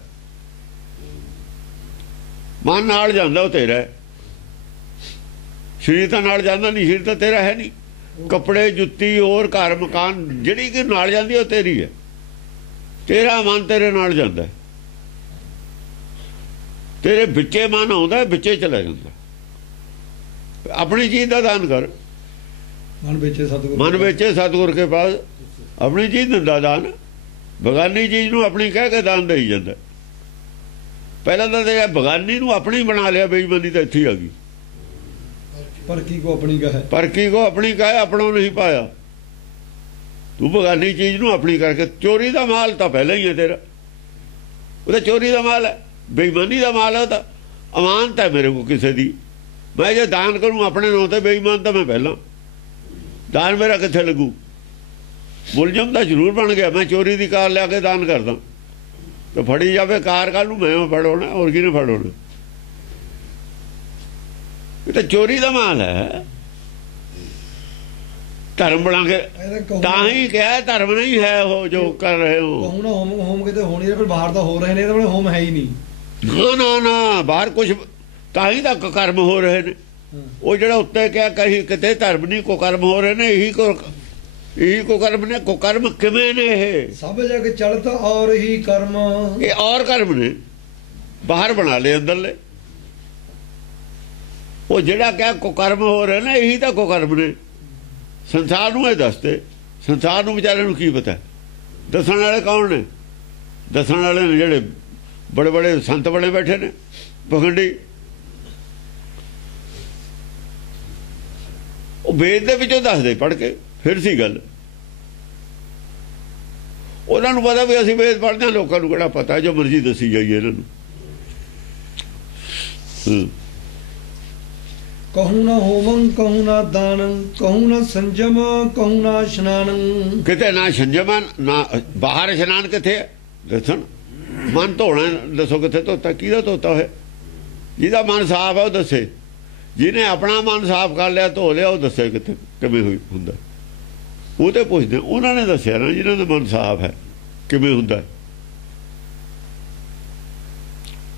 ਮਨ ਨਾਲ ਜਾਂਦਾ, ਉਹ ਤੇਰਾ ਹੈ। ਸਰੀਰ ਤਾਂ ਨਾਲ ਜਾਂਦਾ ਨਹੀਂ, ਸਰੀਰ ਤਾਂ ਤੇਰਾ ਹੈ ਨਹੀਂ। ਕੱਪੜੇ ਜੁੱਤੀ ਹੋਰ ਘਰ ਮਕਾਨ ਜਿਹੜੀ ਕਿ ਨਾਲ ਜਾਂਦੀ ਉਹ ਤੇਰੀ ਹੈ। ਤੇਰਾ ਮਨ ਤੇਰੇ ਨਾਲ ਜਾਂਦਾ, ਤੇਰੇ ਵਿੱਚੇ ਮਨ ਆਉਂਦਾ, ਵਿੱਚੇ ਚਲਾ ਜਾਂਦਾ। ਆਪਣੀ ਚੀਜ਼ ਦਾ ਦਾਨ ਕਰ। ਮਨ ਵੇਚੇ ਸਤਿਗੁਰ ਕੇ ਪਾਸ, ਆਪਣੀ ਚੀਜ਼ ਦਿੰਦਾ ਦਾਨ। ਬਗਾਨੀ ਚੀਜ਼ ਨੂੰ ਆਪਣੀ ਕਹਿ ਕੇ ਦਾਨ ਦੇਈ ਜਾਂਦਾ। ਪਹਿਲਾਂ ਤਾਂ ਇਹ ਬਗਾਨੀ ਨੂੰ ਆਪਣੀ ਬਣਾ ਲਿਆ, ਬੇਈਮਾਨੀ ਤਾਂ ਇੱਥੇ ਆ ਗਈ। ਪਰ ਕੀ ਕੋ ਆਪਣੀ ਕਹੇ, ਪਰ ਕੀ ਕੋ ਆਪਣੀ ਕਹੇ, ਆਪਣੋਂ ਨਹੀਂ ਪਾਇਆ। ਤੂੰ ਬਗਾਨੀ ਚੀਜ਼ ਨੂੰ ਆਪਣੀ ਕਰਕੇ, ਚੋਰੀ ਦਾ ਮਾਲ ਤਾਂ ਪਹਿਲਾਂ ਹੀ ਹੈ ਤੇਰਾ। ਉਹ ਤਾਂ ਚੋਰੀ ਦਾ ਮਾਲ ਹੈ, ਬੇਈਮਾਨੀ ਦਾ ਮਾਲ ਹੈ। ਤਾਂ ਅਮਾਨਤ ਹੈ ਮੇਰੇ ਕੋਲ ਕਿਸੇ ਦੀ। ਮੈਂ ਜੇ ਦਾਨ ਕਰੂੰ ਆਪਣੇ ਨਾਂ ਤੇ, ਬੇਈਮਾਨ ਤਾਂ ਮੈਂ ਪਹਿਲਾਂ। ਦਾਨ ਮੇਰਾ ਕਿੱਥੇ ਲੱਗੂ? ਮੁਲਜ਼ਮ ਤਾਂ ਜ਼ਰੂਰ ਬਣ ਗਿਆ। ਮੈਂ ਚੋਰੀ ਦੀ ਕਾਰ ਲਿਆ ਕੇ ਦਾਨ ਕਰਦਾ ਤਾਂ ਫੜੀ ਜਾਵੇ ਕਾਰ, ਕੱਲ ਨੂੰ ਮੈਂ ਫੜਾਉਣਾ, ਹੋਰ ਕਿਹਨੇ ਫੜਾਉਣਾ? ਇਹ ਤਾਂ ਚੋਰੀ ਦਾ ਮਾਲ ਹੈ। ਧਰਮ ਬਣਾ ਕੇ ਤਾਂ ਹੀ ਕਿਹਾ ਧਰਮ ਨਹੀਂ ਹੈ ਉਹ ਜੋ ਕਰ ਰਹੇ ਹੋ। ਕਹੂ ਨਾ ਹੋਮ ਕਿਤੇ ਹੋਣੀ ਹੈ, ਫਿਰ ਬਾਹਰ ਤਾਂ ਹੋ ਰਹੇ ਨੇ, ਇਹਦੇ ਹੋਮ ਹੈ ਹੀ ਨਹੀਂ। ਨਾ ਨਾ ਬਾਹਰ ਕੁਛ ਤਾਂ ਹੀ ਤਾਂ ਕਰਮ ਹੋ ਰਹੇ ਨੇ। ਉਹ ਜਿਹੜਾ ਉੱਤੇ ਕਿਹਾ ਕਹੀ ਕਿਤੇ ਧਰਮ ਨਹੀਂ, ਕੋ ਕਰਮ ਹੋ ਰਹੇ ਨੇ। ਇਹੀ ਕੋ ਕਰਮ ਨੇ। ਕੋ ਕਰਮ ਕਿਵੇਂ ਨੇ? ਇਹ ਸਭ ਜਗ ਚਲਤ ਔਰ ਹੀ ਕਰਮ, ਇਹ ਔਰ ਕਰਮ ਨੇ। ਬਾਹਰ ਬਣਾ ਲਏ ਅੰਦਰਲੇ। ਉਹ ਜਿਹੜਾ ਕਿਹਾ ਕੋ ਕਰਮ ਹੋ ਰਹੇ ਨੇ, ਇਹੀ ਤਾਂ ਕੋ ਕਰਮ ਨੇ। ਸੰਸਾਰ ਨੂੰ ਇਹ ਦੱਸਦੇ, ਸੰਸਾਰ ਨੂੰ ਵਿਚਾਰੇ ਨੂੰ ਕੀ ਪਤਾ? ਦੱਸਣ ਵਾਲੇ ਕੌਣ ਨੇ? ਦੱਸਣ ਵਾਲੇ ਨੇ ਜਿਹੜੇ ਬੜੇ ਬੜੇ ਸੰਤ ਬਣੇ ਬੈਠੇ ਨੇ, ਪਖੰਡੀ। ਉਹ ਵੇਦ ਦੇ ਵਿੱਚੋਂ ਦੱਸਦੇ ਪੜ੍ਹ ਕੇ, ਫਿਰ ਸੀ ਗੱਲ। ਉਹਨਾਂ ਨੂੰ ਪਤਾ ਵੀ ਅਸੀਂ ਵੇਦ ਪੜ੍ਹਦੇ ਹਾਂ, ਲੋਕਾਂ ਨੂੰ ਕਿਹੜਾ ਪਤਾ? ਜੋ ਮਰਜ਼ੀ ਦੱਸੀ ਜਾਈਏ ਇਹਨਾਂ ਨੂੰ। कहूँ ना होमं कहूँ ना दानं कहूँ ना संजम कहूँ ना स्नानं। किते ना संजम ना बाहर इशनान किथे दसन मन धोना दसो किथे धोता किहदा धोता है जिहदा मन साफ है वो दसे जिन्हें अपना मन साफ कर लिया धो लिया वो दसे किथे किवें हुंदा वो तो पुछदे उन्होंने दसिया ना जिन्हां दा मन साफ है किवें हुंदा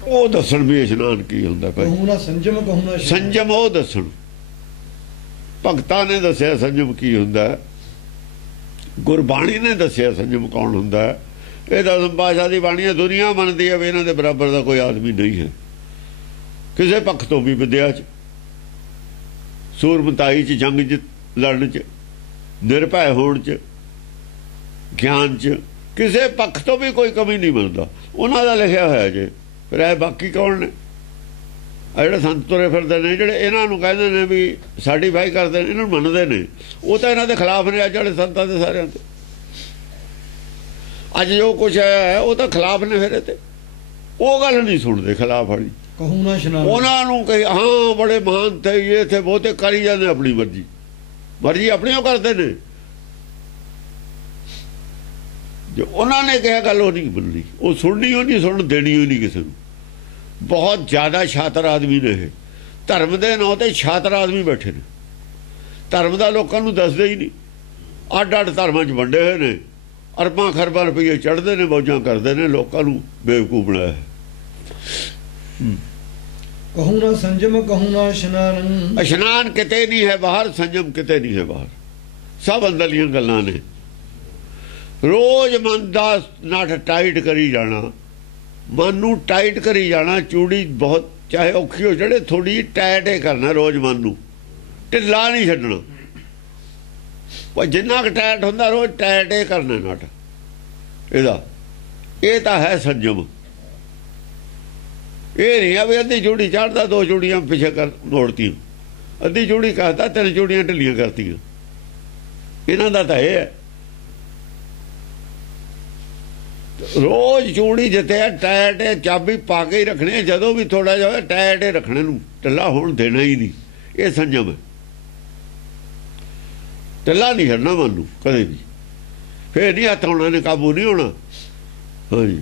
ਉਹ ਦੱਸਣ ਵੀ ਇਸ਼ਨਾਨ ਕੀ ਹੁੰਦਾ ਭਾਈ। कहूँ ना संजम कहूँ ना ਸੰਜਮ ਉਹ ਦੱਸਣ ਭਗਤਾਂ ਨੇ ਦੱਸਿਆ ਸੰਜਮ ਕੀ ਹੁੰਦਾ ਗੁਰਬਾਣੀ ਨੇ ਦੱਸਿਆ ਸੰਜਮ ਕੌਣ ਹੁੰਦਾ ਇਹ ਦਸਮ ਪਾਤਸ਼ਾਹ ਦੀ ਬਾਣੀ ਹੈ ਦੁਨੀਆ ਮੰਨਦੀ ਹੈ ਵੀ ਇਹਨਾਂ ਦੇ ਬਰਾਬਰ ਦਾ ਕੋਈ ਆਦਮੀ ਨਹੀਂ ਹੈ ਕਿਸੇ ਪੱਖ ਤੋਂ ਵੀ ਵਿਦਿਆ 'ਚ ਸੂਰਮਤਾਈ 'ਚ ਜੰਗ 'ਚ ਲੜਨ 'ਚ ਨਿਰਭੈ ਹੋਣ 'ਚ ਗਿਆਨ 'ਚ ਕਿਸੇ ਪੱਖ ਤੋਂ ਵੀ ਕੋਈ ਕਮੀ ਨਹੀਂ ਮੰਨਦਾ ਉਹਨਾਂ ਦਾ ਲਿਖਿਆ ਹੋਇਆ ਜੇ। ਫਿਰ ਇਹ ਬਾਕੀ ਕੌਣ ਨੇ ਆ ਜਿਹੜੇ ਸੰਤ ਤੁਰੇ ਫਿਰਦੇ ਨੇ ਜਿਹੜੇ ਇਹਨਾਂ ਨੂੰ ਕਹਿੰਦੇ ਨੇ ਵੀ ਸਾਡੀ ਵਾਹੀ ਕਰਦੇ ਨੇ ਇਹਨਾਂ ਨੂੰ ਮੰਨਦੇ ਨੇ ਉਹ ਤਾਂ ਇਹਨਾਂ ਦੇ ਖਿਲਾਫ ਨੇ ਅੱਜ ਵਾਲੇ ਸੰਤਾਂ ਦੇ ਸਾਰਿਆਂ ਦੇ ਅੱਜ ਜੋ ਕੁਛ ਹੈ ਉਹ ਤਾਂ ਖਿਲਾਫ ਨੇ ਫਿਰ ਤੇ ਉਹ ਗੱਲ ਨਹੀਂ ਸੁਣਦੇ ਖਿਲਾਫ ਵਾਲੀ। कहूँ ना स्नान ਉਹਨਾਂ ਨੂੰ ਕਹੇ ਹਾਂ ਬੜੇ ਮਹਾਨ ਥੇ ਇਹ ਥੇ ਬਹੁਤੇ ਕਰੀ ਜਾਂਦੇ ਆਪਣੀ ਮਰਜ਼ੀ ਆਪਣੀ ਉਹ ਕਰਦੇ ਨੇ जो उन्होंने कहा गल वो नहीं बननी वो सुननी हो नहीं सुन देनी हो नहीं किसी को। बहुत ज़्यादा छात्र आदमी ने ये धर्म के नाँ ते छात्र आदमी बैठे ने धर्म का लोगों को दसदे ही नहीं अड अड धर्मां च वंडे हुए ने अरबां खरबां रुपये चढ़ते हैं मौजां करते हैं लोगों को बेवकूफ बनाया है। कहूँ ना संजम कहूँ ना स्नान इशनान किते नहीं है बाहर संजम किते नहीं है बाहर सब अंदरलियां गल्लां ने। रोज मन का नट टाइट करी जाना मन नू टाइट करी जाना चूड़ी बहुत चाहे औखी हो चढ़े थोड़ी टाइट ही करना रोज मन नू ढिला नहीं छड्डना पर जिन्ना क टाइट हुंदा रोज टाइट ही करना नट इहदा ये तो है संजम। ये नहीं है भी अद्धी चूड़ी चढ़ता दो चूड़ियां पिछे कर मोड़ती अद्धी चूड़ी कहता तीन चूड़ियां ढिलियां करती इन्हां दा तां ये है रोज चूड़ी जिते टाइट है चाबी पा के ही रखने जदों भी थोड़ा जा टाइट ही रखने ढिला होने देना ही नहीं ये संजम है। ढिला नहीं करना मन नूं कदे भी फिर नहीं हथ होना ने काबू नहीं होना। हाँ जी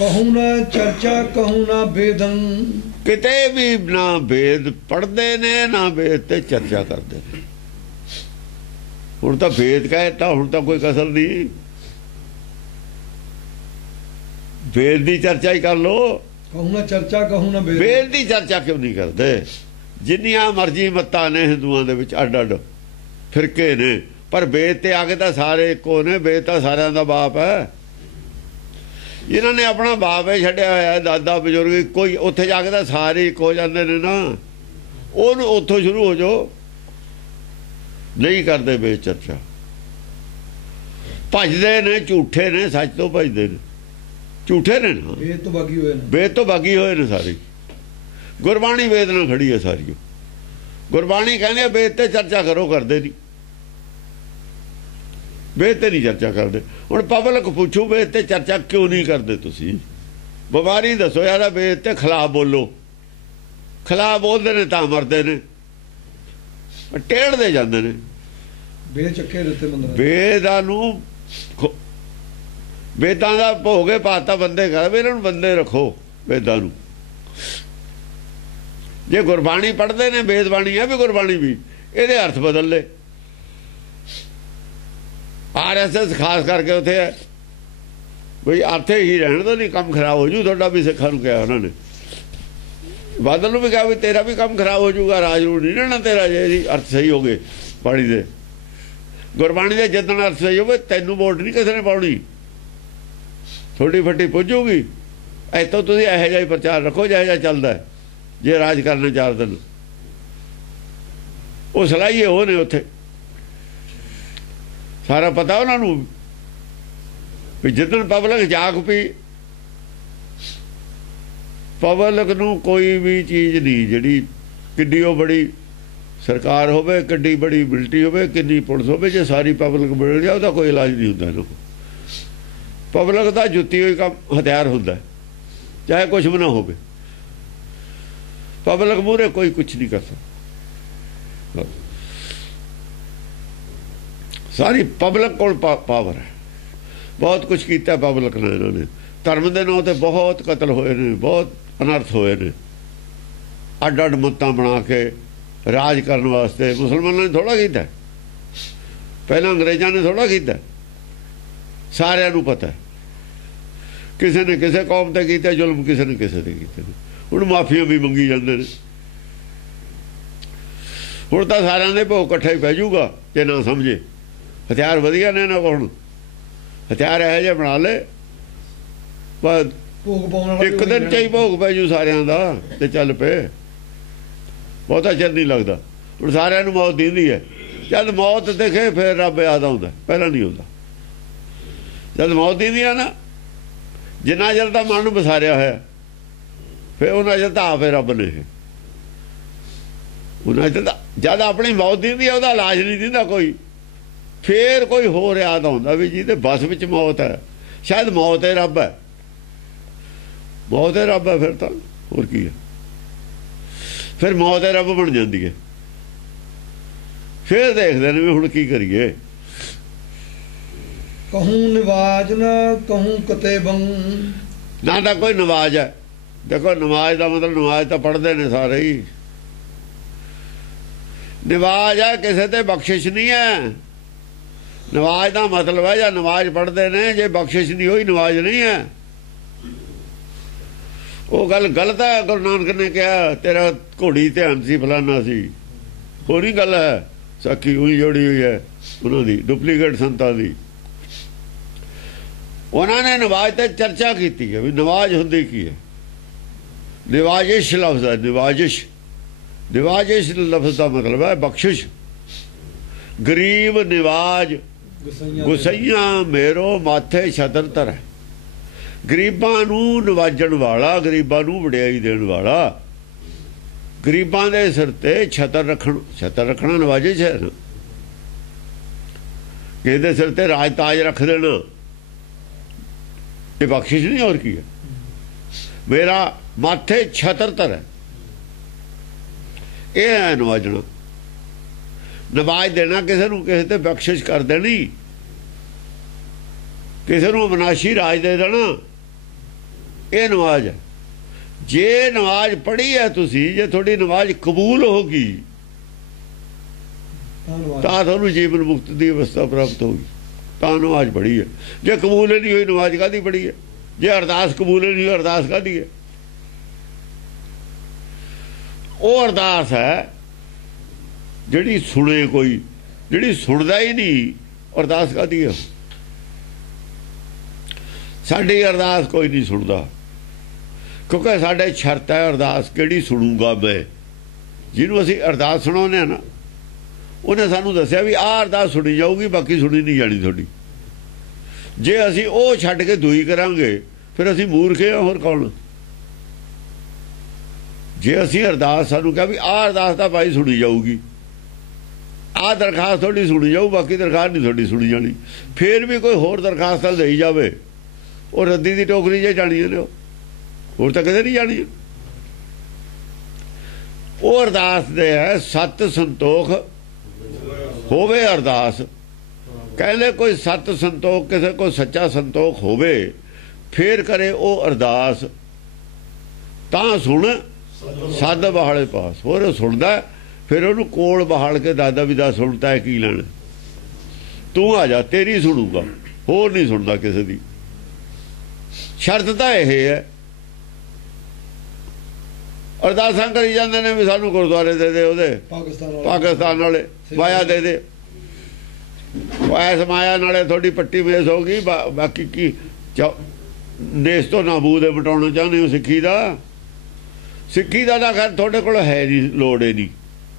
कहूँ ना चर्चा कहूँ ना वेदन किते भी ना वेद पढ़ते ने ना वेद ते चर्चा करते ने हुण तां वेद कहता हुण तां कोई कसर नहीं वेद की चर्चा ही कर लो। कहूँ ना चर्चा कहूँ ना वेद की चर्चा क्यों नहीं करते जिन्नियां मर्जी मत्तां ने हिंदुआं दे विच अड अड फिरके ने पर वेद ते आगे तां सारे इक्को ने वेद तां सारियां दा बाप है जिन्हां ने अपना बाप ही छड्डिया होया दादा बजुर्ग इक्को ही उत्थे जाके तां सारे इक्को हो जांदे ने ना ओहनूं उत्थों शुरू हो जाओ नहीं करते वेद चर्चा भजदे ने झूठे ने सच तो भजदे ने झूठे ने ना वेद तो बागी हुए वेद तो बागी होए ने सारे गुरबाणी वेद नाल खड़ी है सारी गुरबाणी कहने वेद ते चर्चा करो करते नहीं वेद ते नहीं चर्चा करते हुण पब्लिक पूछो वेद ते चर्चा क्यों नहीं करते तुसीं बीमारी दसो यार वेद ते खिलाफ बोलो खिलाफ बोलते ने तां मरदे ने टेढ़दे जांदे ने वेद चक्के दित्ते मंदरां वेदां नूं वेदां दा भोगे पाता बंदे कर भी इन्हां बंदे रखो वेदां नूं जे गुरबाणी पढ़ते ने वेद बाणी है भी गुरबाणी भी ये अर्थ बदल ले RSS खास करके उथे है बई अर्थ ही रहने दो नहीं काम खराब हो जू थोड़ा भी सिखा नूं कहा उन्होंने बादल नूं भी कहा भी तेरा भी काम खराब हो जूगा राज रू नहीं रहना तेरा जे अर्थ सही हो गए बाणी दे गुरबाणी दे जिदन अर्थ सही हो तैनूं वोट नहीं किसी ने पाउणी थोड़ी फटी पुजूगी इतों तुम यह जिहा प्रचार रखो जिहा जिहा चलता है जे राज करना 4 दिन वो सलाहिए वो ने उत्थे सारा पता उन्होंने भी जिदन पब्लिक जाग पी पब्लिक नूं कोई भी चीज़ नहीं जिहड़ी किड्डी वो बड़ी सरकार होवे किड्डी बड़ी मिलटी होवे किन्नी पुलिस होवे जे सारी पब्लिक मिल जाए उसदा कोई इलाज नहीं हुंदा इन्हां पब्लिक का जुत्ती हुई काम हथियार होंदा चाहे कुछ भी ना हो पब्लिक मूहरे कोई कुछ नहीं कर सकता ਸਾਰੀ ਪਬਲਿਕ ਕੋਲ ਪਾਵਰ ਹੈ। ਬਹੁਤ ਕੁਝ ਕੀਤਾ ਪਬਲਿਕ ਨੇ। ਇਹਨਾਂ ਨੇ ਧਰਮ ਦੇ ਨਾਂ ਤੇ ਬਹੁਤ ਕਤਲ ਹੋਏ ਨੇ, ਬਹੁਤ ਅਨਰਥ ਹੋਏ ਨੇ। ਅੱਡ ਅੱਡ ਮੱਤਾਂ ਬਣਾ ਕੇ ਰਾਜ ਕਰਨ ਵਾਸਤੇ ਮੁਸਲਮਾਨਾਂ ਨੇ ਥੋੜ੍ਹਾ ਕੀਤਾ, ਪਹਿਲਾਂ ਅੰਗਰੇਜ਼ਾਂ ਨੇ ਥੋੜ੍ਹਾ ਕੀਤਾ। ਸਾਰਿਆਂ ਨੂੰ ਪਤਾ ਕਿਸੇ ਨੇ ਕਿਸੇ ਕੌਮ ਤੇ ਕੀਤਾ ਜ਼ੁਲਮ, ਕਿਸੇ ਨੇ ਕਿਸੇ ਤੇ ਕੀਤੇ ਨੇ। ਹੁਣ ਮਾਫੀਆਂ ਵੀ ਮੰਗੀ ਜਾਂਦੇ ਨੇ। ਹੁਣ ਤਾਂ ਸਾਰਿਆਂ ਦੇ ਭੋਗ ਇਕੱਠਾ ਹੀ ਪੈ ਜਾਊਗਾ ਜੇ ਨਾ ਸਮਝੇ। ਹਥਿਆਰ ਵਧੀਆ ਨੇ ਨਾ, ਹੁਣ ਹਥਿਆਰ ਇਹੋ ਜਿਹੇ ਬਣਾ ਲਏ ਬਸ ਭੋਗ ਪਾਉਣ ਵਾਲਾ ਇੱਕ ਦਿਨ ਚ ਹੀ ਭੋਗ ਪੈ ਜੂ ਸਾਰਿਆਂ ਦਾ ਤੇ ਚੱਲ ਪਏ। ਬਹੁਤਾ ਚਿਰ ਨਹੀਂ ਲੱਗਦਾ। ਹੁਣ ਸਾਰਿਆਂ ਨੂੰ ਮੌਤ ਦਿੰਦੀ ਹੈ। ਜਦ ਮੌਤ ਦੇਖੇ ਫਿਰ ਰੱਬ ਯਾਦ ਆਉਂਦਾ, ਪਹਿਲਾਂ ਨਹੀਂ ਆਉਂਦਾ। ਜਦ ਮੌਤ ਦਿੰਦੀ ਆ ਨਾ, ਜਿੰਨਾ ਚਿਰ ਤਾਂ ਮਨ ਨੂੰ ਵਸਾਰਿਆ ਹੋਇਆ, ਫਿਰ ਉਹਨਾਂ ਚਿਰ ਤਾਂ ਆਪੇ ਰੱਬ ਨੇ। ਉਹਨਾਂ ਚਿਰ ਜਦ ਆਪਣੀ ਮੌਤ ਦਿੰਦੀ ਆ, ਉਹਦਾ ਇਲਾਜ ਨਹੀਂ ਦਿੰਦਾ ਕੋਈ। ਫੇਰ ਕੋਈ ਹੋਰ ਯਾਦ ਆਉਂਦਾ ਵੀ ਜਿਹਦੇ ਬਸ ਵਿੱਚ ਮੌਤ ਹੈ, ਸ਼ਾਇਦ ਮੌਤ ਹੈ ਰੱਬ ਹੈ। ਮੌਤ ਹੈ ਰੱਬ ਹੈ, ਫਿਰ ਤਾਂ ਹੋਰ ਕੀ ਹੈ। ਫਿਰ ਮੌਤ ਹੈ ਰੱਬ ਬਣ ਜਾਂਦੀ ਹੈ। ਫਿਰ ਦੇਖਦੇ ਨੇ ਵੀ ਹੁਣ ਕੀ ਕਰੀਏ। ਕਹੂੰ ਨਿਵਾਜ ਨਾ ਕਹੂੰ ਕਤੇ ਬੰਗ, ਨਾ ਤਾਂ ਕੋਈ ਨਵਾਜ਼ ਹੈ। ਦੇਖੋ ਨਮਾਜ਼ ਦਾ ਮਤਲਬ, ਨਮਾਜ਼ ਤਾਂ ਪੜ੍ਹਦੇ ਨੇ ਸਾਰੇ ਹੀ। ਨਵਾਜ਼ ਹੈ, ਕਿਸੇ ਤੇ ਬਖਸ਼ਿਸ਼ ਨਹੀਂ ਹੈ। ਨਵਾਜ਼ ਦਾ ਮਤਲਬ ਹੈ ਜਾਂ ਨਮਾਜ਼ ਪੜ੍ਹਦੇ ਨੇ, ਜੇ ਬਖਸ਼ਿਸ਼ ਨਹੀਂ ਹੋਈ ਨਵਾਜ਼ ਨਹੀਂ ਹੈ। ਉਹ ਗੱਲ ਗਲਤ ਹੈ। ਗੁਰੂ ਨਾਨਕ ਨੇ ਕਿਹਾ ਤੇਰਾ ਘੋੜੀ ਧਿਆਨ ਸੀ, ਫਲਾਨਾ ਸੀ। ਹੋਰ ਹੀ ਗੱਲ ਹੈ। ਸਾਖੀ ਉਹੀ ਜੋੜੀ ਹੋਈ ਹੈ ਉਹਨਾਂ ਦੀ, ਡੁਪਲੀਕੇਟ ਸੰਤਾਂ ਦੀ। ਉਹਨਾਂ ਨੇ ਨਵਾਜ਼ ਤੇ ਚਰਚਾ ਕੀਤੀ ਹੈ ਵੀ ਨਵਾਜ਼ ਹੁੰਦੀ ਕੀ ਹੈ। ਨਿਵਾਜਿਸ਼ ਲਫ਼ਜ਼ ਹੈ, ਨਿਵਾਜਿਸ਼। ਨਿਵਾਜਿਸ਼ ਲਫ਼ਜ਼ ਦਾ ਮਤਲਬ ਹੈ ਬਖਸ਼ਿਸ਼। ਗਰੀਬ ਨਿਵਾਜ ਗੁਸਈਆਂ ਮੇਰੋ ਮਾਥੇ ਛਤਰ ਧਰੈ। ਗਰੀਬਾਂ ਨੂੰ ਨਵਾਜਣ ਵਾਲਾ, ਗਰੀਬਾਂ ਨੂੰ ਵਡਿਆਈ ਦੇਣ ਵਾਲਾ, ਗਰੀਬਾਂ ਦੇ ਸਿਰ ਤੇ ਛਤਰ ਰੱਖਣ। ਛਤਰ ਰੱਖਣਾ ਨਵਾਜਿਸ਼ ਹੈ ਨਾ। ਕਿਸੇ ਦੇ ਸਿਰ ਤੇ ਰਾਜ ਤਾਜ ਰੱਖ ਦੇਣਾ ਇਹ ਬਖਸ਼ਿਸ਼ ਨਹੀਂ, ਹੋਰ ਕੀ ਹੈ। ਮੇਰਾ ਮਾਥੇ ਛਤਰ ਧਰੈ, ਇਹ ਹੈ ਨਵਾਜਣਾ। ਨਵਾਜ ਦੇਣਾ ਕਿਸੇ ਨੂੰ, ਕਿਸੇ ਤੇ ਬਖਸ਼ਿਸ਼ ਕਰ ਦੇਣੀ, ਕਿਸੇ ਨੂੰ ਅਵਿਨਾਸ਼ੀ ਰਾਜ ਦੇ ਦੇਣਾ, ਇਹ ਨਵਾਜ ਹੈ। ਜੇ ਨਮਾਜ਼ ਪੜ੍ਹੀ ਹੈ ਤੁਸੀਂ, ਜੇ ਤੁਹਾਡੀ ਨਮਾਜ਼ ਕਬੂਲ ਹੋ ਗਈ ਤਾਂ ਤੁਹਾਨੂੰ ਜੀਵਨ ਮੁਕਤ ਦੀ ਅਵਸਥਾ ਪ੍ਰਾਪਤ ਹੋਗੀ। ਤਾਂ ਨਮਾਜ਼ ਪੜ੍ਹੀ ਹੈ। ਜੇ ਕਬੂਲ ਨਹੀਂ ਹੋਈ ਨਮਾਜ਼ ਕਾਹਦੀ ਪੜ੍ਹੀ ਹੈ। ਜੇ ਅਰਦਾਸ ਕਬੂਲ ਨਹੀਂ ਹੋਈ ਅਰਦਾਸ ਕਾਹਦੀ ਹੈ। ਉਹ ਅਰਦਾਸ ਹੈ ਜਿਹੜੀ ਸੁਣੇ ਕੋਈ, ਜਿਹੜੀ ਸੁਣਦਾ ਹੀ ਨਹੀਂ ਅਰਦਾਸ ਕਾਹਦੀ ਹੈ। ਸਾਡੀ ਅਰਦਾਸ ਕੋਈ ਨਹੀਂ ਸੁਣਦਾ, ਕਿਉਂਕਿ ਸਾਡੇ ਸ਼ਰਤ ਹੈ ਅਰਦਾਸ ਕਿਹੜੀ ਸੁਣੂਗਾ ਮੈਂ। ਜਿਹਨੂੰ ਅਸੀਂ ਅਰਦਾਸ ਸੁਣਾਉਂਦੇ ਹਾਂ ਨਾ, ਉਹਨੇ ਸਾਨੂੰ ਦੱਸਿਆ ਵੀ ਆਹ ਅਰਦਾਸ ਸੁਣੀ ਜਾਊਗੀ, ਬਾਕੀ ਸੁਣੀ ਨਹੀਂ ਜਾਣੀ ਤੁਹਾਡੀ। ਜੇ ਅਸੀਂ ਉਹ ਛੱਡ ਕੇ ਦੂਈ ਕਰਾਂਗੇ ਫਿਰ ਅਸੀਂ ਮੂਰਖ ਹਾਂ, ਹੋਰ ਕੌਣ। ਜੇ ਅਸੀਂ ਅਰਦਾਸ ਸਾਨੂੰ ਕਿਹਾ ਵੀ ਆਹ ਅਰਦਾਸ ਤਾਂ ਭਾਈ ਸੁਣੀ ਜਾਊਗੀ, ਆਹ ਦਰਖਾਸਤ ਤੁਹਾਡੀ ਸੁਣੀ ਜਾਊ, ਬਾਕੀ ਦਰਖਾਸਤ ਨਹੀਂ ਤੁਹਾਡੀ ਸੁਣੀ ਜਾਣੀ। ਫਿਰ ਵੀ ਕੋਈ ਹੋਰ ਦਰਖਾਸਤਾਂ ਦੇਈ ਜਾਵੇ, ਉਹ ਰੱਦੀ ਦੀ ਟੋਕਰੀ 'ਚ ਜਾਣੀਆਂ ਨੇ, ਉਹ ਹੋਰ ਤਾਂ ਕਦੇ ਨਹੀਂ ਜਾਣੀ। ਉਹ ਅਰਦਾਸ ਦੇ ਹੈ ਸਤ ਸੰਤੋਖ ਹੋਵੇ ਅਰਦਾਸ। ਕਹਿੰਦੇ ਕੋਈ ਸਤ ਸੰਤੋਖ, ਕਿਸੇ ਕੋਈ ਸੱਚਾ ਸੰਤੋਖ ਹੋਵੇ ਫੇਰ ਕਰੇ ਉਹ ਅਰਦਾਸ, ਤਾਂ ਸੁਣ ਸੱਦ ਬਹਾਲੇ ਪਾਸ। ਹੋਰ ਉਹ ਸੁਣਦਾ, ਫਿਰ ਉਹਨੂੰ ਕੋਲ ਬਹਾਲ ਕੇ ਦਾਦਾ ਵੀ ਦਾ ਸੁਣਤਾ ਹੈ ਕੀ ਲੈਣਾ, ਤੂੰ ਆ ਜਾ ਤੇਰੀ ਸੁਣੂਗਾ, ਹੋਰ ਨਹੀਂ ਸੁਣਦਾ ਕਿਸੇ ਦੀ। ਸ਼ਰਤ ਤਾਂ ਇਹ ਹੈ। ਅਰਦਾਸਾਂ ਕਰੀ ਜਾਂਦੇ ਨੇ ਵੀ ਸਾਨੂੰ ਗੁਰਦੁਆਰੇ ਦੇ ਦੇ, ਉਹਦੇ ਪਾਕਿਸਤਾਨ ਵਾਲੇ ਮਾਇਆ ਦੇ ਦੇ। ਐਸ ਮਾਇਆ ਨਾਲੇ ਤੁਹਾਡੀ ਪੱਟੀ ਮੇਸ ਹੋ ਗਈ, ਬਾਕੀ ਕੀ ਦੇਸ਼ ਤੋਂ ਨਾਬੂਦ ਮਿਟਾਉਣਾ ਚਾਹੁੰਦੇ ਹੋ ਸਿੱਖੀ ਦਾ। ਸਿੱਖੀ ਦਾ ਤਾਂ ਖੈਰ ਤੁਹਾਡੇ ਕੋਲ ਹੈ ਨਹੀਂ, ਲੋੜ ਹੀ ਨਹੀਂ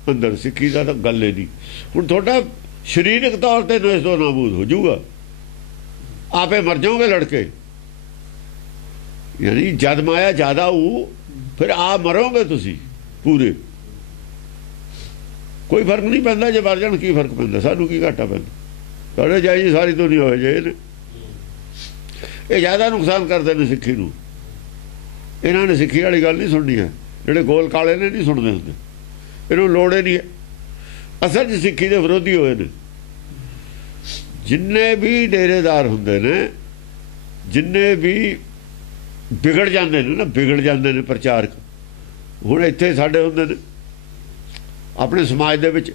ਅੰਦਰ ਸਿੱਖੀ ਦਾ ਤਾਂ ਗੱਲ ਹੀ ਨਹੀਂ। ਹੁਣ ਤੁਹਾਡਾ ਸਰੀਰਕ ਤੌਰ ਤੇ ਦੇਸ਼ ਤੋਂ ਨਾਬੂਦ ਹੋ ਜਾਊਗਾ, ਆਪੇ ਮਰ ਜਾਓਗੇ ਲੜਕੇ। ਯਾਨੀ ਜਦ ਮਾਇਆ ਜ਼ਿਆਦਾ ਹੋਊ ਫਿਰ ਆਪ ਮਰੋਗੇ ਤੁਸੀਂ ਪੂਰੇ। ਕੋਈ ਫਰਕ ਨਹੀਂ ਪੈਂਦਾ, ਜੇ ਮਰ ਜਾਣ ਕੀ ਫਰਕ ਪੈਂਦਾ, ਸਾਨੂੰ ਕੀ ਘਾਟਾ ਪੈਂਦਾ। ਤੁਹਾਡੇ ਜਾਈ ਸਾਰੀ ਦੁਨੀਆ ਹੋ ਜਾਏ। ਇਹ ਜ਼ਿਆਦਾ ਨੁਕਸਾਨ ਕਰਦੇ ਨੇ ਸਿੱਖੀ ਨੂੰ। ਇਹਨਾਂ ਨੇ ਸਿੱਖੀ ਵਾਲੀ ਗੱਲ ਨਹੀਂ ਸੁਣਨੀ ਹੈ, ਜਿਹੜੇ ਗੋਲ ਕਾਲੇ ਨੇ ਨਹੀਂ ਸੁਣਦੇ ਹੁੰਦੇ। ਇਹਨੂੰ ਲੋੜ ਹੀ ਨਹੀਂ ਹੈ। ਅਸਲ 'ਚ ਸਿੱਖੀ ਦੇ ਵਿਰੋਧੀ ਹੋਏ ਨੇ। ਜਿੰਨੇ ਵੀ ਡੇਰੇਦਾਰ ਹੁੰਦੇ ਨੇ, ਜਿੰਨੇ ਵੀ ਵਿਗੜ ਜਾਂਦੇ ਨੇ ਨਾ, ਵਿਗੜ ਜਾਂਦੇ ਨੇ ਪ੍ਰਚਾਰਕ। ਹੁਣ ਇੱਥੇ ਸਾਡੇ ਹੁੰਦੇ ਨੇ ਆਪਣੇ ਸਮਾਜ ਦੇ ਵਿੱਚ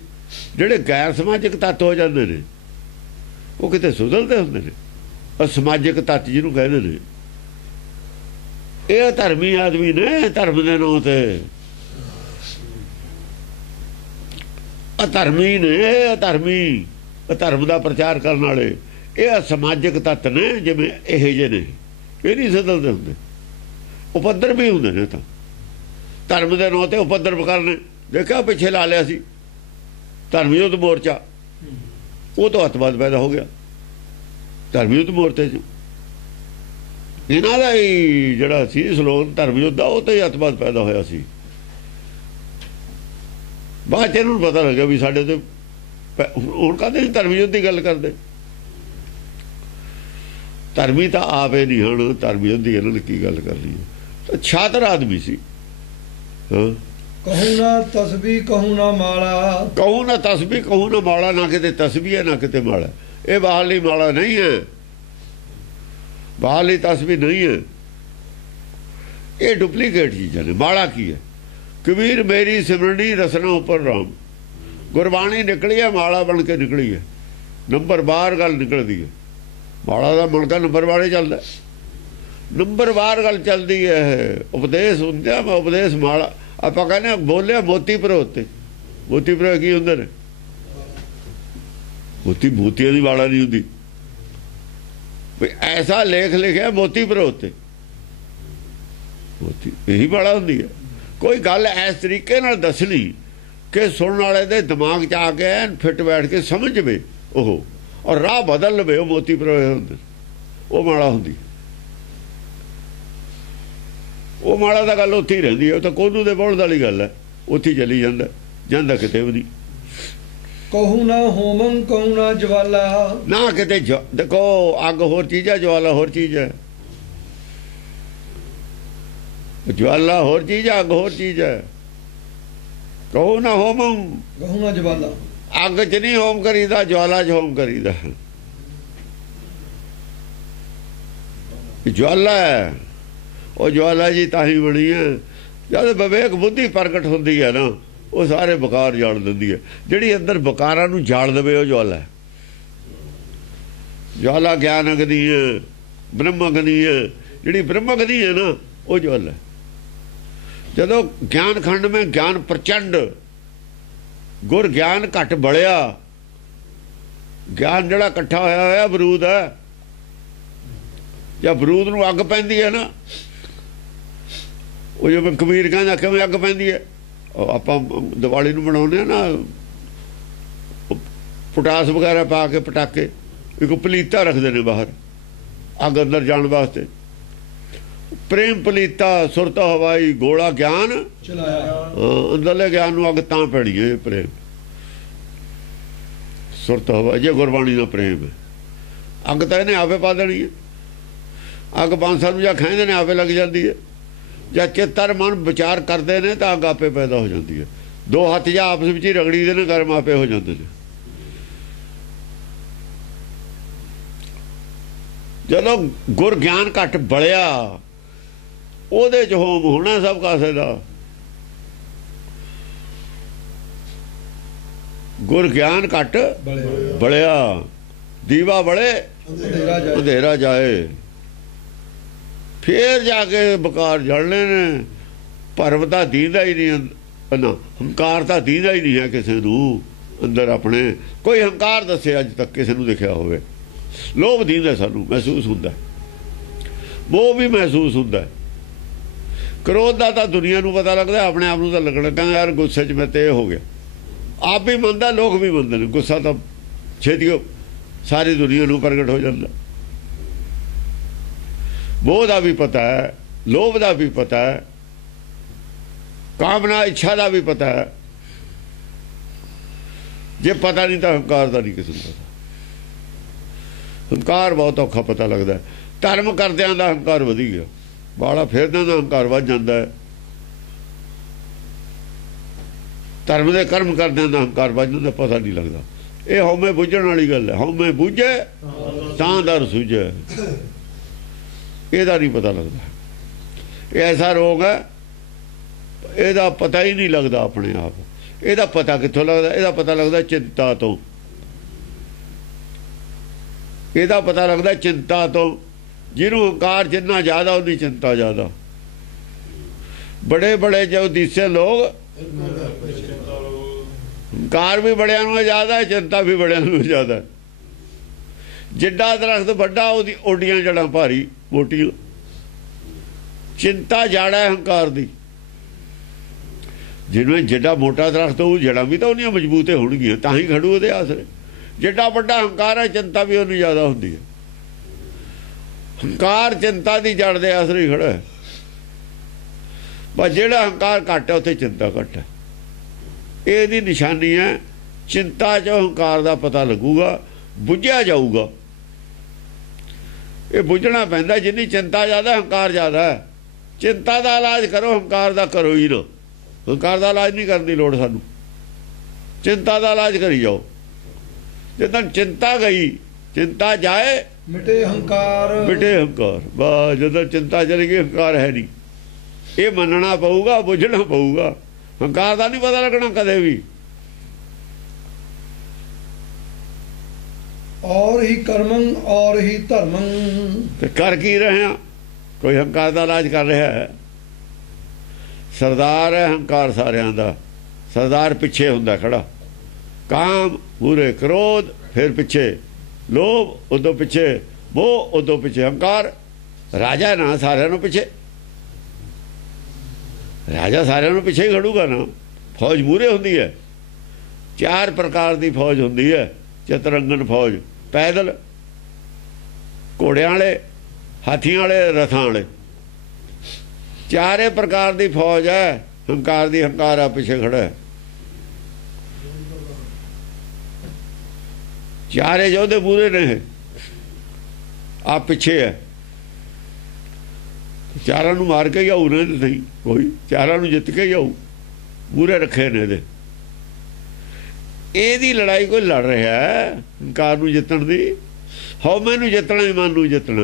ਜਿਹੜੇ ਗੈਰ ਸਮਾਜਿਕ ਤੱਤ ਹੋ ਜਾਂਦੇ ਨੇ, ਉਹ ਕਿਤੇ ਸੁਧਰਦੇ ਹੁੰਦੇ ਨੇ। ਅਸਮਾਜਿਕ ਤੱਤ ਜਿਹਨੂੰ ਕਹਿੰਦੇ ਨੇ, ਇਹ ਧਰਮੀ ਆਦਮੀ ਨੇ, ਧਰਮ ਦੇ ਨਾਂ ਤੇ ਅਧਰਮੀ ਨੇ, ਅਧਰਮੀ, ਧਰਮ ਦਾ ਪ੍ਰਚਾਰ ਕਰਨ ਵਾਲੇ ਇਹ ਸਮਾਜਿਕ ਤੱਤ ਨੇ। ਜਿਵੇਂ ਇਹ ਜਿਹੇ ਨੇ, ਇਹ ਨਹੀਂ ਸੁਧਰਦੇ ਹੁੰਦੇ, ਉਪਦਰ ਵੀ ਹੁੰਦੇ ਨੇ। ਤਾਂ ਧਰਮ ਦੇ ਨਾਂ ਤੇ ਉਪਦਰ ਕਰਨੇ, ਦੇਖਿਆ ਪਿੱਛੇ ਲਾ ਲਿਆ ਸੀ ਧਰਮ ਯੁੱਧ ਮੋਰਚਾ, ਉਹ ਤੋਂ ਅੱਤਵਾਦ ਪੈਦਾ ਹੋ ਗਿਆ ਧਰਮ ਯੁੱਧ ਮੋਰਚੇ 'ਚ। ਇਹਨਾਂ ਦਾ ਹੀ ਜਿਹੜਾ ਸੀ ਸਲੋਗਨ ਧਰਮ ਯੁੱਧ ਦਾ, ਉਹ ਤੋਂ ਹੀ ਅੱਤਵਾਦ ਪੈਦਾ ਹੋਇਆ ਸੀ। ਬਾਅਦ 'ਚ ਇਹਨਾਂ ਨੂੰ ਪਤਾ ਲੱਗਿਆ ਵੀ ਸਾਡੇ ਤੇ ਹੁਣ ਕਹਿੰਦੇ ਧਰਮ ਯੁੱਧ ਦੀ ਗੱਲ ਕਰਦੇ। ਧਰਮੀ ਤਾਂ ਆਪੇ ਨਹੀਂ, ਹੁਣ ਧਰਮ ਯੁੱਧ ਦੀ ਇਹਨਾਂ ਨੇ ਕੀ ਗੱਲ ਕਰਨੀ ਹੈ। ਤਾਂ ਛਾਤਰ ਆਦਮੀ ਸੀ। ਹਾਂ, ਕਹੂੰ ਨਾ ਤਸਬੀ ਕਹੂੰ ਨਾ ਮਾਲਾ, ਕਹੂੰ ਨਾ ਤਸਬੀ ਕਹੂੰ ਨਾ ਮਾਲਾ। ਨਾ ਕਿਤੇ ਤਸਬੀ ਹੈ ਨਾ ਕਿਤੇ ਮਾਲਾ। ਇਹ ਬਾਹਰਲੀ ਮਾਲਾ ਨਹੀਂ ਹੈ, ਬਾਹਰਲੀ ਤਸਬੀ ਨਹੀਂ ਹੈ, ਇਹ ਡੁਪਲੀਕੇਟ ਚੀਜ਼ਾਂ ਨੇ। ਮਾਲਾ ਕੀ ਹੈ? ਕਬੀਰ ਮੇਰੀ ਸਿਮਰਨੀ ਰਸਨਾ ਉੱਪਰ ਰਾਮ। ਗੁਰਬਾਣੀ ਨਿਕਲੀ ਹੈ, ਮਾਲਾ ਬਣ ਕੇ ਨਿਕਲੀ ਹੈ, ਨੰਬਰ ਬਾਹਰ ਗੱਲ ਨਿਕਲਦੀ ਹੈ। ਮਾਲਾ ਦਾ ਮਣਕਾ ਨੰਬਰ ਵਾਲੇ ਚੱਲਦਾ, ਨੰਬਰ ਬਾਹਰ ਗੱਲ ਚੱਲਦੀ ਹੈ। ਉਪਦੇਸ਼ ਹੁੰਦਿਆ ਮੈਂ ਉਪਦੇਸ਼ ਮਾਲਾ। ਆਪਾਂ ਕਹਿੰਦੇ ਬੋਲਿਆ ਮੋਤੀ ਪਰੋਤੇ। ਮੋਤੀ ਪਰੋ ਕੀ ਹੁੰਦੇ ਨੇ? ਮੋਤੀਆਂ ਦੀ ਮਾਲਾ ਨਹੀਂ ਹੁੰਦੀ। ਵੀ ਐਸਾ ਲੇਖ ਲਿਖਿਆ ਮੋਤੀ ਪਰੋਤੇ, ਮੋਤੀ ਇਹੀ ਮਾਲਾ ਹੁੰਦੀ ਹੈ। ਕੋਈ ਗੱਲ ਇਸ ਤਰੀਕੇ ਨਾਲ ਦੱਸਣੀ ਕਿ ਸੁਣਨ ਵਾਲੇ ਦੇ ਦਿਮਾਗ 'ਚ ਆ ਕੇ ਫਿੱਟ ਬੈਠ ਕੇ ਸਮਝ ਜਵੇ ਉਹ, ਔਰ ਰਾਹ ਬਦਲ ਲਵੇ, ਉਹ ਮੋਤੀ ਪਰੋਏ ਹੁੰਦੇ, ਉਹ ਮਾਲਾ ਹੁੰਦੀ। ਉਹ ਮਾਲਾ ਦਾ ਗੱਲ ਉੱਥੇ ਹੀ ਰਹਿੰਦੀ ਹੈ। ਉਹ ਤਾਂ ਕੋਹਨੂ ਦੇ ਬੋਲਣ ਵਾਲੀ ਗੱਲ ਹੈ, ਉੱਥੇ ਹੀ ਚਲੀ ਜਾਂਦਾ ਕਿਤੇ ਵੀ ਨਹੀਂ। ਕਹੂੰ ਨਾ ਹੋਮੰ ਕਹੂੰ ਨਾ ਜਵਾਲਾ, ਨਾ ਕਿਤੇ ਦੇਖੋ ਅੱਗ ਹੋਰ ਚੀਜ਼ ਹੈ, ਜਵਾਲਾ ਹੋਰ ਚੀਜ਼ ਹੈ। ਜਵਾਲਾ ਹੋਰ ਚੀਜ਼ ਹੈ, ਅੱਗ ਹੋਰ ਚੀਜ਼ ਹੈ। ਕਹੂੰ ਨਾ ਹੋਮੰ ਕਹੂੰ ਨਾ ਜਵਾਲਾ। ਅੱਗ 'ਚ ਨਹੀਂ ਹੋਮ ਕਰੀਦਾ, ਜਵਾਲਾ 'ਚ ਹੋਮ ਕਰੀਦਾ। ਜਵਾਲਾ ਹੈ, ਉਹ ਜਵਾਲਾ ਜੀ ਤਾਂ ਹੀ ਬਣੀ ਹੈ ਜਦ ਵਿਵੇਕ ਬੁੱਧੀ ਪ੍ਰਗਟ ਹੁੰਦੀ ਹੈ ਨਾ, ਉਹ ਸਾਰੇ ਬਕਾਰ ਜਾਲ ਦਿੰਦੀ ਹੈ। ਜਿਹੜੀ ਅੰਦਰ ਬਕਾਰਾਂ ਨੂੰ ਜਾਲ ਦੇਵੇ ਉਹ ਜਵਾਲਾ ਹੈ। ਜਵਾਲਾ ਗਿਆਨ ਅਗਨੀ ਹੈ, ਬ੍ਰਹਮ ਅਗਨੀ ਹੈ। ਜਿਹੜੀ ਬ੍ਰਹਮ ਅਗਨੀ ਹੈ ਨਾ, ਉਹ ਜਵਾਲਾ ਹੈ। ਜਦੋਂ ਗਿਆਨ ਖੰਡ में ਗਿਆਨ ਪ੍ਰਚੰਡ, ਗੁਰ ਗਿਆਨ ਘਟ ਬਲਿਆ। ਗਿਆਨ ਜਿਹੜਾ ਇਕੱਠਾ ਹੋਇਆ ਬਰੂਦ ਹੈ, ਜਾਂ ਬਰੂਦ ਨੂੰ ਅੱਗ ਪੈਂਦੀ ਹੈ ਨਾ, ਉਹ ਜਿਵੇਂ ਕਬੀਰ ਕਹਿੰਦਾ ਕਿਵੇਂ ਅੱਗ ਪੈਂਦੀ ਹੈ। ਆਪਾਂ ਦੀਵਾਲੀ ਨੂੰ ਬਣਾਉਂਦੇ ਹਾਂ ਨਾ, ਪੋਟਾਸ ਵਗੈਰਾ ਪਾ ਕੇ ਪਟਾਕੇ, ਇੱਕ ਪਲੀਤਾ ਰੱਖਦੇ ਨੇ ਬਾਹਰ ਅੱਗ ਅੰਦਰ ਜਾਣ ਵਾਸਤੇ। ਪ੍ਰੇਮ ਪਲੀਤਾ ਸੁਰਤ ਹਵਾਈ ਗੋਲਾ ਗਿਆਨ ਚਲਾਇਆ। ਅੰਦਰਲੇ ਗਿਆਨ ਨੂੰ ਅੱਗ ਤਾਂ ਪੈਣੀ ਹੈ, ਪ੍ਰੇਮ ਸੁਰਤ ਹਵਾ। ਜੇ ਗੁਰਬਾਣੀ ਦਾ ਪ੍ਰੇਮ ਹੈ, ਅੱਗ ਤਾਂ ਇਹਨੇ ਆਪੇ ਪਾ ਦੇਣੀ ਹੈ। ਅੱਗ ਬਾਂਸਾਂ ਨੂੰ ਜਾਂ ਖਾਂਦੇ ਨੇ ਆਪੇ ਲੱਗ ਜਾਂਦੀ ਹੈ। ਜਾਂ ਚਿੱਤਰ ਮਨ ਵਿਚਾਰ ਕਰਦੇ ਨੇ ਤਾਂ ਅੱਗ ਆਪੇ ਪੈਦਾ ਹੋ ਜਾਂਦੀ ਹੈ। ਦੋ ਹੱਥ ਜਾਂ ਆਪਸ ਵਿੱਚ ਹੀ ਰਗੜੀ ਦੇ ਨੇ, ਗਰਮ ਆਪੇ ਹੋ ਜਾਂਦੇ ਨੇ। ਜਦੋਂ ਗੁਰ ਗਿਆਨ ਘਟ ਬਲਿਆ, ਉਹਦੇ 'ਚ ਹੋਮ ਹੋਣਾ ਸਭ ਕਾਸੇ ਦਾ। ਗੁਰ ਗਿਆਨ ਘਟ ਬਲਿਆ, ਦੀਵਾ ਬਲੇ ਅੰਧੇਰਾ ਜਾਏ। ਫੇਰ ਜਾ ਕੇ ਬਕਾਰ ਜਲਣੇ ਨੇ। ਭਰਮ ਤਾਂ ਦੀਂਦਾ ਹੀ ਨਹੀਂ ਨਾ, ਹੰਕਾਰ ਤਾਂ ਦੀਂਦਾ ਹੀ ਨਹੀਂ ਹੈ ਕਿਸੇ ਨੂੰ ਅੰਦਰ ਆਪਣੇ। ਕੋਈ ਹੰਕਾਰ ਦੱਸੇ ਅੱਜ ਤੱਕ ਕਿਸੇ ਨੂੰ ਦੇਖਿਆ ਹੋਵੇ? ਲੋਭ ਦੀਂਦਾ, ਸਾਨੂੰ ਮਹਿਸੂਸ ਹੁੰਦਾ, ਮੋਹ ਵੀ ਮਹਿਸੂਸ ਹੁੰਦਾ। ਕ੍ਰੋਧ ਦਾ ਤਾਂ ਦੁਨੀਆ ਨੂੰ ਪਤਾ ਲੱਗਦਾ, ਆਪਣੇ ਆਪ ਨੂੰ ਤਾਂ ਲੱਗਣਾ। ਕਹਿੰਦਾ ਯਾਰ ਗੁੱਸੇ 'ਚ ਮੈਂ ਤੇ ਇਹ ਹੋ ਗਿਆ। ਆਪ ਵੀ ਮੰਨਦਾ, ਲੋਕ ਵੀ ਮੰਨਦੇ ਨੇ। ਗੁੱਸਾ ਤਾਂ ਛੇਤੀ ਸਾਰੀ ਦੁਨੀਆ ਨੂੰ ਪ੍ਰਗਟ ਹੋ ਜਾਂਦਾ। ਮੋਹ ਦਾ ਵੀ ਪਤਾ ਹੈ, ਲੋਭ ਦਾ ਵੀ ਪਤਾ ਹੈ, ਕਾਮਨਾ ਇੱਛਾ ਦਾ ਵੀ ਪਤਾ ਹੈ। ਜੇ ਪਤਾ ਨਹੀਂ ਤਾਂ ਹੰਕਾਰ ਦਾ ਨਹੀਂ ਕਿਸੇ ਨੂੰ ਪਤਾ। ਹੰਕਾਰ ਬਹੁਤ ਔਖਾ ਪਤਾ ਲੱਗਦਾ। ਧਰਮ ਕਰਦਿਆਂ ਦਾ ਹੰਕਾਰ ਵਧੀ ਗਿਆ, ਬਾਲਾ ਫੇਰਦਿਆਂ ਦਾ ਹੰਕਾਰ ਵੱਧ ਜਾਂਦਾ ਹੈ। ਧਰਮ ਦੇ ਕਰਮ ਕਰਦਿਆਂ ਦਾ ਹੰਕਾਰ ਵੱਜਣ ਦਾ ਪਤਾ ਨਹੀਂ ਲੱਗਦਾ। ਇਹ ਹਉਮੈ ਬੁੱਝਣ ਵਾਲੀ ਗੱਲ ਹੈ। ਹਉਮੈ ਬੁੱਝੇ ਤਾਂ ਦਰ ਸੁਝੇ, ਇਹਦਾ ਨਹੀਂ ਪਤਾ ਲੱਗਦਾ। ਇਹ ਐਸਾ ਰੋਗ ਹੈ, ਇਹਦਾ ਪਤਾ ਹੀ ਨਹੀਂ ਲੱਗਦਾ ਆਪਣੇ ਆਪ। ਇਹਦਾ ਪਤਾ ਕਿੱਥੋਂ ਲੱਗਦਾ? ਇਹਦਾ ਪਤਾ ਲੱਗਦਾ ਚਿੰਤਾ ਤੋਂ। ਇਹਦਾ ਪਤਾ ਲੱਗਦਾ ਚਿੰਤਾ ਤੋਂ। ਜਿਹਨੂੰ ਹੰਕਾਰ ਜਿੰਨਾ ਜ਼ਿਆਦਾ ਉਹਦੀ ਚਿੰਤਾ ਜ਼ਿਆਦਾ। ਬੜੇ ਬੜੇ ਜੋ ਦਿਸੇ ਲੋਕ, ਹੰਕਾਰ ਵੀ ਬੜਿਆਂ ਨੂੰ ਜ਼ਿਆਦਾ ਹੈ, ਚਿੰਤਾ ਵੀ ਬੜਿਆਂ ਨੂੰ ਜ਼ਿਆਦਾ। ਜਿੱਡਾ ਦਰਖਤ ਵੱਡਾ ਉਹਦੀ ਓਡੀਆਂ ਜੜਾਂ ਭਾਰੀ ਮੋਟੀਆਂ। ਚਿੰਤਾ ਜੜ ਹੈ ਹੰਕਾਰ ਦੀ। ਜਿਹਨੂੰ ਜਿੱਡਾ ਮੋਟਾ ਦਰਖਤ ਉਹ ਜੜਾਂ ਵੀ ਤਾਂ ਉਹਨੀਆਂ ਮਜ਼ਬੂਤ ਹੋਣਗੀਆਂ, ਤਾਂ ਹੀ ਖੜੂ ਉਹਦੇ ਆਸਰੇ। ਜਿੱਡਾ ਵੱਡਾ ਹੰਕਾਰ ਹੈ, ਚਿੰਤਾ ਵੀ ਉਹਨੂੰ ਜ਼ਿਆਦਾ ਹੁੰਦੀ ਹੈ। ਹੰਕਾਰ ਚਿੰਤਾ ਦੀ ਜੜ ਦੇ ਆਸਰੇ ਹੀ ਖੜਾ ਹੈ। ਬਸ ਜਿਹੜਾ ਹੰਕਾਰ ਘੱਟ ਹੈ ਉੱਥੇ ਚਿੰਤਾ ਘੱਟ ਹੈ। ਇਹਦੀ ਨਿਸ਼ਾਨੀ ਹੈ। ਚਿੰਤਾ 'ਚ ਹੰਕਾਰ ਦਾ ਪਤਾ ਲੱਗੂਗਾ, ਬੁੱਝਿਆ ਜਾਊਗਾ। ਇਹ ਬੁੱਝਣਾ ਪੈਂਦਾ। ਜਿੰਨੀ ਚਿੰਤਾ ਜ਼ਿਆਦਾ ਹੰਕਾਰ ਜ਼ਿਆਦਾ ਹੈ। ਚਿੰਤਾ ਦਾ ਇਲਾਜ ਕਰੋ, ਹੰਕਾਰ ਦਾ ਕਰੋ ਹੀ ਨਾ। ਹੰਕਾਰ ਦਾ ਇਲਾਜ ਨਹੀਂ ਕਰਨ ਦੀ ਲੋੜ ਸਾਨੂੰ। ਚਿੰਤਾ ਦਾ ਇਲਾਜ ਕਰੀ ਜਾਓ। ਜਦੋਂ ਚਿੰਤਾ ਗਈ, ਚਿੰਤਾ ਜਾਏ ਮਿਟੇ ਹੰਕਾਰ, ਮਿਟੇ ਹੰਕਾਰ। ਬਸ ਜਦੋਂ ਚਿੰਤਾ ਚਲੀ ਗਈ, ਹੰਕਾਰ ਹੈ ਨਹੀਂ। ਇਹ ਮੰਨਣਾ ਪਊਗਾ, ਬੁੱਝਣਾ ਪਊਗਾ। ਹੰਕਾਰ ਦਾ ਨਹੀਂ ਪਤਾ ਲੱਗਣਾ ਕਦੇ ਵੀ। ਔਰ ਹੀ ਕਰਮੰ ਔਰ ਹੀ ਧਰਮੰ। ਤੇ ਕਰ ਕੀ ਰਹੇ ਆ? ਕੋਈ ਹੰਕਾਰ ਦਾ ਇਲਾਜ ਕਰ ਰਿਹਾ ਹੈ। ਸਰਦਾਰ ਹੈ ਹੰਕਾਰ ਸਾਰਿਆਂ ਦਾ। ਸਰਦਾਰ ਪਿੱਛੇ ਹੁੰਦਾ ਖੜਾ। ਕਾਮ ਮੂਹਰੇ, ਕ੍ਰੋਧ ਫਿਰ ਪਿੱਛੇ, ਲੋਭ ਉਦੋਂ ਪਿੱਛੇ, ਮੋਹ ਉਦੋਂ ਪਿੱਛੇ। ਹੰਕਾਰ ਰਾਜਾ ਨਾ ਸਾਰਿਆਂ ਨੂੰ ਪਿੱਛੇ। ਰਾਜਾ ਸਾਰਿਆਂ ਨੂੰ ਪਿੱਛੇ ਹੀ ਖੜੂਗਾ ਨਾ। ਫੌਜ ਮੂਹਰੇ ਹੁੰਦੀ ਹੈ। 4 ਪ੍ਰਕਾਰ ਦੀ ਫੌਜ ਹੁੰਦੀ ਹੈ। ਚਤਰੰਗਨ ਫੌਜ, ਪੈਦਲ, ਘੋੜਿਆਂ ਵਾਲੇ, ਹਾਥੀਆਂ ਵਾਲੇ, ਰਥਾਂ ਵਾਲੇ। 4 ਪ੍ਰਕਾਰ ਦੀ ਫੌਜ ਹੈ ਹੰਕਾਰ ਦੀ। ਹੰਕਾਰ ਆ ਪਿੱਛੇ ਖੜਾ ਹੈ। 4 ਯੋਧੇ ਮੂਹਰੇ ਨੇ, ਆ ਪਿੱਛੇ ਹੈ। 4 ਨੂੰ ਮਾਰ ਕੇ ਹੀ ਆਊ ਨੇ, ਨਹੀਂ ਕੋਈ 4 ਨੂੰ ਜਿੱਤ ਕੇ ਹੀ ਆਊ। ਮੂਹਰੇ ਰੱਖੇ ਨੇ ਇਹਦੇ। ਇਹਦੀ ਲੜਾਈ ਕੋਈ ਲੜ ਰਿਹਾ ਹੈ ਹੰਕਾਰ ਨੂੰ ਜਿੱਤਣ ਦੀ। ਹਉਮੈ ਨੂੰ ਜਿੱਤਣਾ, ਮਨ ਨੂੰ ਜਿੱਤਣਾ।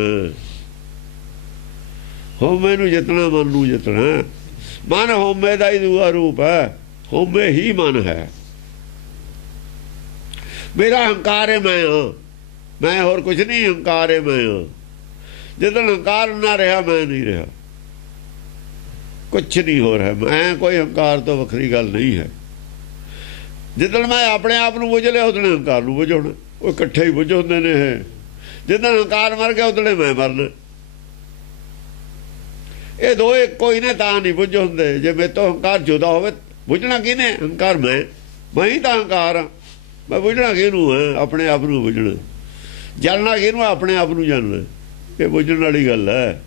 ਹਉਮੈ ਨੂੰ ਜਿੱਤਣਾ, ਮਨ ਨੂੰ ਜਿੱਤਣਾ। ਮਨ ਹਉਮੈ ਦਾ ਹੀ ਦੂਆ ਰੂਪ ਹੈ। ਹਉਮੈ ਹੀ ਮਨ ਹੈ। ਮੇਰਾ ਹੰਕਾਰ ਹੈ ਮੈਂ ਹਾਂ, ਮੈਂ ਹੋਰ ਕੁਝ ਨਹੀਂ। ਹੰਕਾਰ ਹੈ ਮੈਂ ਹਾਂ। ਜਦੋਂ ਹੰਕਾਰ ਨਾ ਰਿਹਾ, ਮੈਂ ਨਹੀਂ ਰਿਹਾ। ਕੁਛ ਨਹੀਂ ਹੋ ਰਿਹਾ। ਮੈਂ ਕੋਈ ਹੰਕਾਰ ਤੋਂ ਵੱਖਰੀ ਗੱਲ ਨਹੀਂ ਹੈ। ਜਿੱਦਣ ਮੈਂ ਆਪਣੇ ਆਪ ਨੂੰ ਬੁੱਝ ਲਿਆ, ਉਦੋਂ ਹੰਕਾਰ ਨੂੰ ਬੁੱਝਣਾ। ਉਹ ਇਕੱਠੇ ਹੀ ਬੁੱਝ ਹੁੰਦੇ ਨੇ ਇਹ। ਜਿੱਦਣ ਹੰਕਾਰ ਮਰ ਗਿਆ, ਉਦੋਂ ਮੈਂ ਮਰਨਾ। ਇਹ ਦੋਏ ਕੋਈ ਨੇ ਤਾਂ ਨਹੀਂ ਬੁੱਝ ਹੁੰਦੇ। ਜੇ ਮੇਰੇ ਤੋਂ ਹੰਕਾਰ ਜੁਦਾ ਹੋਵੇ, ਬੁੱਝਣਾ ਕਿਹਨੇ? ਹੰਕਾਰ ਮੈਂ ਹੀ ਤਾਂ ਹੰਕਾਰ ਹਾਂ। ਮੈਂ ਬੁੱਝਣਾ ਕਿਹਨੂੰ ਹੈ? ਆਪਣੇ ਆਪ ਨੂੰ ਬੁੱਝਣਾ। ਜਾਣਨਾ ਕਿਹਨੂੰ? ਆਪਣੇ ਆਪ ਨੂੰ ਜਾਣਨਾ। ਇਹ ਬੁੱਝਣ ਵਾਲੀ ਗੱਲ ਹੈ।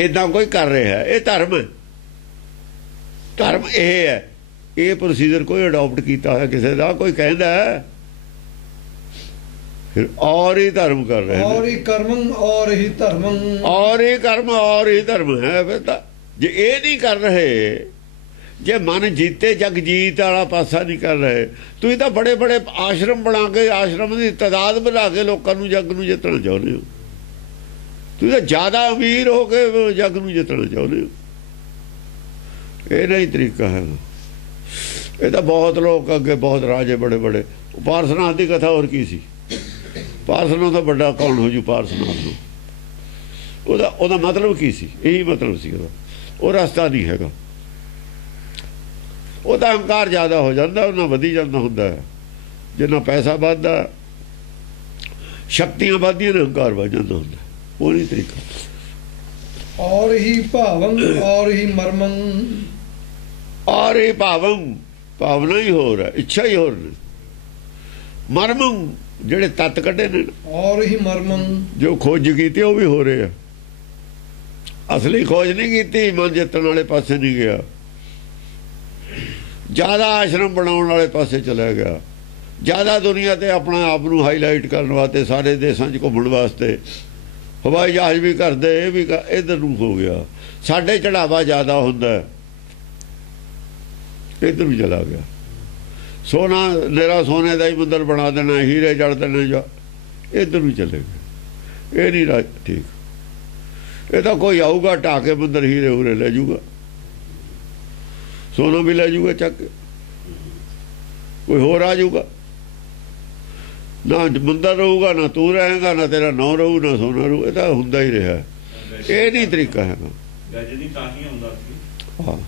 ਏਦਾਂ ਕੋਈ ਕਰ ਰਿਹਾ, ਇਹ ਧਰਮ ਹੈ। ਧਰਮ ਇਹ ਹੈ। ਇਹ ਪ੍ਰੋਸੀਜਰ ਕੋਈ ਅਡਾਪਟ ਕੀਤਾ ਹੋਇਆ ਕਿਸੇ ਦਾ, ਕੋਈ ਕਹਿੰਦਾ ਫਿਰ ਔਰ ਹੀ ਧਰਮ ਕਰ ਰਹੇ। ਔਰ ਹੀ ਕਰਮੰ ਔਰ ਹੀ ਧਰਮੰ। ਔਰ ਹੀ ਕਰਮ ਔਰ ਹੀ ਧਰਮ ਹੈ। ਫਿਰ ਤਾਂ ਜੇ ਇਹ ਨਹੀਂ ਕਰ ਰਹੇ, ਜੇ ਮਨ ਜੀਤੇ ਜਗ ਜੀਤ ਵਾਲਾ ਪਾਸਾ ਨਹੀਂ ਕਰ ਰਹੇ, ਤੁਸੀਂ ਤਾਂ ਬੜੇ ਬੜੇ ਆਸ਼ਰਮ ਬਣਾ ਕੇ, ਆਸ਼ਰਮ ਦੀ ਤਾਦਾਦ ਵਧਾ ਕੇ ਲੋਕਾਂ ਨੂੰ ਜਗ ਨੂੰ ਜਿੱਤਣਾ ਚਾਹੁੰਦੇ ਹੋ। ਤੁਸੀਂ ਤਾਂ ਜ਼ਿਆਦਾ ਅਮੀਰ ਹੋ ਕੇ ਜਗ ਨੂੰ ਜਿੱਤਣਾ ਚਾਹੁੰਦੇ ਹੋ। ਇਹ ਨਹੀਂ ਤਰੀਕਾ ਹੈ। ਇਹ ਤਾਂ ਬਹੁਤ ਲੋਕ ਅੱਗੇ, ਬਹੁਤ ਰਾਜੇ ਬੜੇ ਬੜੇ। ਪਾਰਸਨਾਥ ਦੀ ਕਥਾ ਹੋਰ ਕੀ ਸੀ? ਪਾਰਸਨਾਥ ਤੋਂ ਵੱਡਾ ਕੌਣ ਹੋ ਜੂ? ਪਾਰਸਨਾਥ ਨੂੰ ਉਹਦਾ ਮਤਲਬ ਕੀ ਸੀ? ਇਹੀ ਮਤਲਬ ਸੀ ਉਹਦਾ। ਉਹ ਰਸਤਾ ਨਹੀਂ ਹੈਗਾ। ਉਹਦਾ ਹੰਕਾਰ ਜ਼ਿਆਦਾ ਹੋ ਜਾਂਦਾ, ਉਹਨਾਂ ਵਧੀ ਜਾਂਦਾ ਹੁੰਦਾ ਹੈ। ਜਿੰਨਾ ਪੈਸਾ ਵੱਧਦਾ, ਸ਼ਕਤੀਆਂ ਵੱਧਦੀਆਂ ਨੇ, ਹੰਕਾਰ ਵੱਧ ਜਾਂਦਾ ਹੁੰਦਾ। ਉਹ ਨਹੀਂ ਤਰੀਕਾ। ਔਰ ਹੀ ਭਾਵੰ ਔਰ ਹੀ ਮਰਮੰ। ਔਰ ਹੀ ਭਾਵੰ, ਭਾਵਨਾ ਹੀ ਹੋਰ ਹੈ, ਇੱਛਾ ਹੀ ਹੋਰ ਨੇ। ਮਰਮੰ, ਜਿਹੜੇ ਤੱਤ ਕੱਢੇ ਨੇ। ਔਰ ਹੀ ਮਰਮੰ, ਜੋ ਖੋਜ ਕੀਤੀ ਉਹ ਵੀ ਹੋ ਰਹੇ ਆ। ਅਸਲੀ ਖੋਜ ਨਹੀਂ ਕੀਤੀ, ਮਨ ਜਿੱਤਣ ਵਾਲੇ ਪਾਸੇ ਨਹੀਂ ਗਿਆ। ਜ਼ਿਆਦਾ ਆਸ਼ਰਮ ਬਣਾਉਣ ਵਾਲੇ ਪਾਸੇ ਚਲਾ ਗਿਆ। ਜ਼ਿਆਦਾ ਦੁਨੀਆ ਤੇ ਆਪਣਾ ਆਪ ਨੂੰ ਹਾਈਲਾਈਟ ਕਰਨ ਵਾਸਤੇ, ਸਾਰੇ ਦੇਸ਼ਾਂ 'ਚ ਘੁੰਮਣ ਵਾਸਤੇ ਹਵਾਈ ਜਹਾਜ਼ ਵੀ ਕਰਦੇ, ਇਹ ਵੀ ਇੱਧਰ ਨੂੰ ਹੋ ਗਿਆ। ਸਾਡੇ ਚੜਾਵਾ ਜ਼ਿਆਦਾ ਹੁੰਦਾ। ਇੱਧਰ ਵੀ ਚਲਾ ਗਿਆ। ਸੋਨਾ ਨਿਰਾ ਸੋਨੇ ਦਾ ਹੀ ਮੰਦਰ ਬਣਾ ਦੇਣਾ, ਹੀਰੇ ਜੜ ਦੇਣੇ, ਜਾਂ ਇੱਧਰ ਵੀ ਚਲੇ ਗਏ। ਇਹ ਨਹੀਂ ਠੀਕ। ਇਹ ਤਾਂ ਕੋਈ ਆਊਗਾ ਢਾਹ ਕੇ ਮੰਦਰ ਹੀਰੇ ਹੂਰੇ ਲੈ ਜਾਊਗਾ, ਸੋਨਾ ਵੀ ਲੈ ਜਾਊਗਾ ਚੱਕ ਕੇ, ਕੋਈ ਹੋਰ ਆ ਜਾਊਗਾ। ਨਾ ਮੰਦਰ ਰਹੂਗਾ, ਨਾ ਤੂੰ ਰਹੇਗਾ, ਨਾ ਤੇਰਾ ਨਾਂ ਰਹੂ, ਨਾ ਸੋਨਾ ਰਹੂ। ਇਹ ਤਾਂ ਹੁੰਦਾ ਹੀ ਰਿਹਾ। ਇਹ ਨਹੀਂ ਤਰੀਕਾ ਹੈਗਾ। ਹਾਂ।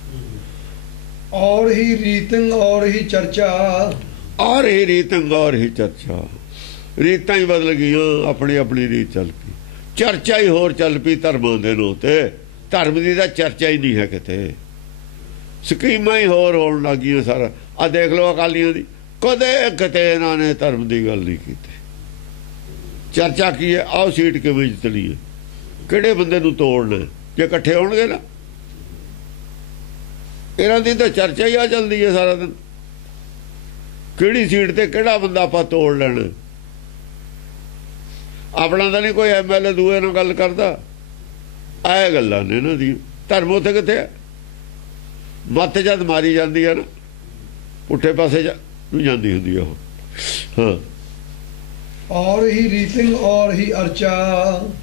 और ही रीतंग और ही चर्चा, और ही रीतंग और ही चर्चा। ਰੀਤਾਂ ਹੀ ਬਦਲ ਗਈਆਂ, ਆਪਣੀ ਆਪਣੀ ਰੀਤ ਚੱਲ ਪਈ, ਚਰਚਾ ਹੀ ਹੋਰ ਚੱਲ ਪਈ ਧਰਮਾਂ ਦੇ ਨਾਂ ਤੇ। ਧਰਮ ਦੀ ਤਾਂ ਚਰਚਾ ਹੀ ਨਹੀਂ ਹੈ ਕਿਤੇ, ਸਕੀਮਾਂ ਹੀ ਹੋਰ ਹੋਣ ਲੱਗ ਗਈਆਂ ਸਾਰਾ। ਆ ਦੇਖ ਲਓ ਅਕਾਲੀਆਂ ਦੀ, ਕਦੇ ਕਿਤੇ ਇਹਨਾਂ ਨੇ ਧਰਮ ਦੀ ਗੱਲ ਨਹੀਂ ਕੀਤੀ। ਚਰਚਾ ਕੀ ਹੈ? ਆਓ ਸੀਟ ਕਿਵੇਂ ਜਿੱਤਣੀ ਹੈ, ਕਿਹੜੇ ਬੰਦੇ ਨੂੰ ਤੋੜਨਾ, ਜੇ ਇਕੱਠੇ ਹੋਣਗੇ ਨਾ। ਇਹਨਾਂ ਦੀ ਤਾਂ ਚਰਚਾ ਹੀ ਆ ਚੱਲਦੀ ਹੈ ਸਾਰਾ ਦਿਨ, ਕਿਹੜੀ ਸੀਟ ਤੇ ਕਿਹੜਾ ਬੰਦਾ ਆਪਾਂ ਤੋੜ ਲੈਣਾ। ਆਪਣਾ ਤਾਂ ਨਹੀਂ ਕੋਈ MLA ਦੂਏ ਨਾਲ ਗੱਲ ਕਰਦਾ। ਇਹ ਗੱਲਾਂ ਨੇ ਇਹਨਾਂ ਦੀਆਂ। ਧਰਮ ਉੱਥੇ ਕਿੱਥੇ ਹੈ? ਮੱਤ ਜਦ ਮਾਰੀ ਜਾਂਦੀ ਹੈ ਨਾ, ਪੁੱਠੇ ਪਾਸੇ ਨੂੰ ਜਾਂਦੀ ਹੁੰਦੀ ਉਹ। ਹਾਂ। और ही रीतिंग और ही अर्चा,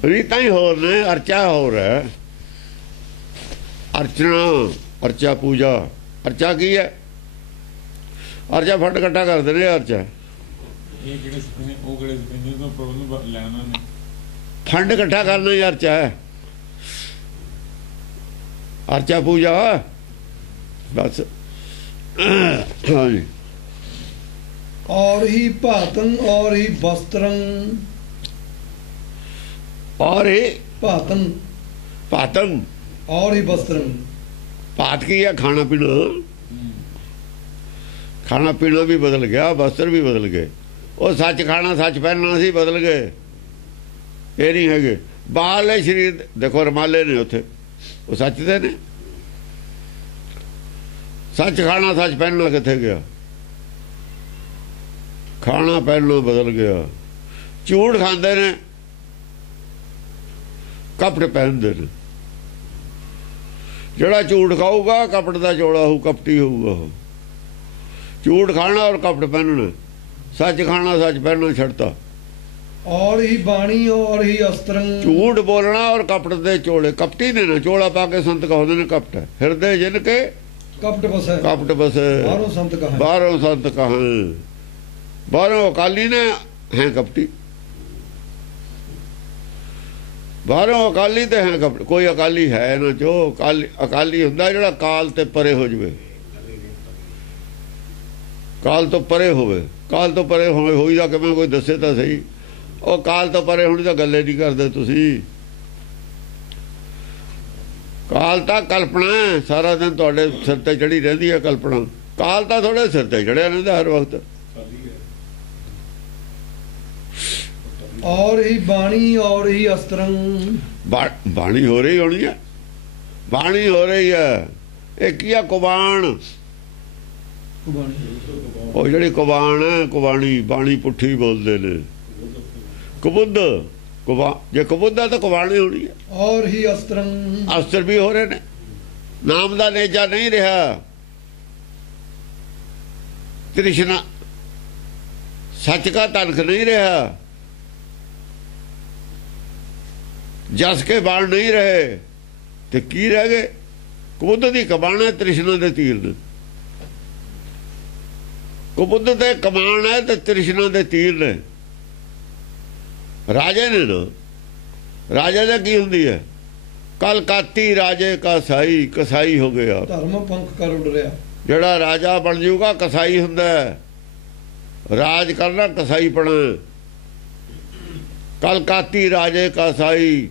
ਰੀਤਾਂ ਹੀ ਹੋਰ ਨੇ, ਅਰਚਾ ਹੋਰ ਹੈ। ਅਰਚਨਾ, ਅਰਚਾ ਪੂਜਾ। ਅਰਚਾ ਕੀ ਹੈ? ਅਰਚਾ ਫੰਡ ਇਕੱਠਾ ਕਰਦੇ ਨੇ। ਅਰਚਾ ਫੰਡ ਇਕੱਠਾ ਕਰਨਾ ਹੀ ਅਰਚਾ ਹੈ। ਅਰਚਾ ਪੂਜਾ ਬਸ। ਹਾਂਜੀ। और ही भातंग और ही वस्त्रंग, और ही भातंग ਭਾਤੰਗ। और ही वस्त्रंग। ਭਾਤ ਕੀ ਹੈ? ਖਾਣਾ ਪੀਣਾ। ਖਾਣਾ ਪੀਣਾ ਵੀ ਬਦਲ ਗਿਆ, ਵਸਤਰ ਵੀ ਬਦਲ ਗਏ। ਉਹ ਸੱਚ ਖਾਣਾ, ਸੱਚ ਪਹਿਨਣਾ ਸੀ, ਬਦਲ ਗਏ। ਇਹ ਨਹੀਂ ਹੈਗੇ। ਬਾਹਰਲੇ ਸਰੀਰ ਦੇਖੋ, ਰਮਾਲੇ ਨੇ ਉੱਥੇ, ਉਹ ਸੱਚ ਦੇ ਨੇ। ਸੱਚ ਖਾਣਾ, ਸੱਚ ਪਹਿਨਣਾ ਕਿੱਥੇ ਗਿਆ? ਖਾਣਾ ਪਹਿਨਣਾ ਬਦਲ ਗਿਆ। ਝੂਠ ਖਾਂਦੇ ਨੇ, ਕਪਟ ਪਹਿਨਦੇ ਨੇ। ਜਿਹੜਾ ਝੂਠ ਖਾਊਗਾ ਕਪਟ ਦਾ ਚੋਲਾ ਹੋਊ, ਕਪਟੀ ਹੋਊਗਾ ਉਹ। ਝੂਠ ਖਾਣਾ ਔਰ ਕਪਟ ਪਹਿਨਣਾ, ਸੱਚ ਖਾਣਾ ਸੱਚ ਪਹਿਨਣਾ ਛੱਡਤਾ। और ही बाणी और ही अस्त्रंग, ਝੂਠ ਬੋਲਣਾ ਔਰ ਕਪਟ ਦੇ ਚੋਲੇ। ਕਪਟੀ ਨੇ ਨਾ ਚੋਲਾ ਪਾ ਕੇ ਸੰਤ ਕਹਾਉਂਦੇ ਨੇ ਕਪਟ ਹੈ। ਹਿਰਦੇ ਜਿਨ ਕੇ कपट बसे, ਕਪਟ ਬਸੇ, बाहरों संत कहा। ਬਾਹਰੋਂ ਸੰਤ ਕਹਾਂ। ਬਾਹਰੋਂ ਅਕਾਲੀ ਨੇ ਹੈ ਕਪਟੀ, ਬਾਹਰੋਂ ਅਕਾਲੀ ਤੇ ਹੈ ਕਪਟ। ਕੋਈ ਅਕਾਲੀ ਹੈ ਨਾ ਜੋ ਅਕਾਲੀ ਹੁੰਦਾ ਜਿਹੜਾ ਕਾਲ ਤੇ ਪਰੇ ਹੋ ਜਾਵੇ, ਕਾਲ ਤੋਂ ਪਰੇ ਹੋਵੇ। ਕਾਲ ਤੋਂ ਪਰੇ ਹੋਈ ਦਾ ਕਿਵੇਂ, ਕੋਈ ਦੱਸੇ ਤਾਂ ਸਹੀ। ਉਹ ਕਾਲ ਤੋਂ ਪਰੇ ਹੋਣੀ ਤਾਂ ਗੱਲੇ ਨਹੀਂ ਕਰਦੇ ਤੁਸੀਂ। ਕਾਲ ਤਾਂ ਕਲਪਨਾ ਸਾਰਾ ਦਿਨ ਤੁਹਾਡੇ ਸਿਰ ਤੇ ਚੜੀ ਰਹਿੰਦੀ ਹੈ ਕਲਪਨਾ। ਕਾਲ ਤਾਂ ਤੁਹਾਡੇ ਸਿਰ ਤੇ ਚੜਿਆ ਰਹਿੰਦਾ ਹਰ ਵਕਤ। और ही बाणी और ही अस्त्रंग, ਬਾਣੀ ਹੋ ਰਹੀ ਹੋਣੀ ਹੈ, ਬਾਣੀ ਹੋ ਰਹੀ ਹੈ। ਇਹ ਕੀ ਆ? ਕੁਬਾਨ। ਉਹ ਜਿਹੜੀ ਕੁਬਾਨ ਹੈ, ਕੁਬਾਣੀ, ਬਾਣੀ ਪੁੱਠੀ ਬੋਲਦੇ ਨੇ। ਕਬੁੱਧ, ਜੇ ਕਬੁੱਧ ਹੈ ਤਾਂ ਕੁਬਾਣੀ ਹੋਣੀ ਹੈ। और ही अस्त्रंग, ਅਸਤਰ ਵੀ ਹੋ ਰਹੇ ਨੇ। ਨਾਮ ਦਾ ਨੇਜਾ ਨਹੀਂ ਰਿਹਾ। ਤ੍ਰਿਸ਼ਨਾ, ਸੱਚ ਦਾ ਤਨਖ ਨਹੀਂ ਰਿਹਾ। ਜਸ ਕੇ ਬਾਣ ਨਹੀਂ ਰਹੇ ਤੇ ਕੀ ਰਹਿ ਗਏ? ਕਬੁੱਧ ਦੀ ਕਬਾਨ ਹੈ, ਤ੍ਰਿਸ਼ਨਾ ਦੇ ਤੀਰ ਨੇ। ਕਬੁੱਧ ਤੇ ਕਮਾਨ ਹੈ ਤੇ ਤ੍ਰਿਸ਼ਨਾ ਦੇ ਤੀਰ ਨੇ। ਰਾਜੇ ਨੇ ਨਾ, ਰਾਜਾ ਦਾ ਕੀ ਹੁੰਦੀ ਹੈ? ਕਲ ਕਾਤੀ ਰਾਜੇ ਕਾ ਸਾਈ, ਕਸਾਈ ਹੋ ਗਿਆ। धर्म पंख कर उड़ रहा। ਜਿਹੜਾ ਰਾਜਾ ਬਣ ਜਾਊਗਾ ਕਸਾਈ ਹੁੰਦਾ ਹੈ। ਰਾਜ ਕਰਨਾ ਕਸਾਈ ਪਣਾ। ਕਲ ਕਾਤੀ ਰਾਜੇ ਕਾ ਸਾਈ,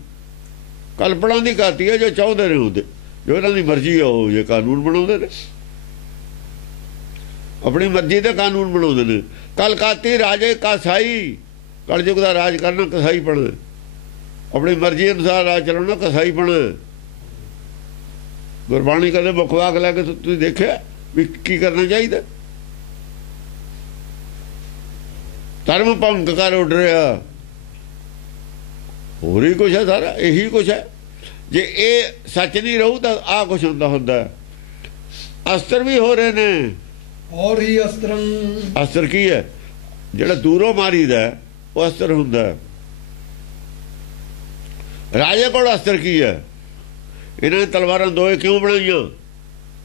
ਕਲਪਨਾ ਦੀ ਕਾਤੀ ਹੈ। ਜੋ ਚਾਹੁੰਦੇ ਨੇ ਹੁੰਦੇ, ਜੋ ਇਹਨਾਂ ਦੀ ਮਰਜ਼ੀ ਹੈ ਉਹ ਜੇ ਕਾਨੂੰਨ ਬਣਾਉਂਦੇ ਨੇ, ਆਪਣੀ ਮਰਜ਼ੀ ਦੇ ਕਾਨੂੰਨ ਬਣਾਉਂਦੇ ਨੇ। ਕਲ ਕਾਤੀ ਰਾਜੇ ਕਾ ਸਾਈ, ਕਲਯੁਗ ਦਾ ਰਾਜ ਕਰਨਾ ਕਸਾਈ ਪਣਾ। ਆਪਣੀ ਮਰਜ਼ੀ ਅਨੁਸਾਰ ਰਾਜ ਚਲਾਉਣਾ ਕਸਾਈ ਪਣਾ। ਗੁਰਬਾਣੀ ਕਦੇ ਮੁਖਵਾਕ ਲੈ ਕੇ ਤੁਸੀਂ ਦੇਖਿਆ ਵੀ ਕੀ ਕਰਨਾ ਚਾਹੀਦਾ? ਧਰਮ ਭੰਗ ਕਰ ਉੱਡ ਰਿਹਾ। ਹੋਰ ਹੀ ਕੁਛ ਹੈ ਸਾਰਾ, ਇਹੀ ਕੁਛ ਹੈ। ਜੇ ਇਹ ਸੱਚ ਨਹੀਂ ਰਹੂ ਤਾਂ ਆਹ ਕੁਛ ਹੁੰਦਾ। ਅਸਤਰ ਵੀ ਹੋ ਰਹੇ ਨੇ। ਔਰ ਹੀ ਅਸਤਰੰ, ਅਸਤਰ ਕੀ ਹੈ? ਜਿਹੜਾ ਦੂਰੋਂ ਮਾਰੀਦਾ ਉਹ ਅਸਤਰ ਹੁੰਦਾ। ਰਾਜੇ ਕੋਲ ਅਸਤਰ ਕੀ ਹੈ? ਇਹਨਾਂ ਨੇ ਤਲਵਾਰਾਂ ਦੋਏ ਕਿਉਂ ਬਣਾਈਆਂ?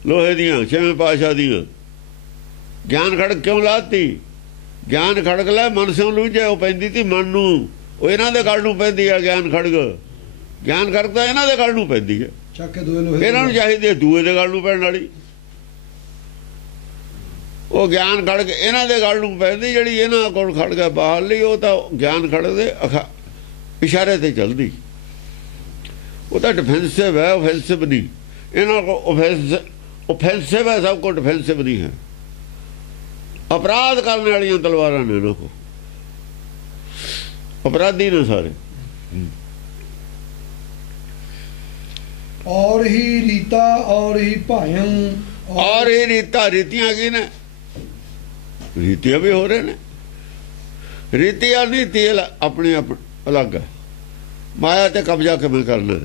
ਲੋਹੇ ਦੀਆਂ, ਛੇਵੇਂ ਪਾਤਸ਼ਾਹ ਦੀਆਂ। ਗਿਆਨ ਖੜਕ ਕਿਉਂ ਲਾਤੀ? ਗਿਆਨ ਖੜਕ ਲੈ ਮਨ ਸਿਉ ਲੂਝੇ, ਉਹ ਪੈਂਦੀ ਤੀ ਮਨ ਨੂੰ, ਉਹ ਇਹਨਾਂ ਦੇ ਗਲ ਨੂੰ ਪੈਂਦੀ ਹੈ ਗਿਆਨ ਖੜਕ। ਗਿਆਨ ਖੜਕ ਤਾਂ ਇਹਨਾਂ ਦੇ ਗਲ ਨੂੰ ਪੈਂਦੀ ਹੈ, ਚੱਕ ਕੇ ਦੋਏ ਲੋਹੇ ਇਹਨਾਂ ਨੂੰ ਚਾਹੀਦੀ ਹੈ ਦੂਏ ਦੇ ਗਲ ਨੂੰ ਪੈਣ ਵਾਲੀ। ਉਹ ਗਿਆਨ ਖੜਕ ਇਹਨਾਂ ਦੇ ਗਲ ਨੂੰ ਪੈਂਦੀ, ਜਿਹੜੀ ਇਹਨਾਂ ਕੋਲ ਖੜ ਗਿਆ ਬਾਹਰ ਲਈ, ਉਹ ਤਾਂ ਗਿਆਨ ਖੜਕ ਦੇ ਇਸ਼ਾਰੇ ਤੇ ਚੱਲਦੀ। ਉਹ ਤਾਂ ਡਿਫੈਂਸਿਵ ਹੈ, ਓਫੈਂਸਿਵ ਨਹੀਂ। ਇਹਨਾਂ ਕੋਲ ਓਫੈਂਸਿਵ ਹੈ, ਸਭ ਕੁਝ ਡਿਫੈਂਸਿਵ ਨਹੀਂ ਹੈ। ਅਪਰਾਧ ਕਰਨ ਵਾਲੀਆਂ ਤਲਵਾਰਾਂ ਨੇ ਇਹਨਾਂ ਕੋਲ, ਅਪਰਾਧੀ ਨੇ ਸਾਰੇ। ਔਰ ਹੀ ਰੀਤਾ ਔਰ ਹੀ ਭਾਇੰ, ਔਰ ਇਹ ਰੀਤਾਂ, ਰੀਤੀਆਂ ਕੀ ਨੇ? ਰੀਤੀਆਂ ਵੀ ਹੋ ਰਹੇ ਨੇ। ਰੀਤੀ ਆ ਨੀਤੀ ਆਪਣੇ ਅਲੱਗ ਹੈ। ਮਾਇਆ ਤੇ ਕਬਜ਼ਾ ਕਿਵੇਂ ਕਰਨਾ,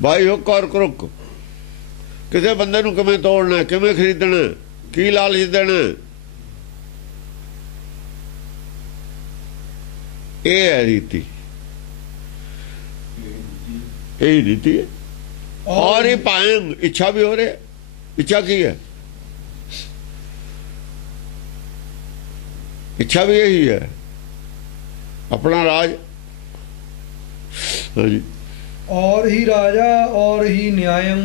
ਬਾਈ ਹੁੱਕ ਔਰ ਕਰੁੱਕ, ਕਿਸੇ ਬੰਦੇ ਨੂੰ ਕਿਵੇਂ ਤੋੜਨਾ, ਕਿਵੇਂ ਖਰੀਦਣਾ, ਕੀ ਲਾਲਚ ਦੇਣਾ, ਇਹ ਹੈ ਰੀਤੀ। ਇਹ ਰੀਤੀ ਹੈ। और ये पाएं, इच्छा भी हो रही है। इच्छा की है, इच्छा भी यही है, अपना राज। हाँ जी। और ही राजा और ही न्यायम,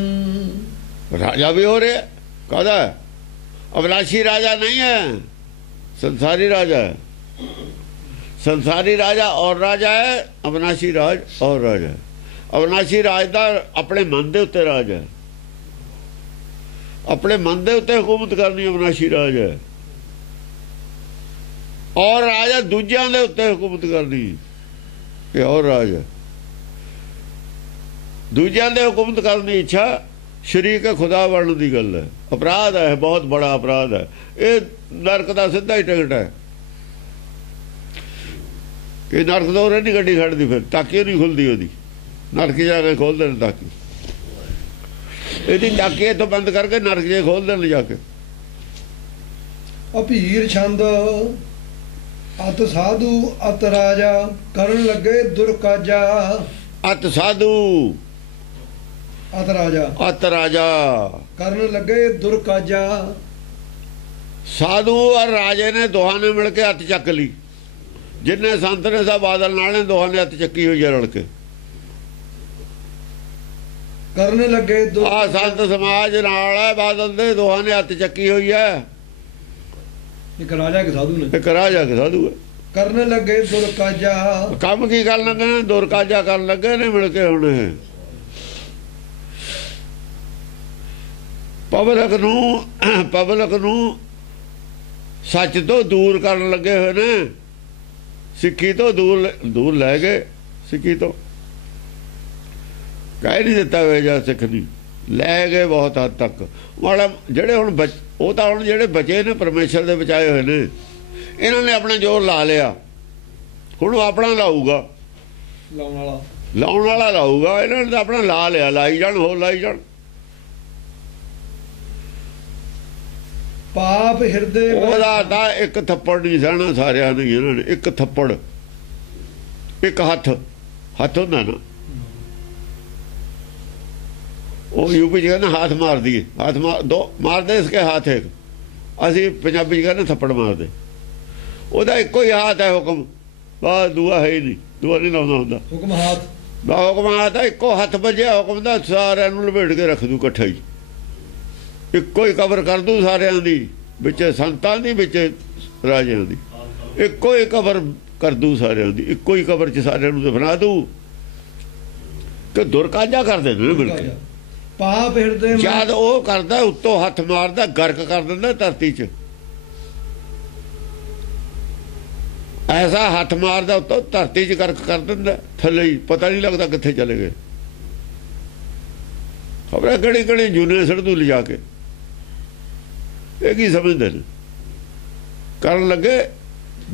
राजा भी हो रहे है। कहता है अविनाशी राजा नहीं है, संसारी राजा है। संसारी राजा और राजा है, अविनाशी राज और राजा है। अविनाशी राज का अपने मन के उत्ते राज है, अपने मन के उत्ते हुकूमत करनी अविनाशी राज है। और राजा दूजियां दे उत्ते हुकूमत करनी, ये और राज है। दूजियां दे हुकूमत करनी इच्छा शरीक खुदा बनने की गल है। अपराध है, बहुत बड़ा अपराध है। ये नरक का सीधा ही टिकट है कि नरक तो नहीं गड्डी खड़ती, फिर ताकी नहीं खुलती, ओदी नरक जाके खोल देने ताकि, यदि ताकि तो बंद करके नरक जे खोल देने जाके। अभीर छंद अत साधु अत राजा करन लगे दुर्काजा। अत साधु अत राजा, अत राजा करन लगे दुर्काजा। साधु और राजे ने दोहा ने मिलके हथ चक ली। जिन्ने संत ने सब बादल नाले दोहा ने हथ चकी हुई है रल के। करन लगे आ संत समाज नाल है, बादल दे दोहा ने हथ चकी हुई है। एक राजा के साधु ने, एक राजा के साधु है। करन लगे दुर्काजा, काम की कर लगे ने? दुर्काजा कर लगे ने मिलके। हुण पब्लिक नू सच तो दूर करन लगे हुए ने, सिक्खी तो दूर लै गए। सिक्खी तो कह नहीं दिता वे जा सिख नहीं लै गए बहुत हद तक। माड़ा जेड़े हुण वो तो हुण जेड़े बचे ने परमेश्वर दे बचाए हुए ने, इन्होंने अपना जोर ला लिया। हुण अपना लाऊगा, लाउण वाला लाऊगा। इन्होंने तो अपना ला लिया, लाई जाण, हो लाई जाण। पाप हिरदे ओदा एक थप्पड़ नहीं सहना सारिया ने। इन्होंने एक थप्पड़, एक हथ, हथ होंदा ना, वो यूपी कहते हाथ मार दिए, हाथ मार दो, मार दे इसके हाथ एक। असी पंजाबी कहते थप्पड़ मार दे। ओदा एको ही हाथ है हुक्म, बस दूआ है ही नहीं, दूआ नहीं लाउंदा हुंदा। हुक्म हाथ, हुक्म हाथ है, एको हथ बजे हुक्म दा, सारिਆਂ ਨੂੰ लपेट के रख दू इकट्ठा ही। ਇੱਕੋ ਹੀ ਕਬਰ ਕਰ ਦੂ ਸਾਰਿਆਂ ਦੀ, ਵਿੱਚ ਸੰਤਾਂ ਦੀ, ਵਿੱਚ ਰਾਜਿਆਂ ਦੀ। ਇੱਕੋ ਹੀ ਕਬਰ ਕਰ ਦੂ ਸਾਰਿਆਂ ਦੀ, ਇੱਕੋ ਹੀ ਕਬਰ 'ਚ ਸਾਰਿਆਂ ਨੂੰ ਦਫਨਾ ਦੂ। ਕਿ ਦੁਰਕਾਜਾ ਕਰਦੇ ਨੇ ਮਿਲ ਕੇ। ਪਾਪ ਹਿਰਦੇ ਜਦ ਉਹ ਕਰਦਾ ਉੱਤੋਂ ਹੱਥ ਮਾਰਦਾ, ਗਰਕ ਕਰ ਦਿੰਦਾ ਧਰਤੀ 'ਚ। ਐਸਾ ਹੱਥ ਮਾਰਦਾ ਉੱਤੋਂ ਧਰਤੀ 'ਚ ਗਰਕ ਕਰ ਦਿੰਦਾ, ਥੱਲੇ ਹੀ ਪਤਾ ਨਹੀਂ ਲੱਗਦਾ ਕਿੱਥੇ ਚਲੇ ਗਏ। ਖਬਰ ਕਿਹੜੀ ਕਿਹੜੀ ਜੂਨੇ ਸੜ ਦੂ ਲਿਜਾ ਕੇ। ਇਹ ਕੀ ਸਮਝਦੇ ਨੇ? ਕਰਨ ਲੱਗੇ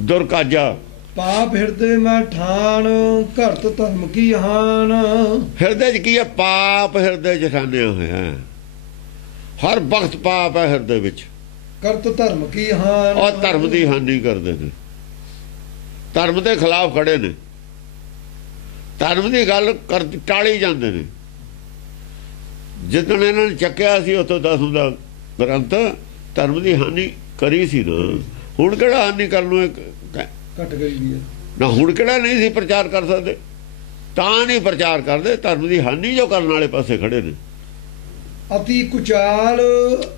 ਦੁਰਕਾਜਾ। ਪਾਪ ਹਿਰਦੇ ਮੈਂ ਠਾਣ ਘਰਤ ਧਰਮ ਕੀ ਹਾਨ। ਹਿਰਦੇ 'ਚ ਕੀ ਹੈ? ਪਾਪ ਹਿਰਦੇ 'ਚ ਠਾਨਿਆ ਹੋਇਆ। ਹਰ ਵਕਤ ਪਾਪ ਹੈ ਹਿਰਦੇ ਵਿੱਚ। ਕਰਤ ਧਰਮ ਕੀ ਹਾਨ, ਔਰ ਧਰਮ ਦੀ ਹਾਨੀ ਕਰਦੇ ਨੇ, ਧਰਮ ਦੇ ਖਿਲਾਫ ਖੜੇ ਨੇ, ਧਰਮ ਦੀ ਗੱਲ ਕਰ ਟਾਲੀ ਜਾਂਦੇ ਨੇ। ਜਿੱਦਣ ਇਹਨਾਂ ਨੇ ਚੱਕਿਆ ਸੀ ਉੱਥੋਂ 10 ਦਾ ਗ੍ਰੰਥ, ਧਰਮ ਦੀ ਹਾਨੀ ਕਰੀ ਸੀ ਨਾ। ਹੁਣ ਕਿਹੜਾ ਹਾਨੀ ਕਰਨ ਨੂੰ ਘਟ ਗਈ ਵੀ ਹੈ ਨਾ, ਹੁਣ ਕਿਹੜਾ ਨਹੀਂ ਸੀ ਪ੍ਰਚਾਰ ਕਰ ਸਕਦੇ, ਤਾਂ ਨਹੀਂ ਪ੍ਰਚਾਰ ਕਰਦੇ। ਧਰਮ ਦੀ ਹਾਨੀ ਜੋ ਕਰਨ ਵਾਲੇ ਪਾਸੇ ਖੜੇ ਨੇ। ਅਤੀ ਕੁਚਾਲ,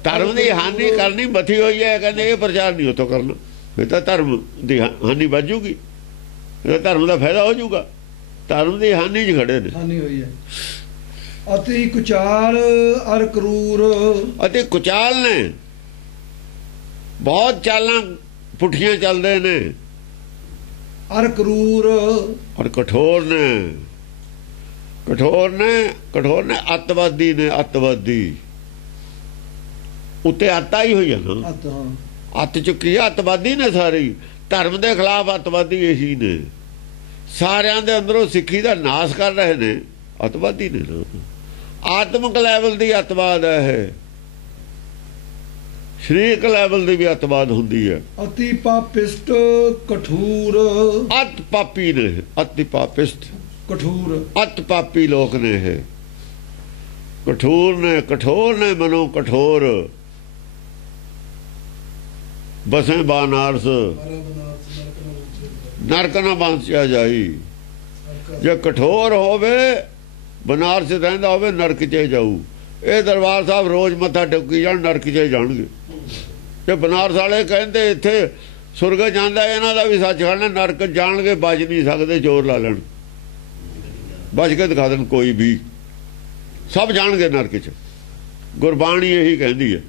ਧਰਮ ਦੀ ਹਾਨੀ ਕਰਨੀ ਮਥੀ ਹੋਈ ਹੈ, ਕਹਿੰਦੇ ਇਹ ਪ੍ਰਚਾਰ ਨਹੀਂ ਉੱਥੋਂ ਕਰਨਾ, ਇਹ ਤਾਂ ਧਰਮ ਦੀ ਹਾਨੀ ਵੱਜੂਗੀ, ਇਹ ਧਰਮ ਦਾ ਫਾਇਦਾ ਹੋ ਜਾਊਗਾ। ਧਰਮ ਦੀ ਹਾਨੀ 'ਚ ਖੜੇ ਨੇ। ਹਾਨੀ ਹੋਈ ਹੈ। ਅਤੀ ਕੁਚਾਲ ਅਰ ਕਰੂਰ, ਅਤੇ ਕੁਚਾਲ ਨੇ, ਬਹੁਤ ਚਾਲਾਂ ਪੁੱਠੀਆਂ ਚੱਲਦੇ ਨੇ। ਅਰ ਕਰੂਰ, ਔਰ ਕਠੋਰ ਨੇ, ਕਠੋਰ ਨੇ, ਕਠੋਰ ਨੇ, ਅੱਤਵਾਦੀ ਨੇ, ਅੱਤਵਾਦੀ। ਉੱਤੇ ਆਤਾ ਹੀ ਹੋਈ ਹੈ ਨਾ, ਅੱਤ ਚੁੱਕੀ, ਅੱਤਵਾਦੀ ਨੇ ਸਾਰੇ। ਧਰਮ ਦੇ ਖਿਲਾਫ ਅੱਤਵਾਦੀ ਇਹੀ ਨੇ, ਸਾਰਿਆਂ ਦੇ ਅੰਦਰੋਂ ਸਿੱਖੀ ਦਾ ਨਾਸ ਕਰ ਰਹੇ ਨੇ, ਅੱਤਵਾਦੀ ਨੇ ਨਾ। ਆਤਮਿਕ ਲੈਵਲ ਦੀ ਅੱਤਵਾਦ ਹੈ ਇਹ, ਸਰੀਰਕ ਲੈਵਲ ਦੀ ਵੀ ਅੱਤਵਾਦ ਹੁੰਦੀ ਹੈ। ਅਤੀ ਪਾਪਿਸਟ ਕਠੂਰ, ਅੱਤ ਪਾਪੀ ਨੇ, ਅਤੀ ਪਾਪਿਸਟ ਕਠੂਰ, ਅੱਤ ਪਾਪੀ ਲੋਕ ਨੇ ਇਹ, ਕਠੋਰ ਨੇ, ਕਠੋਰ ਨੇ, ਮਨੋ ਕਠੋਰ। ਬਸੇ ਬਾਨਾਰਸ, ਨਰਕ ਨਾ ਬਾਂਸਿਆ ਜਾਈ। ਜੇ ਕਠੋਰ ਹੋਵੇ, ਬਨਾਰਸ ਰਹਿੰਦਾ ਹੋਵੇ, ਨਰਕ 'ਚ ਜਾਊ। ਇਹ ਦਰਬਾਰ ਸਾਹਿਬ ਰੋਜ਼ ਮੱਥਾ ਟੇਕੀ ਜਾਣ, ਨਰਕ 'ਚ ਜਾਣਗੇ। ਜੇ ਬਨਾਰਸ ਵਾਲੇ ਕਹਿੰਦੇ ਇੱਥੇ ਸੁਰਗ ਜਾਂਦਾ, ਇਹਨਾਂ ਦਾ ਵੀ ਸੱਚਖੰਡ, ਨਰਕ ਜਾਣਗੇ, ਬਚ ਨਹੀਂ ਸਕਦੇ, ਜ਼ੋਰ ਲਾ ਲੈਣ, ਬਚ ਕੇ ਦਿਖਾ ਦੇਣ ਕੋਈ ਵੀ, ਸਭ ਜਾਣਗੇ ਨਰਕ 'ਚ। ਗੁਰਬਾਣੀ ਇਹੀ ਕਹਿੰਦੀ ਹੈ।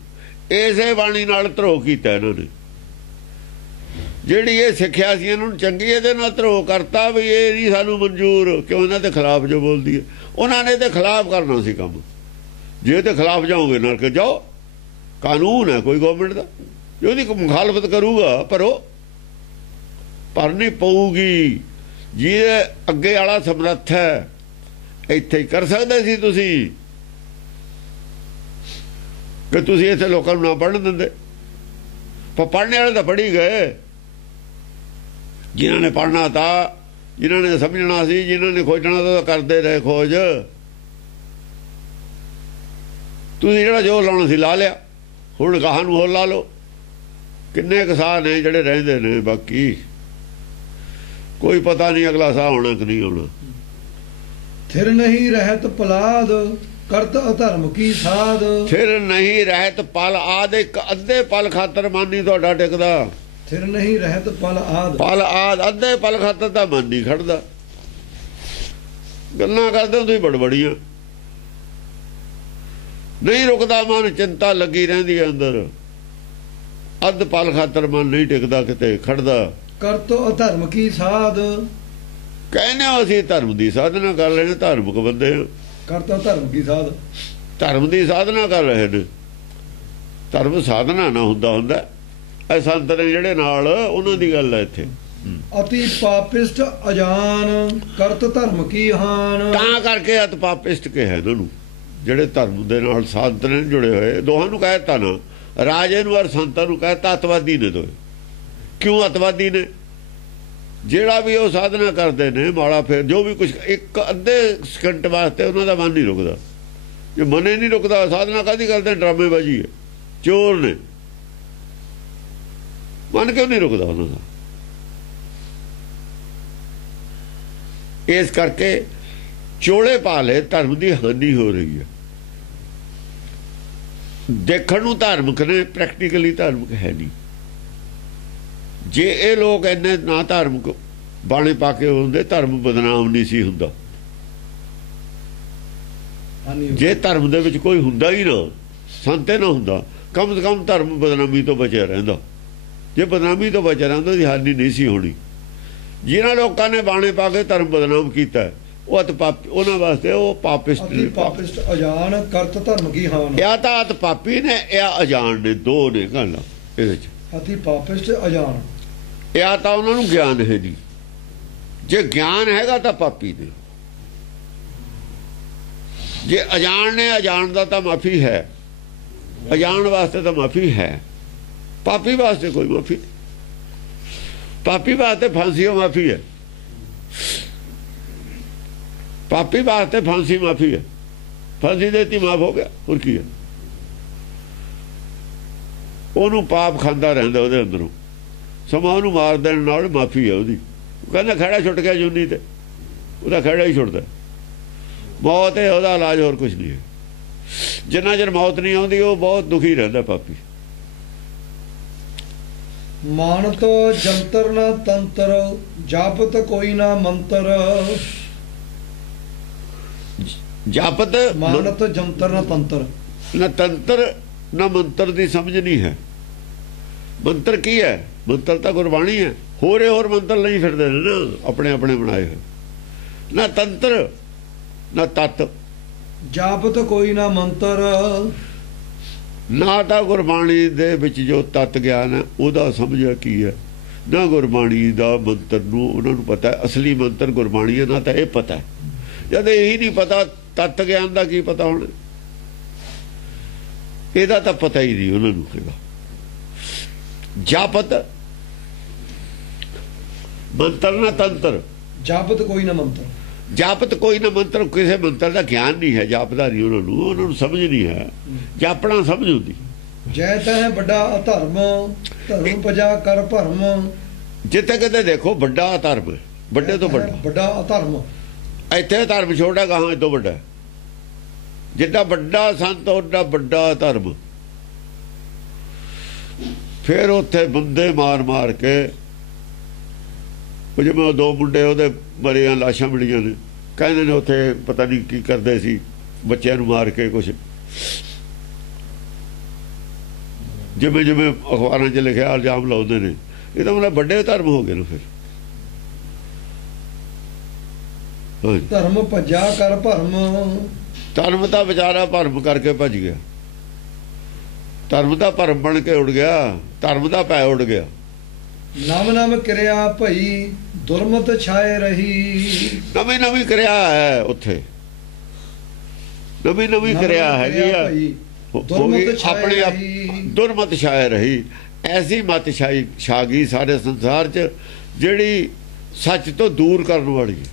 ਇਸੇ ਬਾਣੀ ਨਾਲ ਧਰੋਹ ਕੀਤਾ ਇਹਨਾਂ ਨੇ। ਜਿਹੜੀ ਇਹ ਸਿੱਖਿਆ ਸੀ ਇਹਨਾਂ ਨੂੰ ਚੰਗੀ, ਇਹਦੇ ਨਾਲ ਧਰੋਹ ਕਰਤਾ ਵੀ ਇਹ ਨਹੀਂ ਸਾਨੂੰ ਮਨਜ਼ੂਰ। ਕਿਉਂ? ਇਹਨਾਂ ਦੇ ਖਿਲਾਫ ਜੋ ਬੋਲਦੀ ਹੈ, ਉਹਨਾਂ ਨੇ ਇਹਦੇ ਖਿਲਾਫ ਕਰਨਾ ਸੀ ਕੰਮ। ਜੇ ਇਹਦੇ ਖਿਲਾਫ ਜਾਓਗੇ ਨਰਕ ਜਾਓ, ਕਾਨੂੰਨ ਹੈ ਕੋਈ ਗਵਰਨਮੈਂਟ ਦਾ, ਜੇ ਉਹਦੀ ਮੁਖਾਲਫਤ ਕਰੂਗਾ ਭਰਨੀ ਪਊਗੀ। ਜਿਹਦੇ ਅੱਗੇ ਵਾਲਾ ਸਮਰੱਥ ਹੈ, ਇੱਥੇ ਹੀ ਕਰ ਸਕਦੇ ਸੀ ਤੁਸੀਂ, ਕਿ ਤੁਸੀਂ ਇੱਥੇ ਲੋਕਾਂ ਨੂੰ ਨਾ ਪੜ੍ਹਨ ਦਿੰਦੇ। ਪਰ ਪੜ੍ਹਨੇ ਵਾਲੇ ਤਾਂ ਪੜ੍ਹੀ ਗਏ, ਜਿਨ੍ਹਾਂ ਨੇ ਪੜ੍ਹਨਾ ਤਾਂ, ਜਿਨ੍ਹਾਂ ਨੇ ਸਮਝਣਾ ਸੀ, ਜਿਨ੍ਹਾਂ ਨੇ ਖੋਜਣਾ ਤਾਂ ਕਰਦੇ ਰਹੇ ਖੋਜ। ਤੁਸੀਂ ਜਿਹੜਾ ਜੋ ਲਾਉਣਾ ਸੀ ਲਾ ਲਿਆ, ਹੁਣ ਗਾਹਾਂ ਨੂੰ ਹੋਰ ਲਾ ਲਓ। ਕਿੰਨੇ ਕਿਸਾਨ ਨੇ ਜਿਹੜੇ ਰਹਿੰਦੇ ਨੇ, ਬਾਕੀ ਕੋਈ ਪਤਾ ਨਹੀਂ ਅਗਲਾ ਸਾਹ ਹੋਣਾ ਕਿ ਨਹੀਂ ਹੋਣਾ। ਥਿਰ ਨਹੀਂ ਰਹਿਤ ਪਲਾਦ, ਕਰਤ ਅਧਰਮ ਕੀ ਸਾਧ। ਥਿਰ ਨਹੀਂ ਰਹਿਤ ਪਲ ਆਦ, ਇੱਕ ਅੱਧੇ ਪਲ ਖਾਤਰ ਮਨ ਨਹੀਂ ਤੁਹਾਡਾ ਟਿਕਦਾ। ਥਿਰ ਨਹੀਂ ਰਹਿਤ ਪਲ ਆਦ, ਪਲ ਆਦ, ਅੱਧੇ ਪਲ ਖਾਤਰ ਤਾਂ ਮਨ ਨਹੀਂ ਖੜਦਾ। ਗੱਲਾਂ ਕਰਦੇ ਤੁਸੀਂ ਬੜਬੜੀਆਂ, ਨਹੀਂ ਰੁਕਦਾ ਮਨ, ਚਿੰਤਾ ਲੱਗੀ ਰਹਿੰਦੀ ਹੈ ਅੰਦਰ। ਅੱਧ ਪਲ ਖਾਤਰ ਮਨ ਨਹੀਂ ਟਿਕਦਾ, ਕਿਤੇ ਖੜਦਾ। ਕਰਤ ਅਧਰਮ ਕੀ ਸਾਧ, ਕਹਿੰਦੇ ਅਸੀਂ ਧਰਮ ਦੀ ਸਾਧਨਾ ਕਰ ਰਹੇ ਨੇ, ਧਾਰਮਿਕ ਬੰਦੇ ਆ। ਕਰਤ ਅਧਰਮ ਕੀ ਸਾਧ, ਧਰਮ ਦੀ ਸਾਧਨਾ ਕਰ ਰਹੇ ਨੇ। ਧਰਮ ਸਾਧਨਾ ਨਾ ਹੁੰਦਾ ਇਹ ਸੰਤ ਨੇ ਜਿਹੜੇ ਨਾਲ, ਉਹਨਾਂ ਦੀ ਗੱਲ ਹੈ ਇੱਥੇ। ਅਤੀ ਪਾਪਿਸਟ ਅਜਾਨ, ਕਰਤ ਧਰਮ ਕੀ ਹਾਨ। ਤਾਂ ਕਰਕੇ ਅਤ ਪਾਪਿਸਟ ਕਿਹਾ ਇਹਨਾਂ ਨੂੰ, ਜਿਹੜੇ ਧਰਮ ਦੇ ਨਾਲ ਸੰਤ ਨੇ ਜੁੜੇ ਹੋਏ। ਦੋਹਾਂ ਨੂੰ ਕਹਿਤਾ ਨਾ, ਰਾਜੇ ਨੂੰ ਔਰ ਸੰਤਾਂ ਨੂੰ ਕਹਿਤਾ ਅੱਤਵਾਦੀ ਨੇ ਦੋਏ। ਕਿਉਂ ਅੱਤਵਾਦੀ ਨੇ? ਜਿਹੜਾ ਵੀ ਉਹ ਸਾਧਨਾ ਕਰਦੇ ਨੇ ਮਾੜਾ, ਫਿਰ ਜੋ ਵੀ ਕੁਝ ਇੱਕ ਅੱਧੇ ਸਕਿੰਟ ਵਾਸਤੇ ਉਹਨਾਂ ਦਾ ਮਨ ਨਹੀਂ ਰੁਕਦਾ। ਜੇ ਮਨ ਹੀ ਨਹੀਂ ਰੁਕਦਾ, ਸਾਧਨਾ ਕਾਹਦੀ ਕਰਦੇ? ਡਰਾਮੇਬਾਜ਼ੀ ਹੈ, ਚੋਰ ਨੇ। ਮਨ ਕਿਉਂ ਨਹੀਂ ਰੁਕਦਾ ਉਹਨਾਂ ਦਾ? ਇਸ ਕਰਕੇ ਚੋਲੇ ਪਾ ਲਏ, ਧਰਮ ਦੀ ਹਾਨੀ ਹੋ ਰਹੀ ਹੈ। ਦੇਖਣ ਨੂੰ ਧਾਰਮਿਕ ਨੇ, ਪ੍ਰੈਕਟੀਕਲੀ ਧਾਰਮਿਕ ਹੈ ਨਹੀਂ। ਜੇ ਇਹ ਲੋਕ ਇੰਨੇ ਨਾ ਧਾਰਮਿਕ ਬਾਣੇ ਪਾ ਕੇ ਹੁੰਦੇ, ਧਰਮ ਬਦਨਾਮ ਨਹੀਂ ਸੀ ਹੁੰਦਾ। ਜੇ ਧਰਮ ਦੇ ਵਿੱਚ ਕੋਈ ਹੁੰਦਾ ਹੀ ਨਾ, ਸੰਤੇ ਨਾ ਹੁੰਦਾ, ਕਮ ਸੇ ਕਮ ਧਰਮ ਬਦਨਾਮੀ ਤੋਂ ਬਚਿਆ ਰਹਿੰਦਾ। ਜੇ ਬਦਨਾਮੀ ਤੋਂ ਬਚਿਆ ਰਹਿੰਦਾ, ਉਹਦੀ ਹਾਨੀ ਨਹੀਂ ਸੀ ਹੋਣੀ। ਜਿਨ੍ਹਾਂ ਲੋਕਾਂ ਨੇ ਬਾਣੇ ਪਾ ਕੇ ਧਰਮ ਬਦਨਾਮ ਕੀਤਾ, ਉਹ ਅਤ ਪਾਪੀ, ਉਹਨਾਂ ਵਾਸਤੇ ਉਹ ਪਾਪਿਸਟ ਨੇ। ਪਾਪਿਸਟ ਅਜਾਨ, ਕਰਤ ਧਰਮ ਕੀ ਹਾਨ। ਇਹ ਤਾਂ ਅਤ ਪਾਪੀ ਨੇ, ਇਹ ਅਜਾਨ ਨੇ, ਦੋ ਨੇ ਗੱਲ ਇਹਦੇ ਚ। ਅਤੀ ਪਾਪਿਸਟ ਅਜਾਨ, ਇਹ ਤਾਂ ਉਹਨਾਂ ਨੂੰ ਗਿਆਨ ਹੈ ਨਹੀਂ। ਜੇ ਗਿਆਨ ਹੈਗਾ ਤਾਂ ਪਾਪੀ ਨੇ। ਜੇ ਅਜਾਣ ਨੇ, ਅਜਾਣ ਦਾ ਤਾਂ ਮਾਫੀ ਹੈ। अजान वास्ते तो माफ़ी है, पापी वास्ते कोई माफ़ी नहीं। पापी वास्ते फांसी माफ़ी है, पापी वास्ते फांसी माफ़ी है। फांसी देती माफ़ हो गया, और की है। ਉਹਨੂੰ ਪਾਪ ਖਾਂਦਾ ਰਹਿੰਦਾ ਉਹਦੇ ਅੰਦਰੋਂ, ਸਮਾਂ ਉਹਨੂੰ ਮਾਰ ਦੇਣ ਨਾਲ ਮਾਫੀ ਹੈ ਉਹਦੀ। ਉਹ ਕਹਿੰਦਾ ਖੜਾ ਛੁੱਟ ਗਿਆ ਜੂਨੀ ਤੇ, ਉਹਦਾ ਖੜਾ ਹੀ ਛੁੱਟਦਾ। ਮੌਤ ਹੈ ਉਹਦਾ ਇਲਾਜ, ਹੋਰ ਕੁਝ ਨਹੀਂ ਹੈ। ਜਿੰਨਾ ਚਿਰ ਮੌਤ ਨਹੀਂ ਆਉਂਦੀ ਉਹ ਬਹੁਤ ਦੁਖੀ ਰਹਿੰਦਾ ਪਾਪੀ। ਮਾਨਤ ਜੰਤਰ ਨਾ ਤੰਤਰ, ਜਾਪਤ ਕੋਈ ਨਾ ਮੰਤਰ। ਜਾਪਤ ਮਾਨਤ ਜੰਤਰ ਨਾ ਤੰਤਰ, ਨਾ ਤੰਤਰ ਨਾ ਮੰਤਰ ਦੀ ਸਮਝ ਨਹੀਂ ਹੈ। ਮੰਤਰ ਕੀ ਹੈ? ਮੰਤਰ ਤਾਂ ਗੁਰਬਾਣੀ ਹੈ। ਹੋਰ ਮੰਤਰ ਨਹੀਂ ਫਿਰਦੇ ਨੇ ਨਾ ਆਪਣੇ ਆਪਣੇ ਬਣਾਏ ਹੋਏ। ਨਾ ਤੰਤਰ ਨਾ ਤਤ, ਜਾਪਤ ਕੋਈ ਨਾ ਮੰਤਰ। ਨਾ ਤਾਂ ਗੁਰਬਾਣੀ ਦੇ ਵਿੱਚ ਜੋ ਤਤ ਗਿਆਨ ਹੈ ਉਹਦਾ ਸਮਝਿਆ ਕੀ ਹੈ, ਨਾ ਗੁਰਬਾਣੀ ਦਾ ਮੰਤਰ ਨੂੰ ਉਹਨਾਂ ਨੂੰ ਪਤਾ ਹੈ। ਅਸਲੀ ਮੰਤਰ ਗੁਰਬਾਣੀ ਹੈ, ਨਾ ਤਾਂ ਇਹ ਪਤਾ ਹੈ। ਜਦ ਇਹੀ ਨਹੀਂ ਪਤਾ, ਤਤ ਗਿਆਨ ਦਾ ਕੀ ਪਤਾ ਹੁਣ? ਇਹਦਾ ਤਾਂ ਪਤਾ ਹੀ ਨਹੀਂ ਉਹਨਾਂ ਨੂੰ ਹੈਗਾ। ਜਾਪਤ ਮੰਤਰ ਨਾ ਤੰਤਰ, ਜਾਪਤ ਕੋਈ ਨਾ ਮੰਤਰ। ਜਾਪਤ ਕੋਈ ਨਾ ਮੰਤਰ, ਕਿਸੇ ਮੰਤਰ ਦਾ ਗਿਆਨ ਨਹੀਂ ਹੈ, ਜਾਪਦਾ ਨਹੀਂ ਉਹਨਾਂ ਨੂੰ ਸਮਝ ਨਹੀਂ ਹੈ। ਜਾਪਣਾ ਸਮਝ ਹੁੰਦੀ। ਜੈ ਤਹਿ ਵੱਡਾ ਅਧਰਮ, ਧਰਮ ਪਜਾ ਕਰ ਭਰਮ। ਜਿੱਥੇ ਕਿਤੇ ਦੇਖੋ ਵੱਡਾ ਅਧਰਮ, ਵੱਡੇ ਤੋਂ ਵੱਡਾ ਅਧਰਮ। ਇੱਥੇ ਧਰਮ ਛੋਟਾ, ਕਹਾਂ ਇਹ ਤੋਂ ਵੱਡਾ। ਜਿੱਡਾ ਵੱਡਾ ਸੰਤ ਓਡਾ ਵੱਡਾ ਧਰਮ। ਫਿਰ ਉੱਥੇ ਬੰਦੇ ਮਾਰ ਮਾਰ ਕੇ, ਉਹ ਜਿਵੇਂ 2 ਮੁੰਡੇ ਉਹਦੇ ਮਰੀਆਂ ਲਾਸ਼ਾਂ ਮਿਲੀਆਂ ਨੇ, ਕਹਿੰਦੇ ਨੇ ਉੱਥੇ ਪਤਾ ਨਹੀਂ ਕੀ ਕਰਦੇ ਸੀ, ਬੱਚਿਆਂ ਨੂੰ ਮਾਰ ਕੇ ਕੁਛ, ਜਿਵੇਂ ਜਿਵੇਂ ਅਖਬਾਰਾਂ 'ਚ ਲਿਖਿਆ ਇਲਜ਼ਾਮ ਲਾਉਂਦੇ ਨੇ। ਇਹ ਤਾਂ ਮਤਲਬ ਵੱਡੇ ਧਰਮ ਹੋ ਗਏ ਨੇ। ਫਿਰ ਧਰਮ ਭੱਜਾ ਕਰ ਭਰਮ। ਧਰਮ ਤਾਂ ਵਿਚਾਰਾ ਭਰਮ ਕਰਕੇ ਭੱਜ ਗਿਆ। ਧਰਮ ਦਾ ਭਰਮ ਬਣ ਕੇ ਉੱਡ ਗਿਆ, ਧਰਮ ਦਾ ਪੈ ਉੱਡ ਗਿਆ। ਨਵ ਨਵ ਕਿਰਿਆ ਭਈ, ਦੁਰਮਤ ਛਾਏ ਰਹੀ। ਨਵੀਂ ਨਵੀਂ ਕਿਰਿਆ ਹੈ ਉੱਥੇ, ਨਵੀਂ ਨਵੀਂ ਕਿਰਿਆ ਹੈਗੀ ਆ। ਆਪਣੀ ਦੁਰਮਤ ਛਾਏ ਰਹੀ। ਐਸੀ ਮਤ ਛਾ ਗਈ ਸਾਰੇ ਸੰਸਾਰ 'ਚ ਜਿਹੜੀ ਸੱਚ ਤੋਂ ਦੂਰ ਕਰਨ ਵਾਲੀ ਹੈ,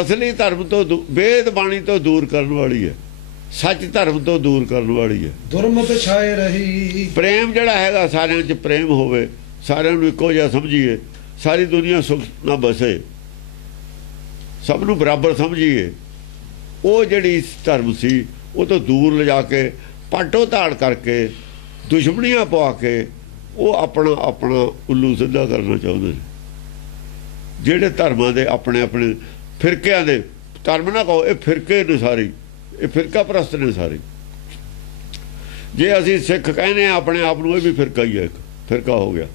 ਅਸਲੀ ਧਰਮ ਤੋਂ, ਵੇਦ ਬਾਣੀ ਤੋਂ ਦੂਰ ਕਰਨ ਵਾਲੀ ਹੈ, ਸੱਚ ਧਰਮ ਤੋਂ ਦੂਰ ਕਰਨ ਵਾਲੀ ਹੈ। ਦੁਰਮਤ ਛਾਏ ਰਹੀ। ਪ੍ਰੇਮ ਜਿਹੜਾ ਹੈਗਾ ਸਾਰਿਆਂ 'ਚ ਪ੍ਰੇਮ ਹੋਵੇ, ਸਾਰਿਆਂ ਨੂੰ ਇੱਕੋ ਜਿਹਾ ਸਮਝੀਏ, ਸਾਰੀ ਦੁਨੀਆ ਸੁਖ ਨਾਲ ਬਸੇ, ਸਭ ਨੂੰ ਬਰਾਬਰ ਸਮਝੀਏ। ਉਹ ਜਿਹੜੀ ਧਰਮ ਸੀ ਉਹ ਤੋਂ ਦੂਰ ਲਿਜਾ ਕੇ, ਪਾਟੋ ਧਾੜ ਕਰਕੇ, ਦੁਸ਼ਮਣੀਆਂ ਪਵਾ ਕੇ ਉਹ ਆਪਣਾ ਉੱਲੂ ਸਿੱਧਾ ਕਰਨਾ ਚਾਹੁੰਦੇ ਨੇ। ਜਿਹੜੇ ਧਰਮਾਂ ਦੇ ਆਪਣੇ ਆਪਣੇ ਫਿਰਕਿਆਂ ਦੇ, ਧਰਮ ਨਾ ਕਹੋ, ਇਹ ਫਿਰਕੇ ਨੇ ਸਾਰੇ, ਇਹ ਫਿਰਕਾ ਪ੍ਰਸਤ ਨੇ ਸਾਰੇ। ਜੇ ਅਸੀਂ ਸਿੱਖ ਕਹਿੰਦੇ ਆ ਆਪਣੇ ਆਪ ਨੂੰ, ਇਹ ਵੀ ਫਿਰਕਾ ਹੀ ਹੈ, ਇੱਕ ਫਿਰਕਾ ਹੋ ਗਿਆ।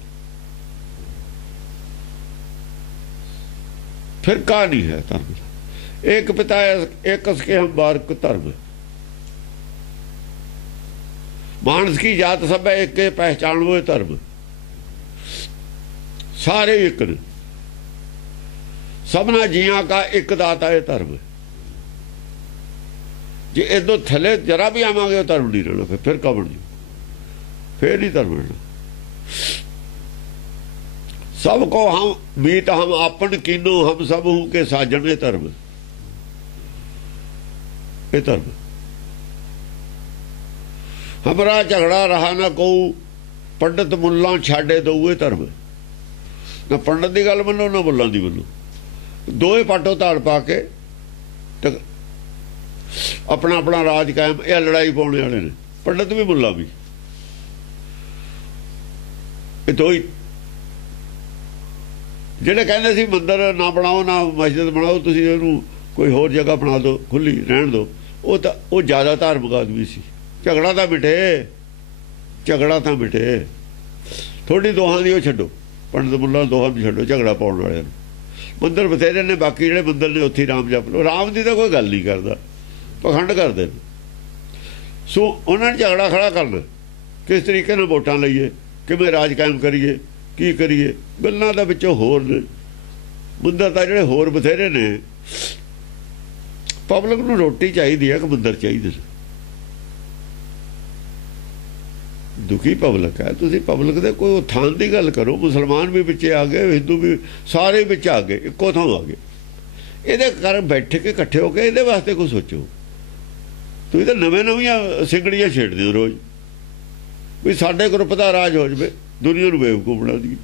ਫਿਰਕਾ ਨਹੀਂ ਹੈ ਧਰਮ। ਇੱਕ ਪਿਤਾ ਇੱਕ ਸਕੇ ਹਮ ਬਾਰਕ ਧਰਮ, मानस की जात सब है एक के पहचान वो धर्म, सारे एक ने, सबना जिया का एक दाता है धर्म। जे इधर थले जरा भी आवांगे धर्म नहीं रहना, फिर कब बन फिर नहीं धर्म रहना। सबको हम मीत हम आपन कीनो हम सब हूं के साजन ये धर्म, ये धर्म। हमारा झगड़ा रहा ना को पंडित मुल्ला छाड़े दो ये धर्म। ना पंडित की गल मनो ना मुल्ला की मनो, दोए पाटो ताड़ पा के अपना अपना राज कायम, यह लड़ाई पाने वाले ने, पंडित भी मुल्ला भी, दो ही। ਜਿਹੜੇ ਕਹਿੰਦੇ ਸੀ ਮੰਦਰ ਨਾ ਬਣਾਓ ਨਾ ਮਸਜਿਦ ਬਣਾਓ, ਤੁਸੀਂ ਇਹਨੂੰ ਕੋਈ ਹੋਰ ਜਗ੍ਹਾ ਬਣਾ ਦਿਓ, ਖੁੱਲੀ ਰਹਿਣ ਦਿਓ, ਉਹ ਤਾਂ ਉਹ ਜ਼ਿਆਦਾ ਧਾਰਮਿਕ ਆਦਮੀ ਸੀ। ਝਗੜਾ ਤਾਂ ਮਿਟੇ, ਝਗੜਾ ਤਾਂ ਮਿਟੇ, ਥੋੜੀ ਦੋਹਾਂ ਦੀ ਉਹ ਛੱਡੋ, ਪੰਡਤ ਮੁੱਲਾ ਦੋਹਾਂ ਨੂੰ ਛੱਡੋ, ਝਗੜਾ ਪਾਉਣ ਵਾਲਿਆਂ ਨੂੰ। ਮੰਦਰ ਬਥੇਰੇ ਨੇ, ਬਾਕੀ ਜਿਹੜੇ ਮੰਦਰ ਨੇ ਉੱਥੇ ਰਾਮ ਜਪ ਲਓ, ਰਾਮ ਦੀ ਤਾਂ ਕੋਈ ਗੱਲ ਨਹੀਂ ਕਰਦਾ, ਪਖੰਡ ਕਰਦੇ ਨੇ। ਸੋ ਉਹਨਾਂ ਨੇ ਝਗੜਾ ਖੜਾ ਕਰਨਾ, ਕਿਸ ਤਰੀਕੇ ਨਾਲ ਵੋਟਾਂ ਲਈਏ, ਕਿਵੇਂ ਰਾਜ ਕਾਇਮ ਕਰੀਏ, ਕੀ ਕਰੀਏ, ਗੱਲਾਂ ਦਾ ਵਿੱਚੋਂ ਹੋਰ ਨੇ। ਮੰਦਰ ਤਾਂ ਜਿਹੜੇ ਹੋਰ ਬਥੇਰੇ ਨੇ। ਪਬਲਿਕ ਨੂੰ ਰੋਟੀ ਚਾਹੀਦੀ ਹੈ ਕਿ ਮੰਦਰ ਚਾਹੀਦੇ ਨੇ? ਦੁਖੀ ਪਬਲਿਕ ਹੈ। ਤੁਸੀਂ ਪਬਲਿਕ ਦੇ ਕੋਈ ਉਥਾਨ ਦੀ ਗੱਲ ਕਰੋ। ਮੁਸਲਮਾਨ ਵੀ ਵਿੱਚੇ ਆ ਗਏ, ਹਿੰਦੂ ਵੀ, ਸਾਰੇ ਵਿੱਚ ਆ ਗਏ, ਇੱਕੋ ਥਾਂ ਆ ਗਏ। ਇਹਦੇ ਕਾਰਨ ਬੈਠ ਕੇ ਇਕੱਠੇ ਹੋ ਕੇ ਇਹਦੇ ਵਾਸਤੇ ਕੁਝ ਸੋਚੋ। ਤੁਸੀਂ ਤਾਂ ਨਵੀਆਂ ਸਿੰਗੜੀਆਂ ਛੇੜਦੇ ਹੋ ਰੋਜ਼, ਵੀ ਸਾਡੇ ਗਰੁੱਪ ਦਾ ਰਾਜ ਹੋ ਜਾਵੇ, ਦੁਨੀਆ ਨੂੰ ਬੇਵਕੂਫ ਬਣਾ ਦਈਏ।